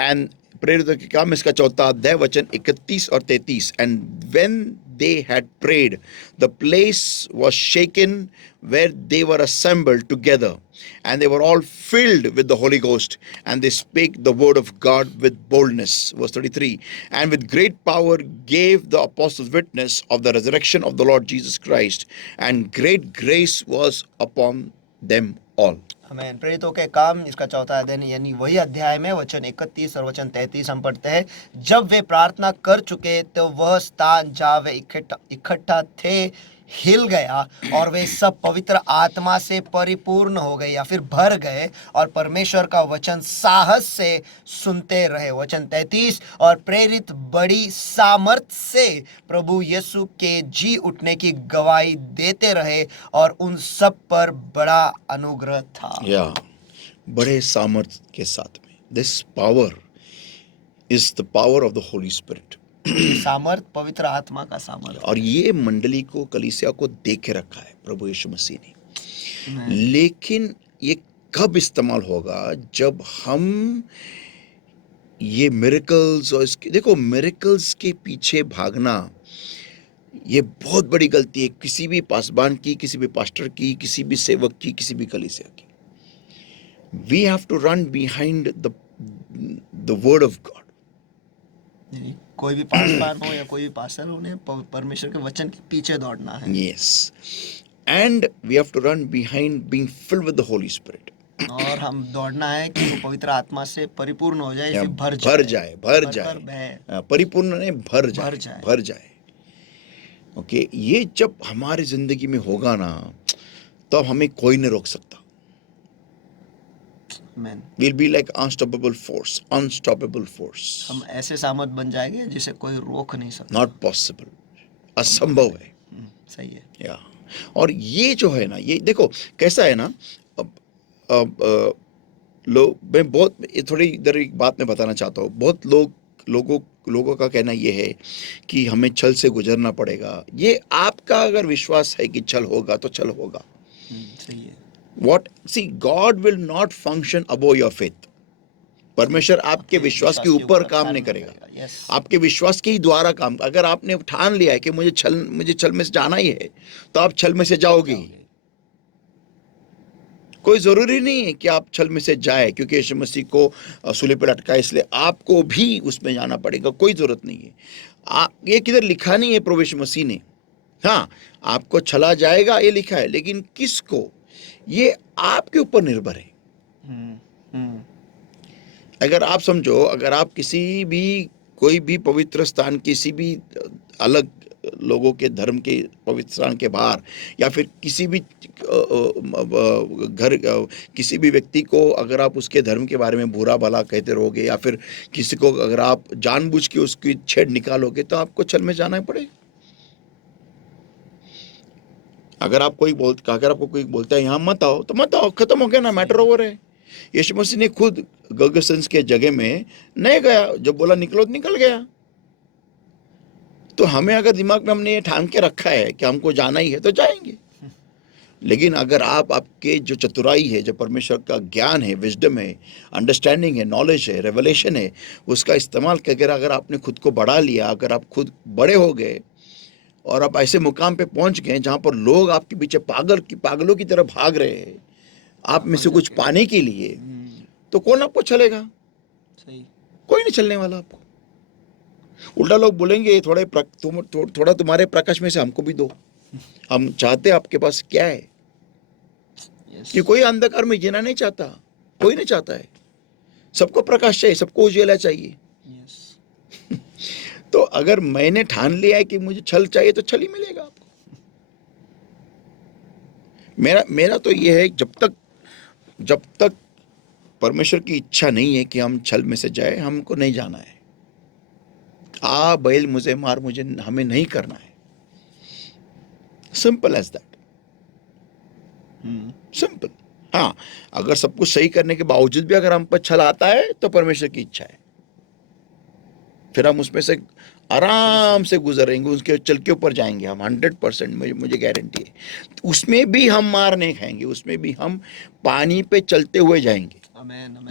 And प्रेरितों के काम इसका 4 अध्याय वचन 31 और 33. And when they had prayed, the place was shaken where they were assembled together, and they were all filled with the Holy Ghost, and they spake the word of God with boldness. Verse 33. And with great power gave the apostles witness of the resurrection of the Lord Jesus Christ, and great grace was upon them all. आमीन। प्रेरितों के काम इसका 4 अध्याय यानी वही अध्याय में वचन 31 और वचन 33 हम पढ़ते हैं। जब वे प्रार्थना कर चुके तो वह स्थान जहाँ वे इकट्ठा थे हिल गया, और वे सब पवित्र आत्मा से परिपूर्ण हो गए या फिर भर गए, और परमेश्वर का वचन साहस से सुनते रहे। वचन 33, और प्रेरित बड़ी सामर्थ से प्रभु यीशु के जी उठने की गवाही देते रहे, और उन सब पर बड़ा अनुग्रह था। या बड़े सामर्थ के साथ में, this power is the power of the Holi spirit. सामर्थ पवित्र आत्मा का सामर्थ। और ये मंडली को, कलीसिया को दे के रखा है प्रभु यीशु मसीह ने। लेकिन ये कब इस्तेमाल होगा? जब हम ये मिरेकल्स, और इसके देखो, मिरेकल्स के पीछे भागना ये बहुत बड़ी गलती है किसी भी पासबान की, किसी भी पास्टर की, किसी भी सेवक की, किसी भी कलीसिया की। We have to run behind the word of God. कोई भी पासवान हो या कोई भी पास्टर हो, उन्हें परमेश्वर के वचन के पीछे दौड़ना है। Yes, and we have to run behind being filled with the Holy Spirit. और हम दौड़ना है कि वो पवित्र आत्मा से परिपूर्ण हो जाए, इसे भर जाए। परिपूर्ण नहीं, भर जाए। ओके, ये जब हमारी जिंदगी में होगा ना, तो हमें कोई नहीं रोक सकता। Amen. We'll be like unstoppable force. हम ऐसे सामर्थ बन जाएंगे जिसे कोई रोक नहीं सकता। Not possible, असंभव है। सही है। या और ये जो है ना, ये देखो कैसा है ना, मैं बहुत थोड़ी इधर एक बात मैं बताना चाहता हूँ। बहुत लोगों का कहना ये है कि हमें छल से गुजरना पड़ेगा। ये आपका अगर विश्वास है कि छल होगा तो छल होगा। सही है। God will not function above your faith. परमेश्वर आपके विश्वास के ऊपर काम नहीं करेगा, यस आपके विश्वास के ही द्वारा काम। अगर आपने ठान लिया है कि मुझे छल में से जाना ही है, तो आप छल में से जाओगे ही। कोई जरूरी नहीं है कि आप छल में से जाए, क्योंकि यीशु मसीह को सूली पर लटका इसलिए आपको भी उसमें जाना पड़ेगा। कोई जरूरत नहीं है। ये किधर लिखा नहीं है प्रभु यीशु मसीह ने। हाँ, आपको छला जाएगा ये लिखा है, लेकिन किसको, ये आपके ऊपर निर्भर है। अगर आप समझो, अगर आप किसी भी कोई भी पवित्र स्थान, किसी भी अलग लोगों के धर्म के पवित्र स्थान के बाहर, या फिर किसी भी घर, किसी भी व्यक्ति को अगर आप उसके धर्म के बारे में बुरा भला कहते रहोगे, या फिर किसी को अगर आप जानबूझ के उसकी छेड़ निकालोगे, तो आपको छल में जाना पड़ेगा। अगर आपको कोई बोलता है यहाँ मत आओ, तो मत आओ, खत्म हो गया ना, मैटर ओवर है। यीशु मसीह ने खुद गगसंस के जगह में नहीं गया, जब बोला निकलो तो निकल गया। तो हमें अगर दिमाग में हमने ये ठान के रखा है कि हमको जाना ही है, तो जाएंगे। लेकिन अगर आपके जो चतुराई है, जो परमेश्वर का ज्ञान है, विजडम है, अंडरस्टैंडिंग है, नॉलेज है, रेवलेशन है, उसका इस्तेमाल करके अगर आपने खुद को बढ़ा लिया, अगर आप खुद बड़े हो गए और आप ऐसे मुकाम पे पहुंच गए जहां पर लोग आपके पीछे पागलों की तरह भाग रहे हैं आप में से कुछ पाने के लिए, तो कौन आपको चलेगा? सही, कोई नहीं चलने वाला आपको। उल्टा लोग बोलेंगे थोड़ा तुम्हारे प्रकाश में से हमको भी दो। हम चाहते आपके पास क्या है? कि कोई अंधकार में जीना नहीं चाहता, कोई नहीं चाहता है। सबको प्रकाश चाहिए, सबको उजियाला चाहिए। तो अगर मैंने ठान लिया है कि मुझे छल चाहिए, तो छल ही मिलेगा आपको। मेरा तो ये है, जब तक परमेश्वर की इच्छा नहीं है कि हम छल में से जाए, हमको नहीं जाना है। बैल मुझे मार, हमें नहीं करना है। Simple as that, simple. हाँ, अगर सब कुछ सही करने के बावजूद भी अगर हम पर छल आता है, तो परमेश्वर की इच्छा है, फिर हम उसमें से आराम से गुजरेंगे, उसके चल के ऊपर जाएंगे हम 100%। मुझे गारंटी है। तो उसमें भी हम मार नहीं खाएंगे, उसमें भी हम पानी पे चलते हुए जाएंगे।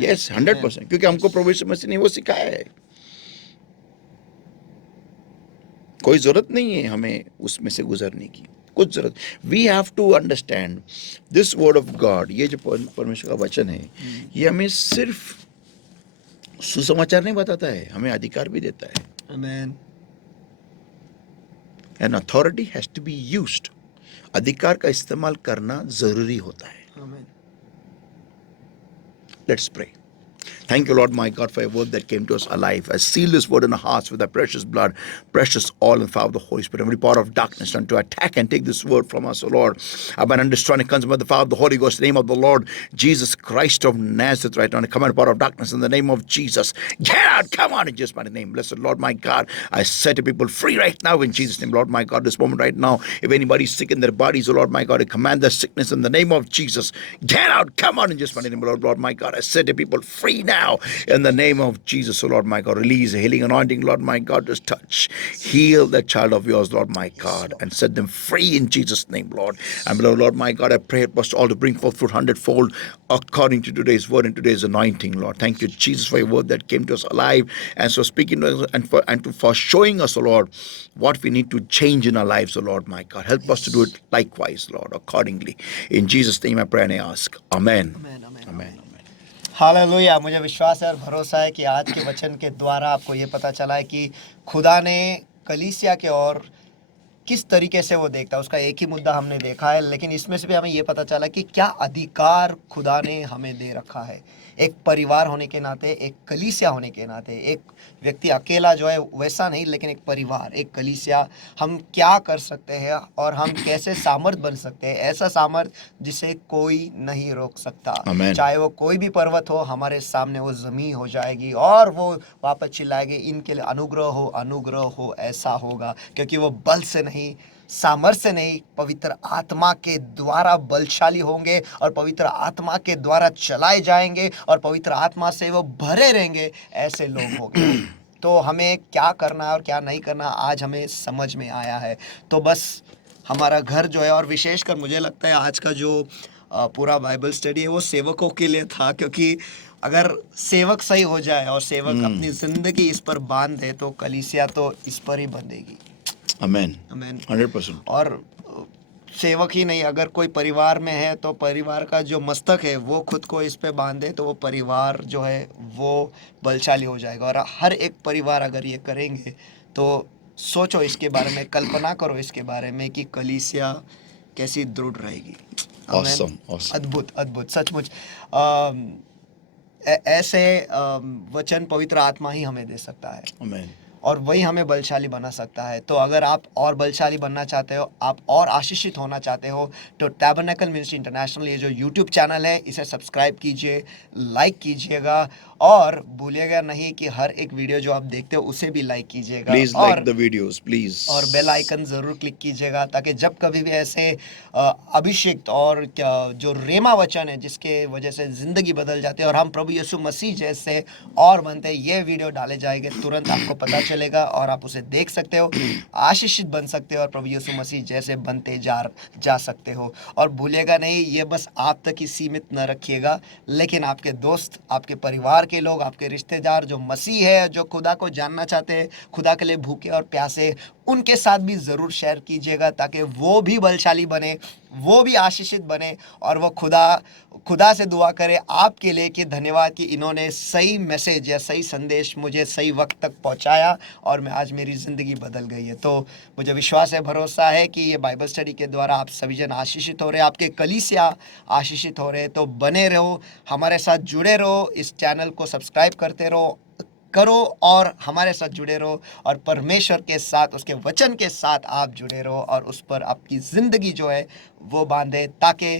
यस, 100%, क्योंकि हमको प्रभु यीशु मसीह ने वो सिखाया है। कोई जरूरत नहीं है हमें उसमें से गुजरने की, कुछ जरूरत। We have to understand this word of God. ये जो परमेश्वर का वचन है, ये हमें सिर्फ सुसमाचार नहीं बताता है, हमें अधिकार भी देता है। Amen. An authority has to be used. अधिकार का इस्तेमाल करना जरूरी होता है। Amen. Let's pray. Thank you, Lord my God, for your word that came to us alive. I seal this word in our hearts with thy precious blood, precious oil and fire of the Holy Spirit. Every power of darkness trying to attack and take this word from us, O Lord. I bind and destroy and consume by the fire of the Holy Ghost, in the name of the Lord Jesus Christ of Nazareth, right now. And command power of darkness in the name of Jesus. Get out, come on, in Jesus' mighty name. Blessed Lord my God, I set the people free right now in Jesus' name, Lord my God, this moment right now. If anybody's sick in their bodies, O Lord my God, I command the sickness in the name of Jesus. Get out, come on, in Jesus' mighty name, Lord my God, I set the people free now in the name of Jesus, O Lord my God. Release a healing anointing, Lord my God. Just touch, heal that child of yours, Lord my God, and set them free in Jesus' name, Lord. And beloved Lord my God, I pray it was all to bring forth fruit 100-fold according to today's word and today's anointing, Lord. Thank you, Jesus, for your word that came to us alive, and so speaking to us for showing us, O Lord, what we need to change in our lives, O Lord my God. Help us to do it likewise, Lord, accordingly. In Jesus' name I pray and I ask. Amen. Amen, amen, Amen. Hallelujah. मुझे विश्वास है और भरोसा है कि आज के वचन के द्वारा आपको ये पता चला है कि खुदा ने कलीसिया के और किस तरीके से वो देखता है। उसका एक ही मुद्दा हमने देखा है, लेकिन इसमें से भी हमें ये पता चला कि क्या अधिकार खुदा ने हमें दे रखा है। एक परिवार होने के नाते, एक कलीसिया होने के नाते, एक व्यक्ति अकेला जो है वैसा नहीं, लेकिन एक परिवार, एक कलीसिया, हम क्या कर सकते हैं और हम कैसे सामर्थ बन सकते हैं। ऐसा सामर्थ जिसे कोई नहीं रोक सकता। Amen. चाहे वो कोई भी पर्वत हो, हमारे सामने वो ज़मीन हो जाएगी और वो वापस चिल्लाएगी, इनके लिए अनुग्रह हो, ऐसा होगा। क्योंकि वो बल से नहीं, सामर्थ्य से नहीं, पवित्र आत्मा के द्वारा बलशाली होंगे और पवित्र आत्मा के द्वारा चलाए जाएंगे और पवित्र आत्मा से वो भरे रहेंगे। ऐसे लोग होंगे। तो हमें क्या करना है और क्या नहीं करना आज हमें समझ में आया है। तो बस हमारा घर जो है, और विशेषकर मुझे लगता है आज का जो पूरा बाइबल स्टडी है वो सेवकों के लिए था, क्योंकि अगर सेवक सही हो जाए और सेवक अपनी जिंदगी इस पर बांध दे तो कलीसिया तो इस पर ही बंधेगी। आमेन, आमेन। 100%। और सेवक ही नहीं, अगर कोई परिवार में है तो परिवार का जो मस्तक है वो खुद को इस पे बांधे तो वो परिवार जो है वो बलशाली हो जाएगा। और हर एक परिवार अगर ये करेंगे तो सोचो इसके बारे में, कल्पना करो इसके बारे में कि कलीसिया कैसी दृढ़ रहेगी। आमेन। Awesome, awesome. अद्भुत अद्भुत सचमुच। ऐसे वचन पवित्र आत्मा ही हमें दे सकता है आमेन। और वही हमें बलशाली बना सकता है। तो अगर आप और बलशाली बनना चाहते हो, आप और आशीषित होना चाहते हो, तो टैबरनेकल मिनिस्ट्री इंटरनेशनल ये जो यूट्यूब चैनल है इसे सब्सक्राइब कीजिए, लाइक कीजिएगा और भूलिएगा नहीं कि हर एक वीडियो जो आप देखते हो उसे भी लाइक कीजिएगा please like the videos, please. और बेल आइकन ज़रूर क्लिक कीजिएगा ताकि जब कभी भी ऐसे अभिषिक्त और क्या जो रेमा वचन है जिसके वजह से ज़िंदगी बदल जाती है और हम प्रभु यीशु मसीह जैसे और बनते, ये वीडियो डाले जाएंगे तुरंत आपको पता चलेगा और आप उसे देख सकते हो, आशीषित बन सकते हो और प्रभु यीशु मसीह जैसे बनते जा सकते हो। और भूलिएगा नहीं, ये बस आप तक ही सीमित न रखिएगा, लेकिन आपके दोस्त, आपके परिवार के लोग, आपके रिश्तेदार जो मसीह है, जो खुदा को जानना चाहते हैं, खुदा के लिए भूखे और प्यासे, उनके साथ भी ज़रूर शेयर कीजिएगा ताकि वो भी बलशाली बने, वो भी आशीषित बने और वो खुदा से दुआ करे आपके लिए कि धन्यवाद कि इन्होंने सही मैसेज या सही संदेश मुझे सही वक्त तक पहुंचाया और मैं आज मेरी ज़िंदगी बदल गई है। तो मुझे विश्वास है, भरोसा है कि ये बाइबल स्टडी के द्वारा आप सभी जन आशीषित हो रहे, आपके कलीसिया आशीषित हो रहे। तो बने रहो, हमारे साथ जुड़े रहो, इस चैनल को सब्सक्राइब करते करो और हमारे साथ जुड़े रहो और परमेश्वर के साथ, उसके वचन के साथ आप जुड़े रहो और उस पर आपकी ज़िंदगी जो है वो बांधे ताकि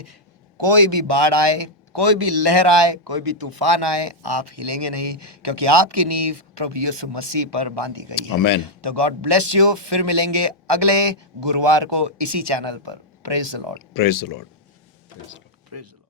कोई भी बाढ़ आए, कोई भी लहर आए, कोई भी तूफान आए, आप हिलेंगे नहीं क्योंकि आपकी नींव प्रभु यीशु मसीह पर बांधी गई है। आमेन। तो गॉड ब्लेस यू। फिर मिलेंगे अगले गुरुवार को इसी चैनल पर। Praise the Lord. Praise the Lord. Praise the Lord.